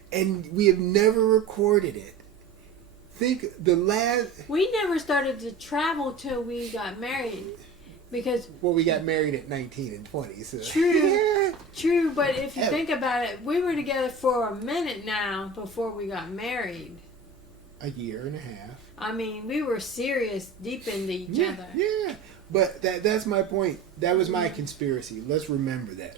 and we have never recorded it. We never started to travel till we got married, because we got married at 19 and 20. So. True. But if you think about it, we were together for a minute now before we got married. A year and a half. I mean, we were serious, deep into each other. Yeah, but that's my point. That was my conspiracy. Let's remember that.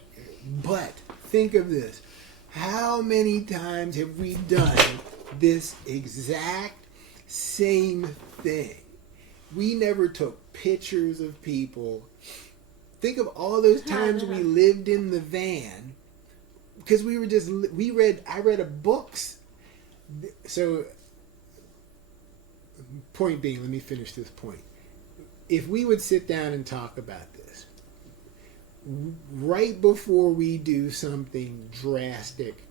But think of this: how many times have we done this exact same thing? We never took pictures of people. Think of all those times we lived in the van because I read a books. So, point being, let me finish this point. If we would sit down and talk about this, right before we do something drastic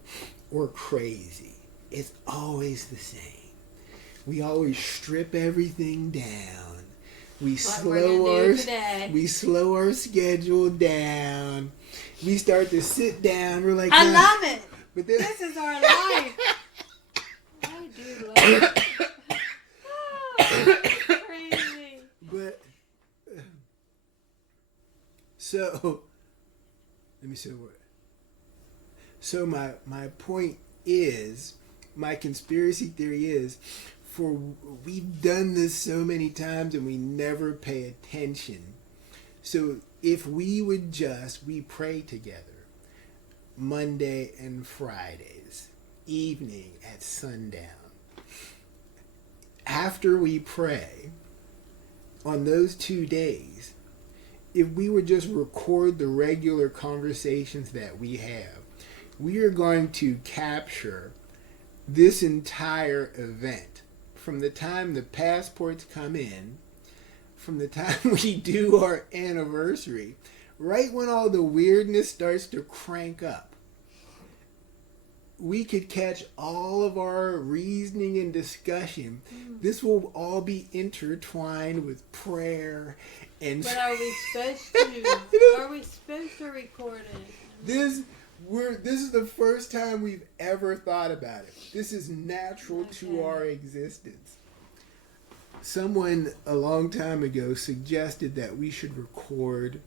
or crazy, it's always the same. We always strip everything down. We slow our schedule down. We start to sit down. We're like, I love it. But then, this is our life. I do love it. Crazy. But so let me see what. So my point is, my conspiracy theory is, we've done this so many times and we never pay attention. So if we pray together Monday and Fridays, evening at sundown. After we pray on those 2 days, if we would just record the regular conversations that we have, we are going to capture this entire event. From the time the passports come in, from the time we do our anniversary, right when all the weirdness starts to crank up, we could catch all of our reasoning and discussion. This will all be intertwined with prayer and... But are we supposed to? Are we supposed to record it? This is the first time we've ever thought about it. This is natural to our existence. Someone a long time ago suggested that we should record.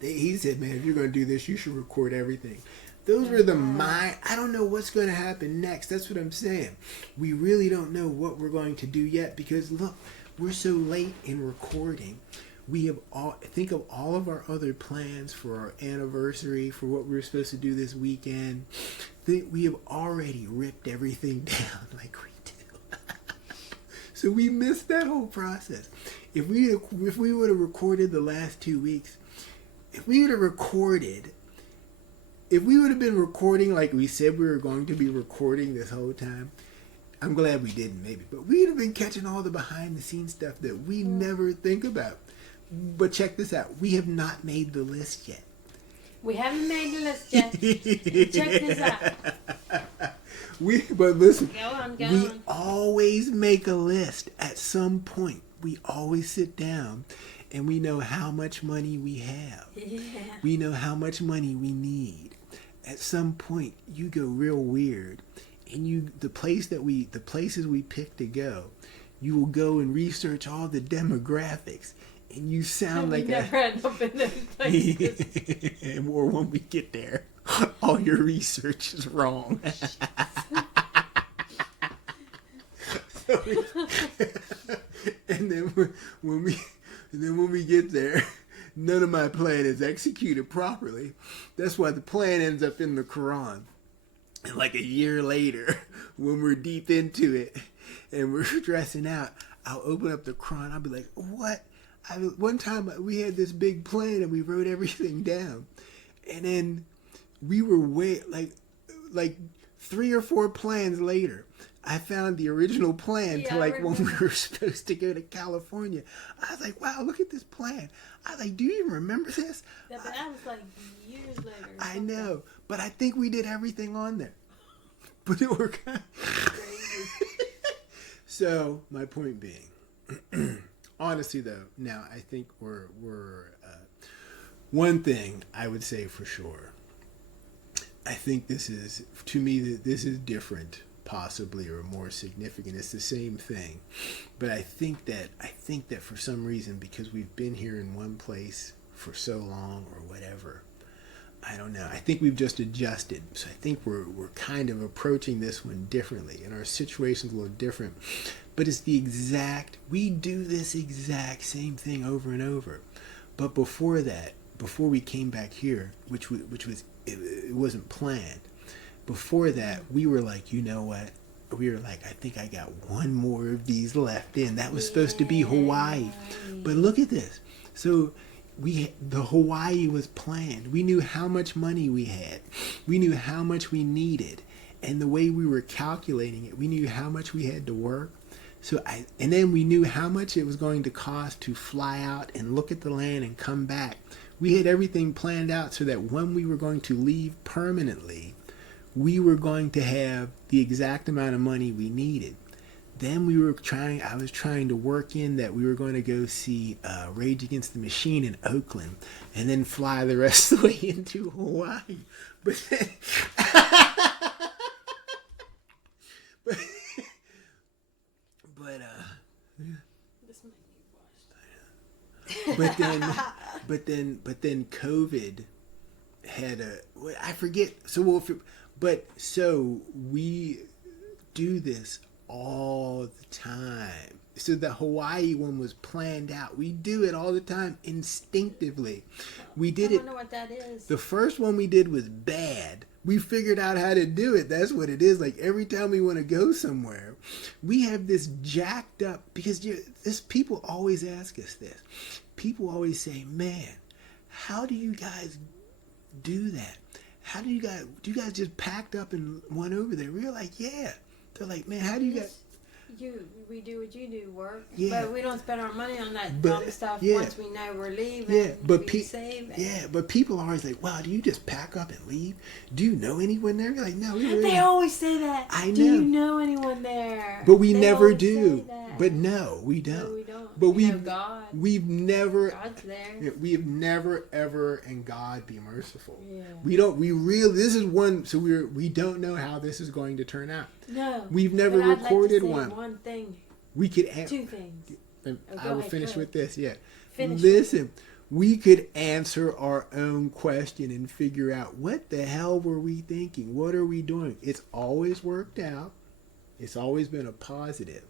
He said, man, if you're going to do this, you should record everything. Those were I don't know what's going to happen next. That's what I'm saying. We really don't know what we're going to do yet because look, we're so late in recording. We have think of all of our other plans for our anniversary, for what we were supposed to do this weekend. We have already ripped everything down like we do. So we missed that whole process. If we would have recorded the last 2 weeks, if we would have been recording like we said we were going to be recording this whole time, I'm glad we didn't maybe, but we'd have been catching all the behind the scenes stuff that we never think about. But check this out. We have not made the list yet. We haven't made the list yet. Check this out. But listen, Go on. we always make a list at some point. We always sit down and we know how much money we have. Yeah. We know how much money we need. At some point, you go real weird, and the places we pick to go, you will go and research all the demographics. And you sound like never end up in those places. Or when we get there, all your research is wrong. And then when we get there, none of my plan is executed properly. That's why the plan ends up in the Quran. And like a year later, when we're deep into it and we're stressing out, I'll open up the Quran. I'll be like, what? One time we had this big plan and we wrote everything down, and then we were like 3 or 4 plans later, I found the original plan to when we were supposed to go to California. I was like, wow, look at this plan. I was like, do you even remember this? Yeah, but that was like years later. I know, but I think we did everything on there. But it were kind of crazy. So my point being. Honestly, though, now I think we're one thing I would say for sure. I think this is different, possibly, or more significant. It's the same thing, but I think that for some reason, because we've been here in one place for so long, or whatever, I don't know. I think we've just adjusted. So I think we're kind of approaching this one differently, and our situation's a little different. But it's we do this exact same thing over and over. But before that, before we came back here, which was, it wasn't planned. Before that, we were like, you know what? We were like, I think I got one more of these left in. That was supposed to be Hawaii. But look at this. So the Hawaii was planned. We knew how much money we had. We knew how much we needed. And the way we were calculating it, we knew how much we had to work. And then we knew how much it was going to cost to fly out and look at the land and come back. We had everything planned out so that when we were going to leave permanently, we were going to have the exact amount of money we needed. Then I was trying to work in that we were going to go see Rage Against the Machine in Oakland and then fly the rest of the way into Hawaii. But then, but then COVID had I forget. So we do this all the time. So the Hawaii one was planned out. We do it all the time instinctively. We did it. I wonder what that is. The first one we did was bad. We figured out how to do it. That's what it is. Like every time we want to go somewhere, we have this jacked up, because people always ask us this. People always say, man, how do you guys do that? Do you guys just packed up and went over there? We're like, yeah. They're like, man, how do you guys... We do what you do, work. Yeah. But we don't spend our money on that dumb stuff once we know we're leaving. Yeah, but but people are always like, wow, do you just pack up and leave? Do you know anyone there? We're like, no, we really... They always say that. I know. Do you know anyone there? But we never do. But no, we don't. No, we don't. But God. We've never... God's there. Yeah, we have never, ever, and God be merciful. Yeah. This is one, so we don't know how this is going to turn out. No. We've never recorded one thing. We could... Two things. I will finish with this, yeah. Finish. Listen, we could answer our own question and figure out what the hell were we thinking? What are we doing? It's always worked out. It's always been a positive.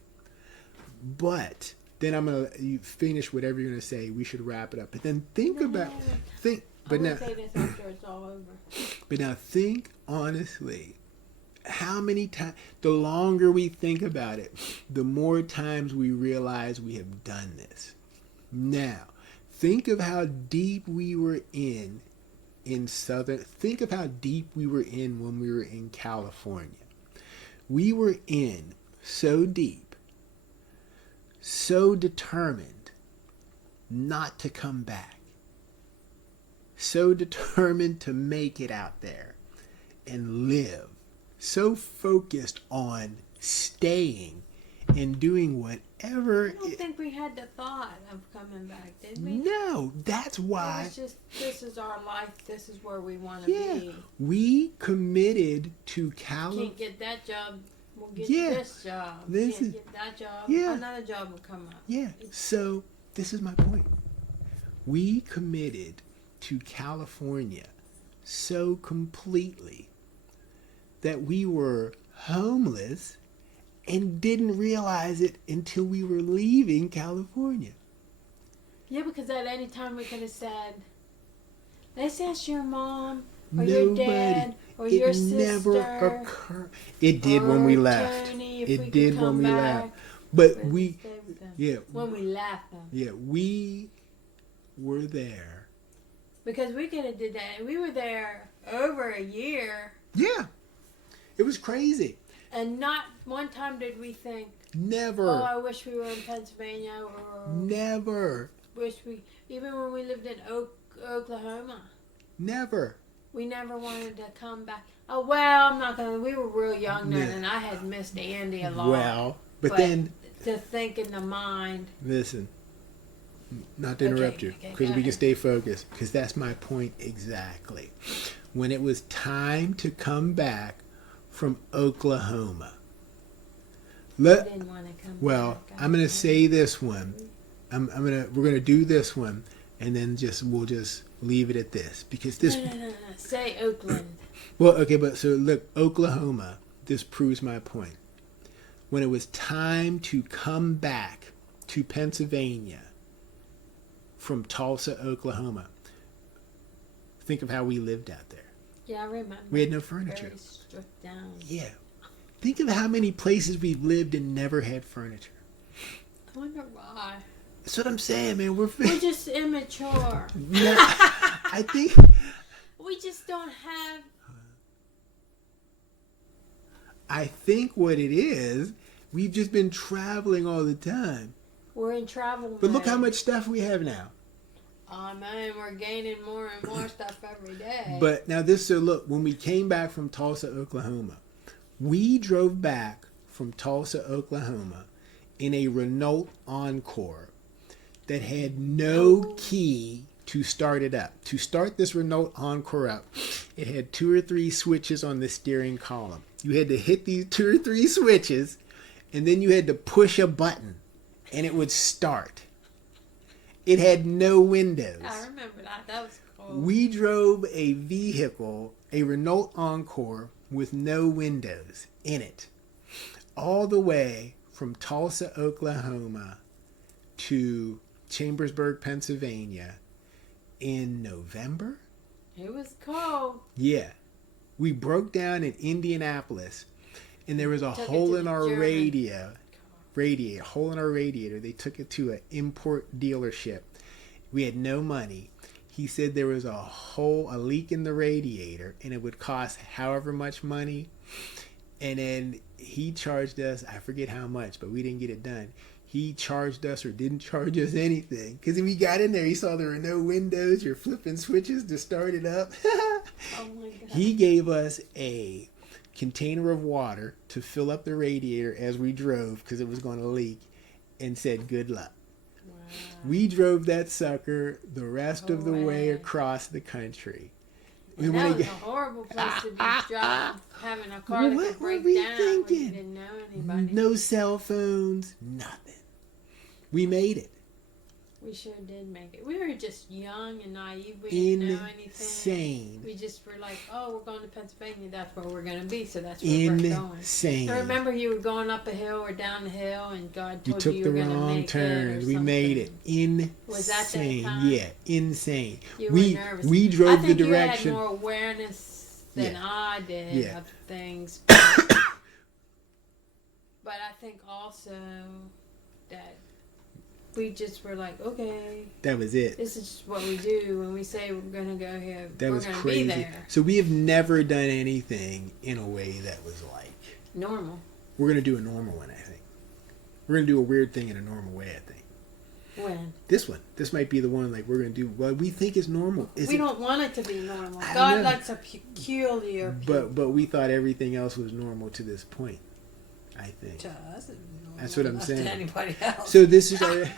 But then I'm gonna you finish whatever you're gonna say. We should wrap it up. But then think about think. But I'm now, gonna say this after it's all over. but now think honestly. How many times? The longer we think about it, the more times we realize we have done this. Now, think of how deep we were in southern. Think of how deep we were in when we were in California. We were in so deep, so determined not to come back, so determined to make it out there and live, so focused on staying and doing whatever. I don't think we had the thought of coming back, did we? No, that's It why. was just, this is our life, this is where we want to Yeah, be. we committed to Can't get that job, we'll get Yeah, this job. this Can't is- get that job, yeah. another job will come up. Yeah. So this is my point. We committed to California so completely that we were homeless and didn't realize it until we were leaving California. Yeah, because at any time we could have said, let's ask your mom, or your dad, or your It sister. never occurred. It did when we or left. Tony, if It we could did when come we back. left. But We'd we, stay with them. yeah, When we left them. yeah, we were there. Because we could have did that. And we were there over a year. Yeah. It was crazy. And not one time did we think, Never. oh, I wish we were in Pennsylvania, or Never. wish we, even when we lived in Oklahoma, Never. we never wanted to come back. Oh, well, I'm not going to, we were real young then, Yeah. and I had missed Andy a lot. Well, but then, to think in the mind. listen, not to interrupt you, okay, because go we can ahead. stay focused, because that's my point exactly. When it was time to come back from Oklahoma, I didn't want to come well, back. I'm gonna say this one. We're gonna do this one, and then we'll just leave it at this, because this. No. Say Oakland. Well, okay, but so look, Oklahoma. This proves my point. When it was time to come back to Pennsylvania from Tulsa, Oklahoma, think of how we lived out there. Yeah, I remember. We had no furniture. Very stripped down. Yeah. Think of how many places we've lived and never had furniture. I wonder why. That's what I'm saying, man. We're We're just immature. No, I think We just don't have. what it is, we've just been traveling all the time. We're in travel. But look how mode. much stuff we have now. Man, we're gaining more and more stuff every day. But now so look, when we came back from Tulsa, Oklahoma, we drove back from Tulsa, Oklahoma in a Renault Encore that had no key to start it up. To start this Renault Encore up, it had 2 or 3 switches on the steering column. You had to hit these 2 or 3 switches, and then you had to push a button, and it would start. It had no windows. I remember that. That was cool. We drove a vehicle, a Renault Encore, with no windows in it, all the way from Tulsa, Oklahoma to Chambersburg, Pennsylvania in November. It was cold. Yeah. We broke down in Indianapolis, and there was a Took it hole to in the our German hole in our radiator. They took it to an import dealership. We had no money. He said there was a leak in the radiator, and it would cost however much money. And then he charged us, I forget how much, but we didn't get it done. He charged us or didn't charge us anything. Because we got in there, he saw there were no windows. You're flipping switches to start it up. Oh my God. He gave us a container of water to fill up the radiator as we drove because it was going to leak, and said good luck. Wow. We drove that sucker the rest of the way Away. across the country. And that was a horrible place to be driving, having a car that What could were break we down when you thinking? didn't know anybody. No cell phones, nothing. We made it. We sure did make it. We were just young and naive. We didn't know anything. Insane. We just were like, oh, we're going to Pennsylvania. That's where we're going to be. So that's where we're going. Insane. I remember you were going up a hill or down the hill, and God You told took you the were going to wrong make turns. it. We made it. Insane. Was that time? Yeah, insane. You were nervous. We I drove think the direction. you had more awareness than I did of things. But I think also that we just were like, okay. That was it. This is just what we do when we say we're going to go here. That we're was going to crazy. be there. So we have never done anything in a way that was like normal. We're going to do a normal one, I think. We're going to do a weird thing in a normal way, I think. When? This one. This might be the one like we're going to do what we think is normal. We don't want it to be normal. I don't God know. likes a peculiar people. But we thought everything else was normal to this point, I think. To us, it was normal That's what I'm enough saying. To anybody else. So this is our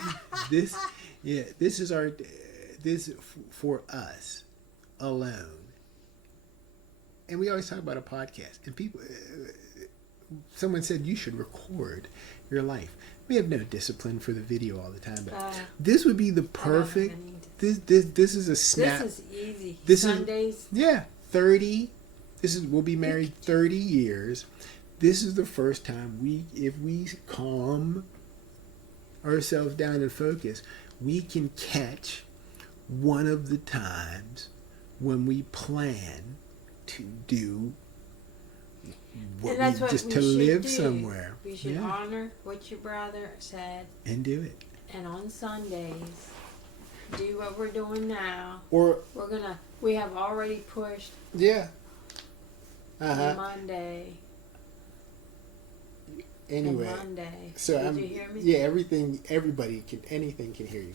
this for us alone. And we always talk about a podcast, and people. Someone said you should record your life. We have no discipline for the video all the time, but this would be the perfect. This is a snap. This is easy. This Sundays. Is 30. We'll be married 30 years. This is the first time if we calm ourselves down and focus, we can catch one of the times when we plan to do what and that's just what to we live should do. somewhere. We should honor what your brother said and do it. And on Sundays, do what we're doing now. Or we have already pushed. Monday. Anyway, and Monday. So Did you hear me? Yeah, anything can hear you.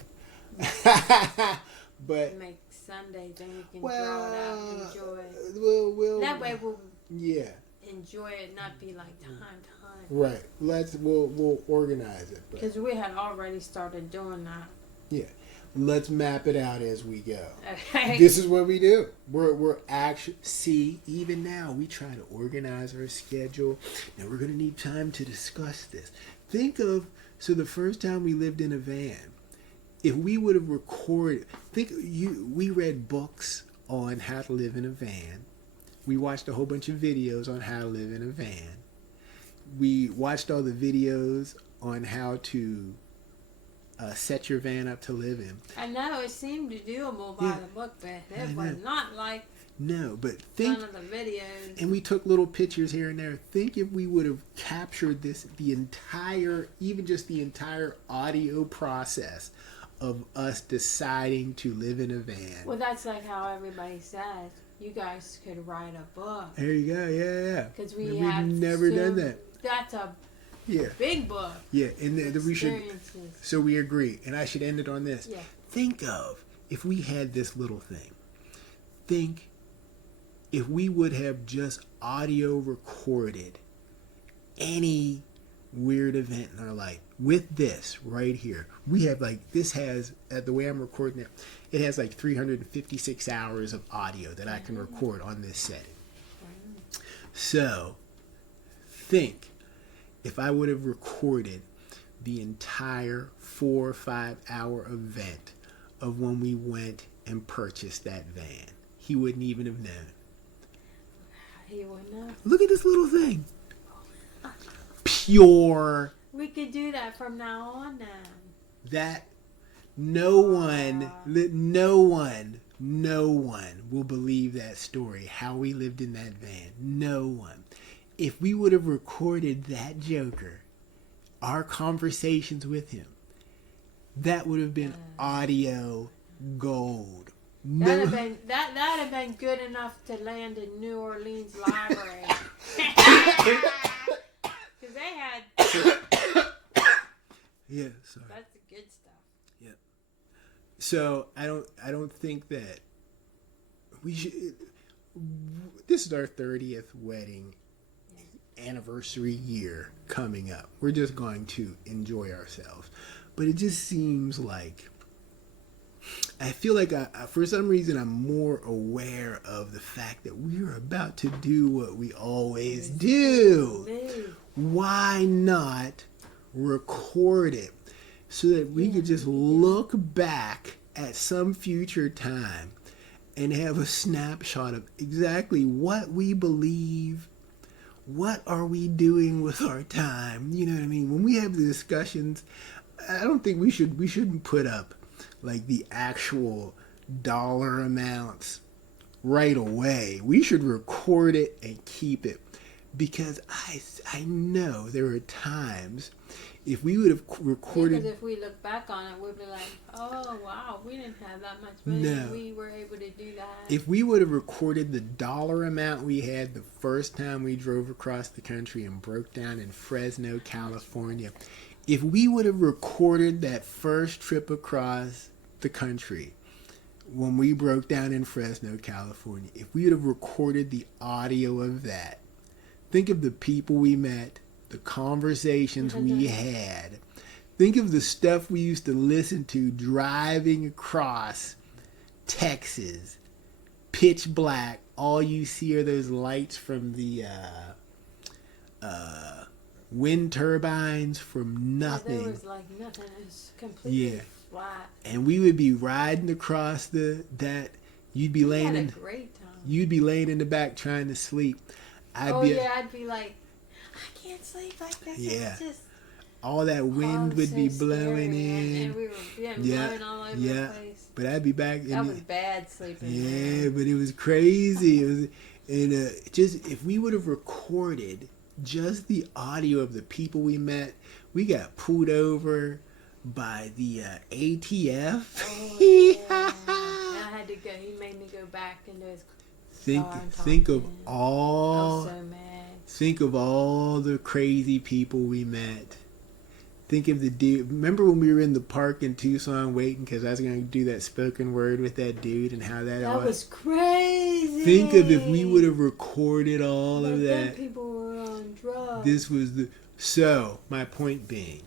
But make Sunday, then we can draw it out and enjoy it. We'll that way we'll enjoy it, not be like time. Right. We'll organize it. Because we had already started doing that. Yeah. Let's map it out as we go. Okay. This is what we do. We're actually even now we try to organize our schedule. Now we're gonna need time to discuss this. So the first time we lived in a van, if we would have recorded, we read books on how to live in a van. We watched a whole bunch of videos on how to live in a van. We watched all the videos on how to set your van up to live in. I know it seemed doable by the book, but it was not like none of the videos. And we took little pictures here and there. Think if we would have captured the entire audio process of us deciding to live in a van. Well, that's like how everybody says. You guys could write a book. There you go. Yeah. Because we've never done that. That's a big book. Yeah, and we should. So we agree, and I should end it on this. Yeah. Think of if we had this little thing. Think if we would have just audio recorded any weird event in our life with this right here. We have this has the way I'm recording it has 356 hours of audio that I can record on this setting. So think if I would have recorded the entire 4 or 5 hour event of when we went and purchased that van, he wouldn't even have known. He wouldn't have. Look at this little thing. Pure. We could do that from now on now. That no one will believe that story, how we lived in that van. No one. If we would have recorded that joker, our conversations with him, that would have been audio gold. That'd have been good enough to land in New Orleans Library. Because they had... Yeah, sorry. That's the good stuff. Yeah. So I don't think that we should... This is our 30th wedding anniversary year coming up. We're just going to enjoy ourselves. But it just seems like I feel like for some reason I'm more aware of the fact that we are about to do what we always do. Why not record it? so that we could just look back at some future time and have a snapshot of exactly what we believe. What are we doing with our time? You know what I mean? When we have the discussions, I don't think we shouldn't put up like the actual dollar amounts right away. We should record it and keep it, because I know there are times if we would have recorded. Because if we look back on it, we'd be like, oh wow, we didn't have that much money. No. We were able to do that. If we would have recorded the dollar amount we had the first time we drove across the country and broke down in Fresno, California, if we would have recorded that first trip across the country when we broke down in Fresno, California, if we would have recorded the audio of that, think of the people we met, the conversations we had. Think of the stuff we used to listen to driving across Texas, pitch black. All you see are those lights from the wind turbines from nothing. There was like nothing. It was completely flat. And we would be riding across that. You'd be laying had a great time. You'd be laying in the back trying to sleep. I'd be like, I can't sleep like this. Yeah. It's just all that wind would be blowing in. And we were blowing all over the place. But I'd be back. That was bad sleeping. Yeah, but it was crazy. It was, and just if we would have recorded just the audio of the people we met, we got pulled over by the ATF. Oh, yeah. I had to go. He made me go back into his car and think of I all. was so mad. Think of all the crazy people we met. Think of the dude. Remember when we were in the park in Tucson waiting because I was going to do that spoken word with that dude and how that all was crazy. Think of if we would have recorded all of that. People were on drugs. This was so my point being.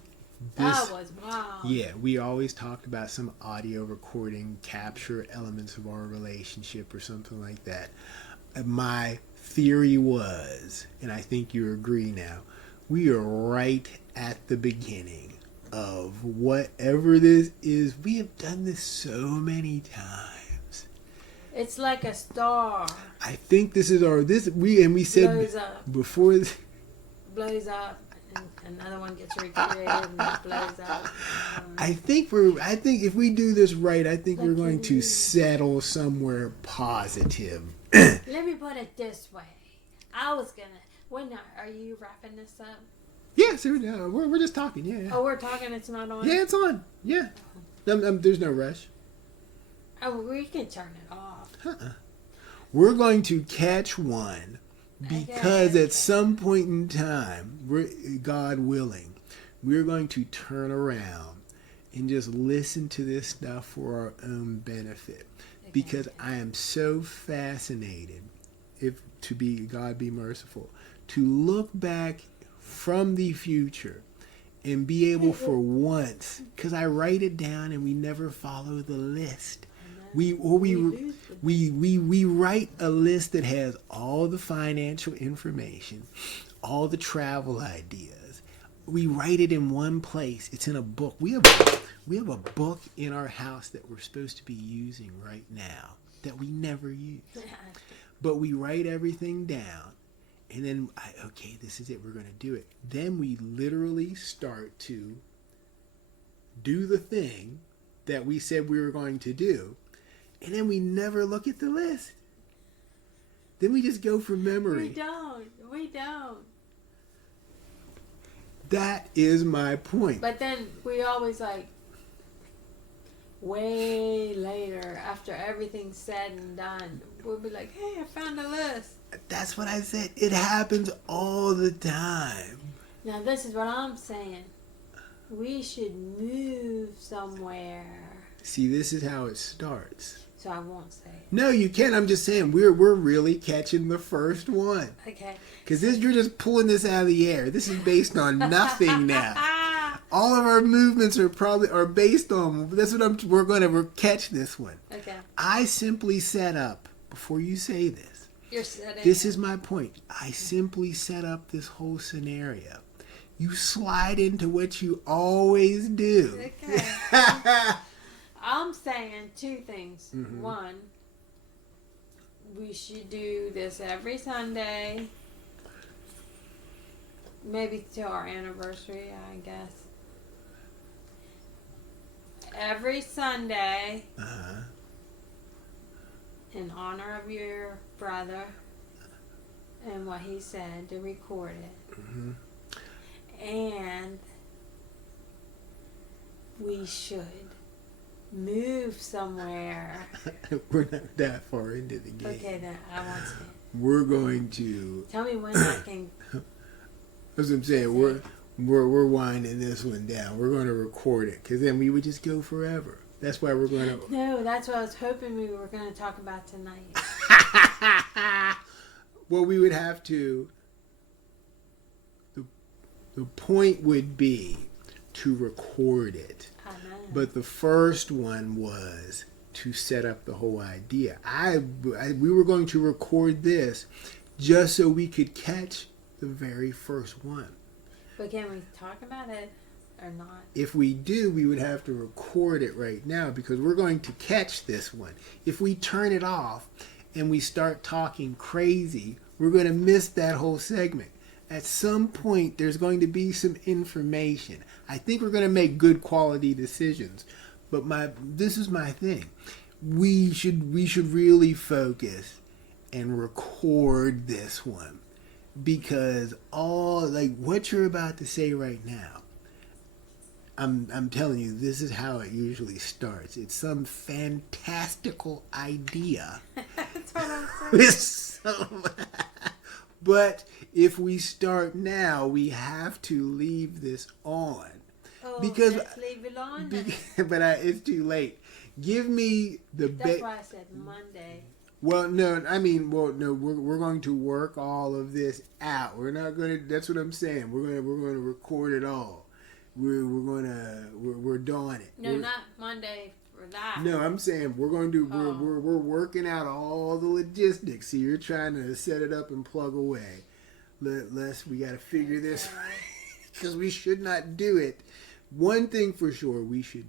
That was wow. Yeah, we always talked about some audio recording, capture elements of our relationship or something like that. My theory was, and I think you agree now, we are right at the beginning of whatever this is. We have done this so many times. It's like a star. I think this is we said blows up. Before blows up. And another one gets recreated and it blows up. I think if we do this right, I think we're going to settle somewhere positive. Let me put it this way. Are you wrapping this up? Yeah, so we're just talking. Yeah. Oh, we're talking. It's not on. Yeah, it's on. Yeah. There's no rush. Oh, we can turn it off. We're going to catch one because at some point in time, God willing, we're going to turn around and just listen to this stuff for our own benefit. Because I am so fascinated, God be merciful, to look back from the future and be able for once, because I write it down and we never follow the list. We write a list that has all the financial information, all the travel ideas. We write it in one place. It's in a book. We have a book in our house that we're supposed to be using right now that we never use. But we write everything down. And then, this is it. We're going to do it. Then we literally start to do the thing that we said we were going to do. And then we never look at the list. Then we just go from memory. We don't. That is my point. But then we always way later, after everything's said and done, we'll be like, hey, I found a list. That's what I said. It happens all the time. Now this is what I'm saying. We should move somewhere. See, this is how it starts. So I won't say it. No, you can't. I'm just saying we're really catching the first one. Okay. Because you're just pulling this out of the air. This is based on nothing now. All of our movements are based on. That's what we're going to catch this one. Okay. I simply set up before you say this. You're setting. This is my point. I simply set up this whole scenario You slide into what you always do. Okay. I'm saying two things. Mhm. One, we should do this every Sunday. Maybe till our anniversary, I guess. Every Sunday, Uh-huh. in honor of your brother and what he said, to record it. Mm-hmm. And we should move somewhere. We're not that far into the game. Okay, then I want to. We're going to. Tell me when I can. That's what I'm saying. We're winding this one down. We're going to record it because then we would just go forever. That's why we're going to. No, that's what I was hoping we were going to talk about tonight. Well, we would have to. The point would be to record it. I know. But the first one was to set up the whole idea. We were going to record this just so we could catch the very first one. But can we talk about it or not? If we do, we would have to record it right now because we're going to catch this one. If we turn it off and we start talking crazy, we're going to miss that whole segment. At some point, there's going to be some information. I think we're going to make good quality decisions. But this is my thing. We should really focus and record this one. Because what you're about to say right now, I'm telling you, this is how it usually starts. It's some fantastical idea. That's what I'm saying. But if we start now, we have to leave this on. Oh, because let's leave it on then. But it's too late. Give me the That's why I said Monday. Well, no, we're going to work all of this out. We're not going to. That's what I'm saying. We're going to record it all. We're doing it. No, not Monday for that. No, I'm saying we're going to. We're working out all the logistics. See, you're trying to set it up and plug away. We got to figure this because we should not do it. One thing for sure, we should.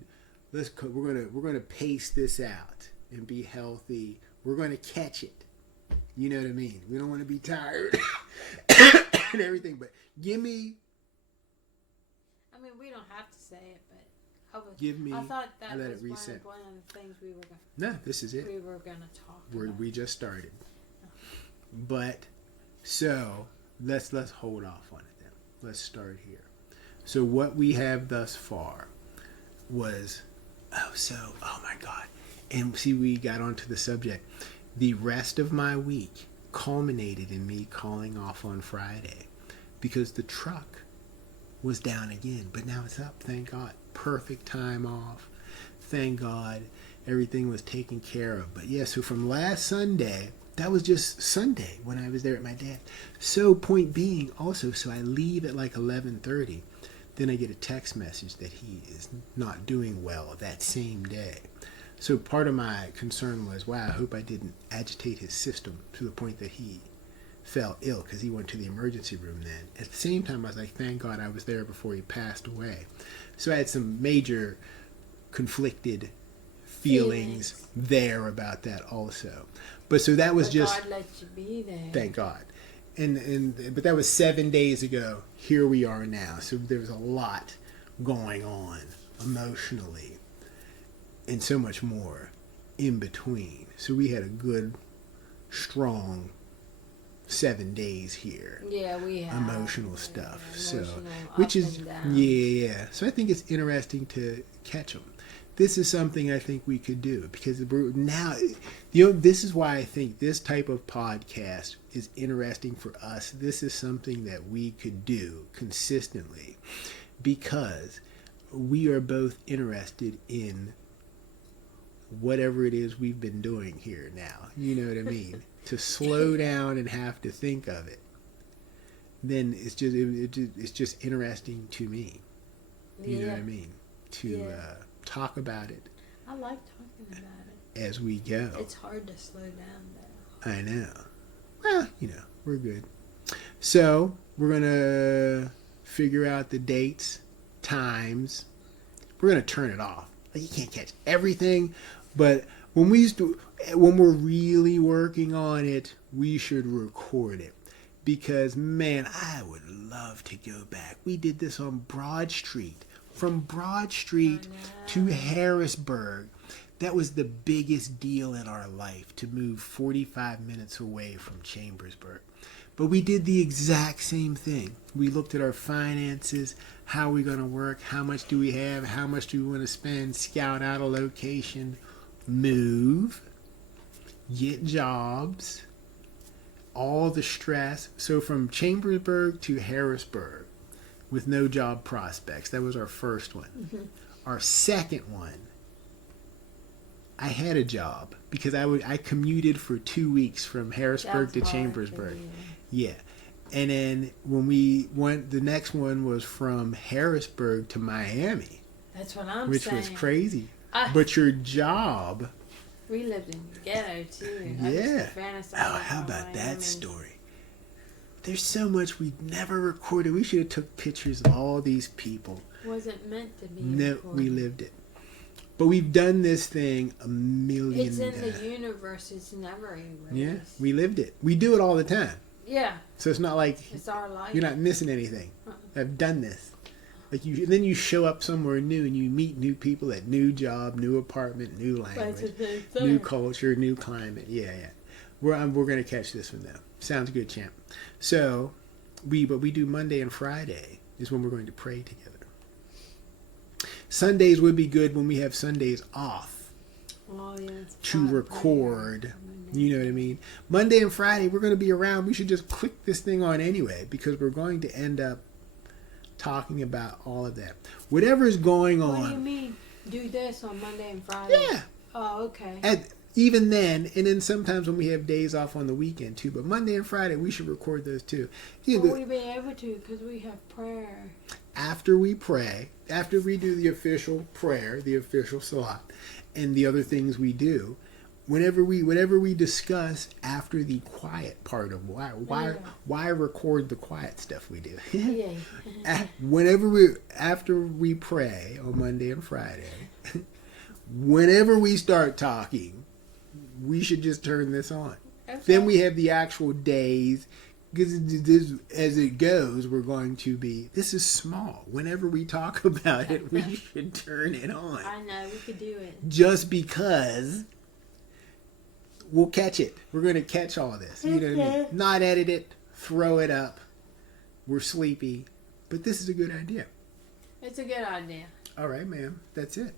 We're gonna pace this out and be healthy. We're going to catch it. You know what I mean? We don't want to be tired and everything, but give me... I mean, we don't have to say it, but I thought that let was it reset. one of the things we were going No, this is it. We were going to talk about. We just started. But, so, let's hold off on it then. Let's start here. So what we have thus far was... Oh my God. And see, we got onto the subject. The rest of my week culminated in me calling off on Friday because the truck was down again. But now it's up, thank God. Perfect time off. Thank God everything was taken care of. But yeah, so from last Sunday, that was just Sunday when I was there at my dad. So point being also, so I leave at like 11:30. Then I get a text message that he is not doing well that same day. So part of my concern was, wow, I hope I didn't agitate his system to the point that he fell ill because he went to the emergency room then. At the same time, I was like, thank God I was there before he passed away. So I had some major conflicted feelings there about that also. But so that was just... God let you be there. Thank God. But that was 7 days ago. Here we are now. So there's a lot going on emotionally and so much more in between. So we had a good, strong 7 days here. Yeah, we have Emotional stuff. Emotional, which up is and down. yeah. So I think it's interesting to catch them. This is something I think we could do because now, this is why I think this type of podcast is interesting for us. This is something that we could do consistently because we are both interested in whatever it is we've been doing here now. You know what I mean? To slow down and have to think of it. Then it's just interesting to me. You know what I mean? To talk about it. I like talking about it. As we go. It's hard to slow down though. I know. Well, we're good. So we're gonna figure out the dates, times. We're going to turn it off. Like, you can't catch everything, but when we're really working on it, we should record it. Because, man, I would love to go back. We did this on Broad Street. From Broad Street to Harrisburg. That was the biggest deal in our life, to move 45 minutes away from Chambersburg. But we did the exact same thing. We looked at our finances, how we're going to work, how much do we have, how much do we want to spend, scout out a location, move, get jobs, all the stress. So from Chambersburg to Harrisburg with no job prospects. That was our first one. Mm-hmm. Our second one, I had a job because I commuted for 2 weeks from Harrisburg to Chambersburg. Yeah. And then when we went, the next one was from Harrisburg to Miami. That's what I'm saying. Which was crazy. But your job... We lived in the ghetto, too. Yeah. Oh, how about that story? There's so much we never recorded. We should have took pictures of all these people. Wasn't meant to be recorded. We lived it. But we've done this thing a million times. It's in the universe. It's never erased. Yeah, we lived it. We do it all the time. Yeah. So it's not like it's our life. You're not missing anything. I've done this. Like then you show up somewhere new and you meet new people at new job, new apartment, new language, new culture, new climate. Yeah. We're going to catch this one though. Sounds good, champ. So we do Monday and Friday is when we're going to pray together. Sundays would be good when we have Sundays off to record. You know what I mean? Monday and Friday, we're going to be around. We should just click this thing on anyway because we're going to end up talking about all of that. Whatever's going on. What do you mean? Do this on Monday and Friday? Yeah. Oh, okay. Even then, and then sometimes when we have days off on the weekend too. But Monday and Friday, we should record those too. Will we be able to? Because we have prayer. After we pray, after we do the official prayer, the official salat, and the other things we do, whatever we discuss after the quiet part of why record the quiet stuff we do. After we pray on Monday and Friday, whenever we start talking, we should just turn this on. Okay. Then we have the actual days. Because as it goes, we're going to be... This is small. Whenever we talk about it, we should turn it on. I know. We could do it. Just because we'll catch it. We're going to catch all this. You know what I mean? Not edit it. Throw it up. We're sleepy. But this is a good idea. It's a good idea. All right, ma'am. That's it.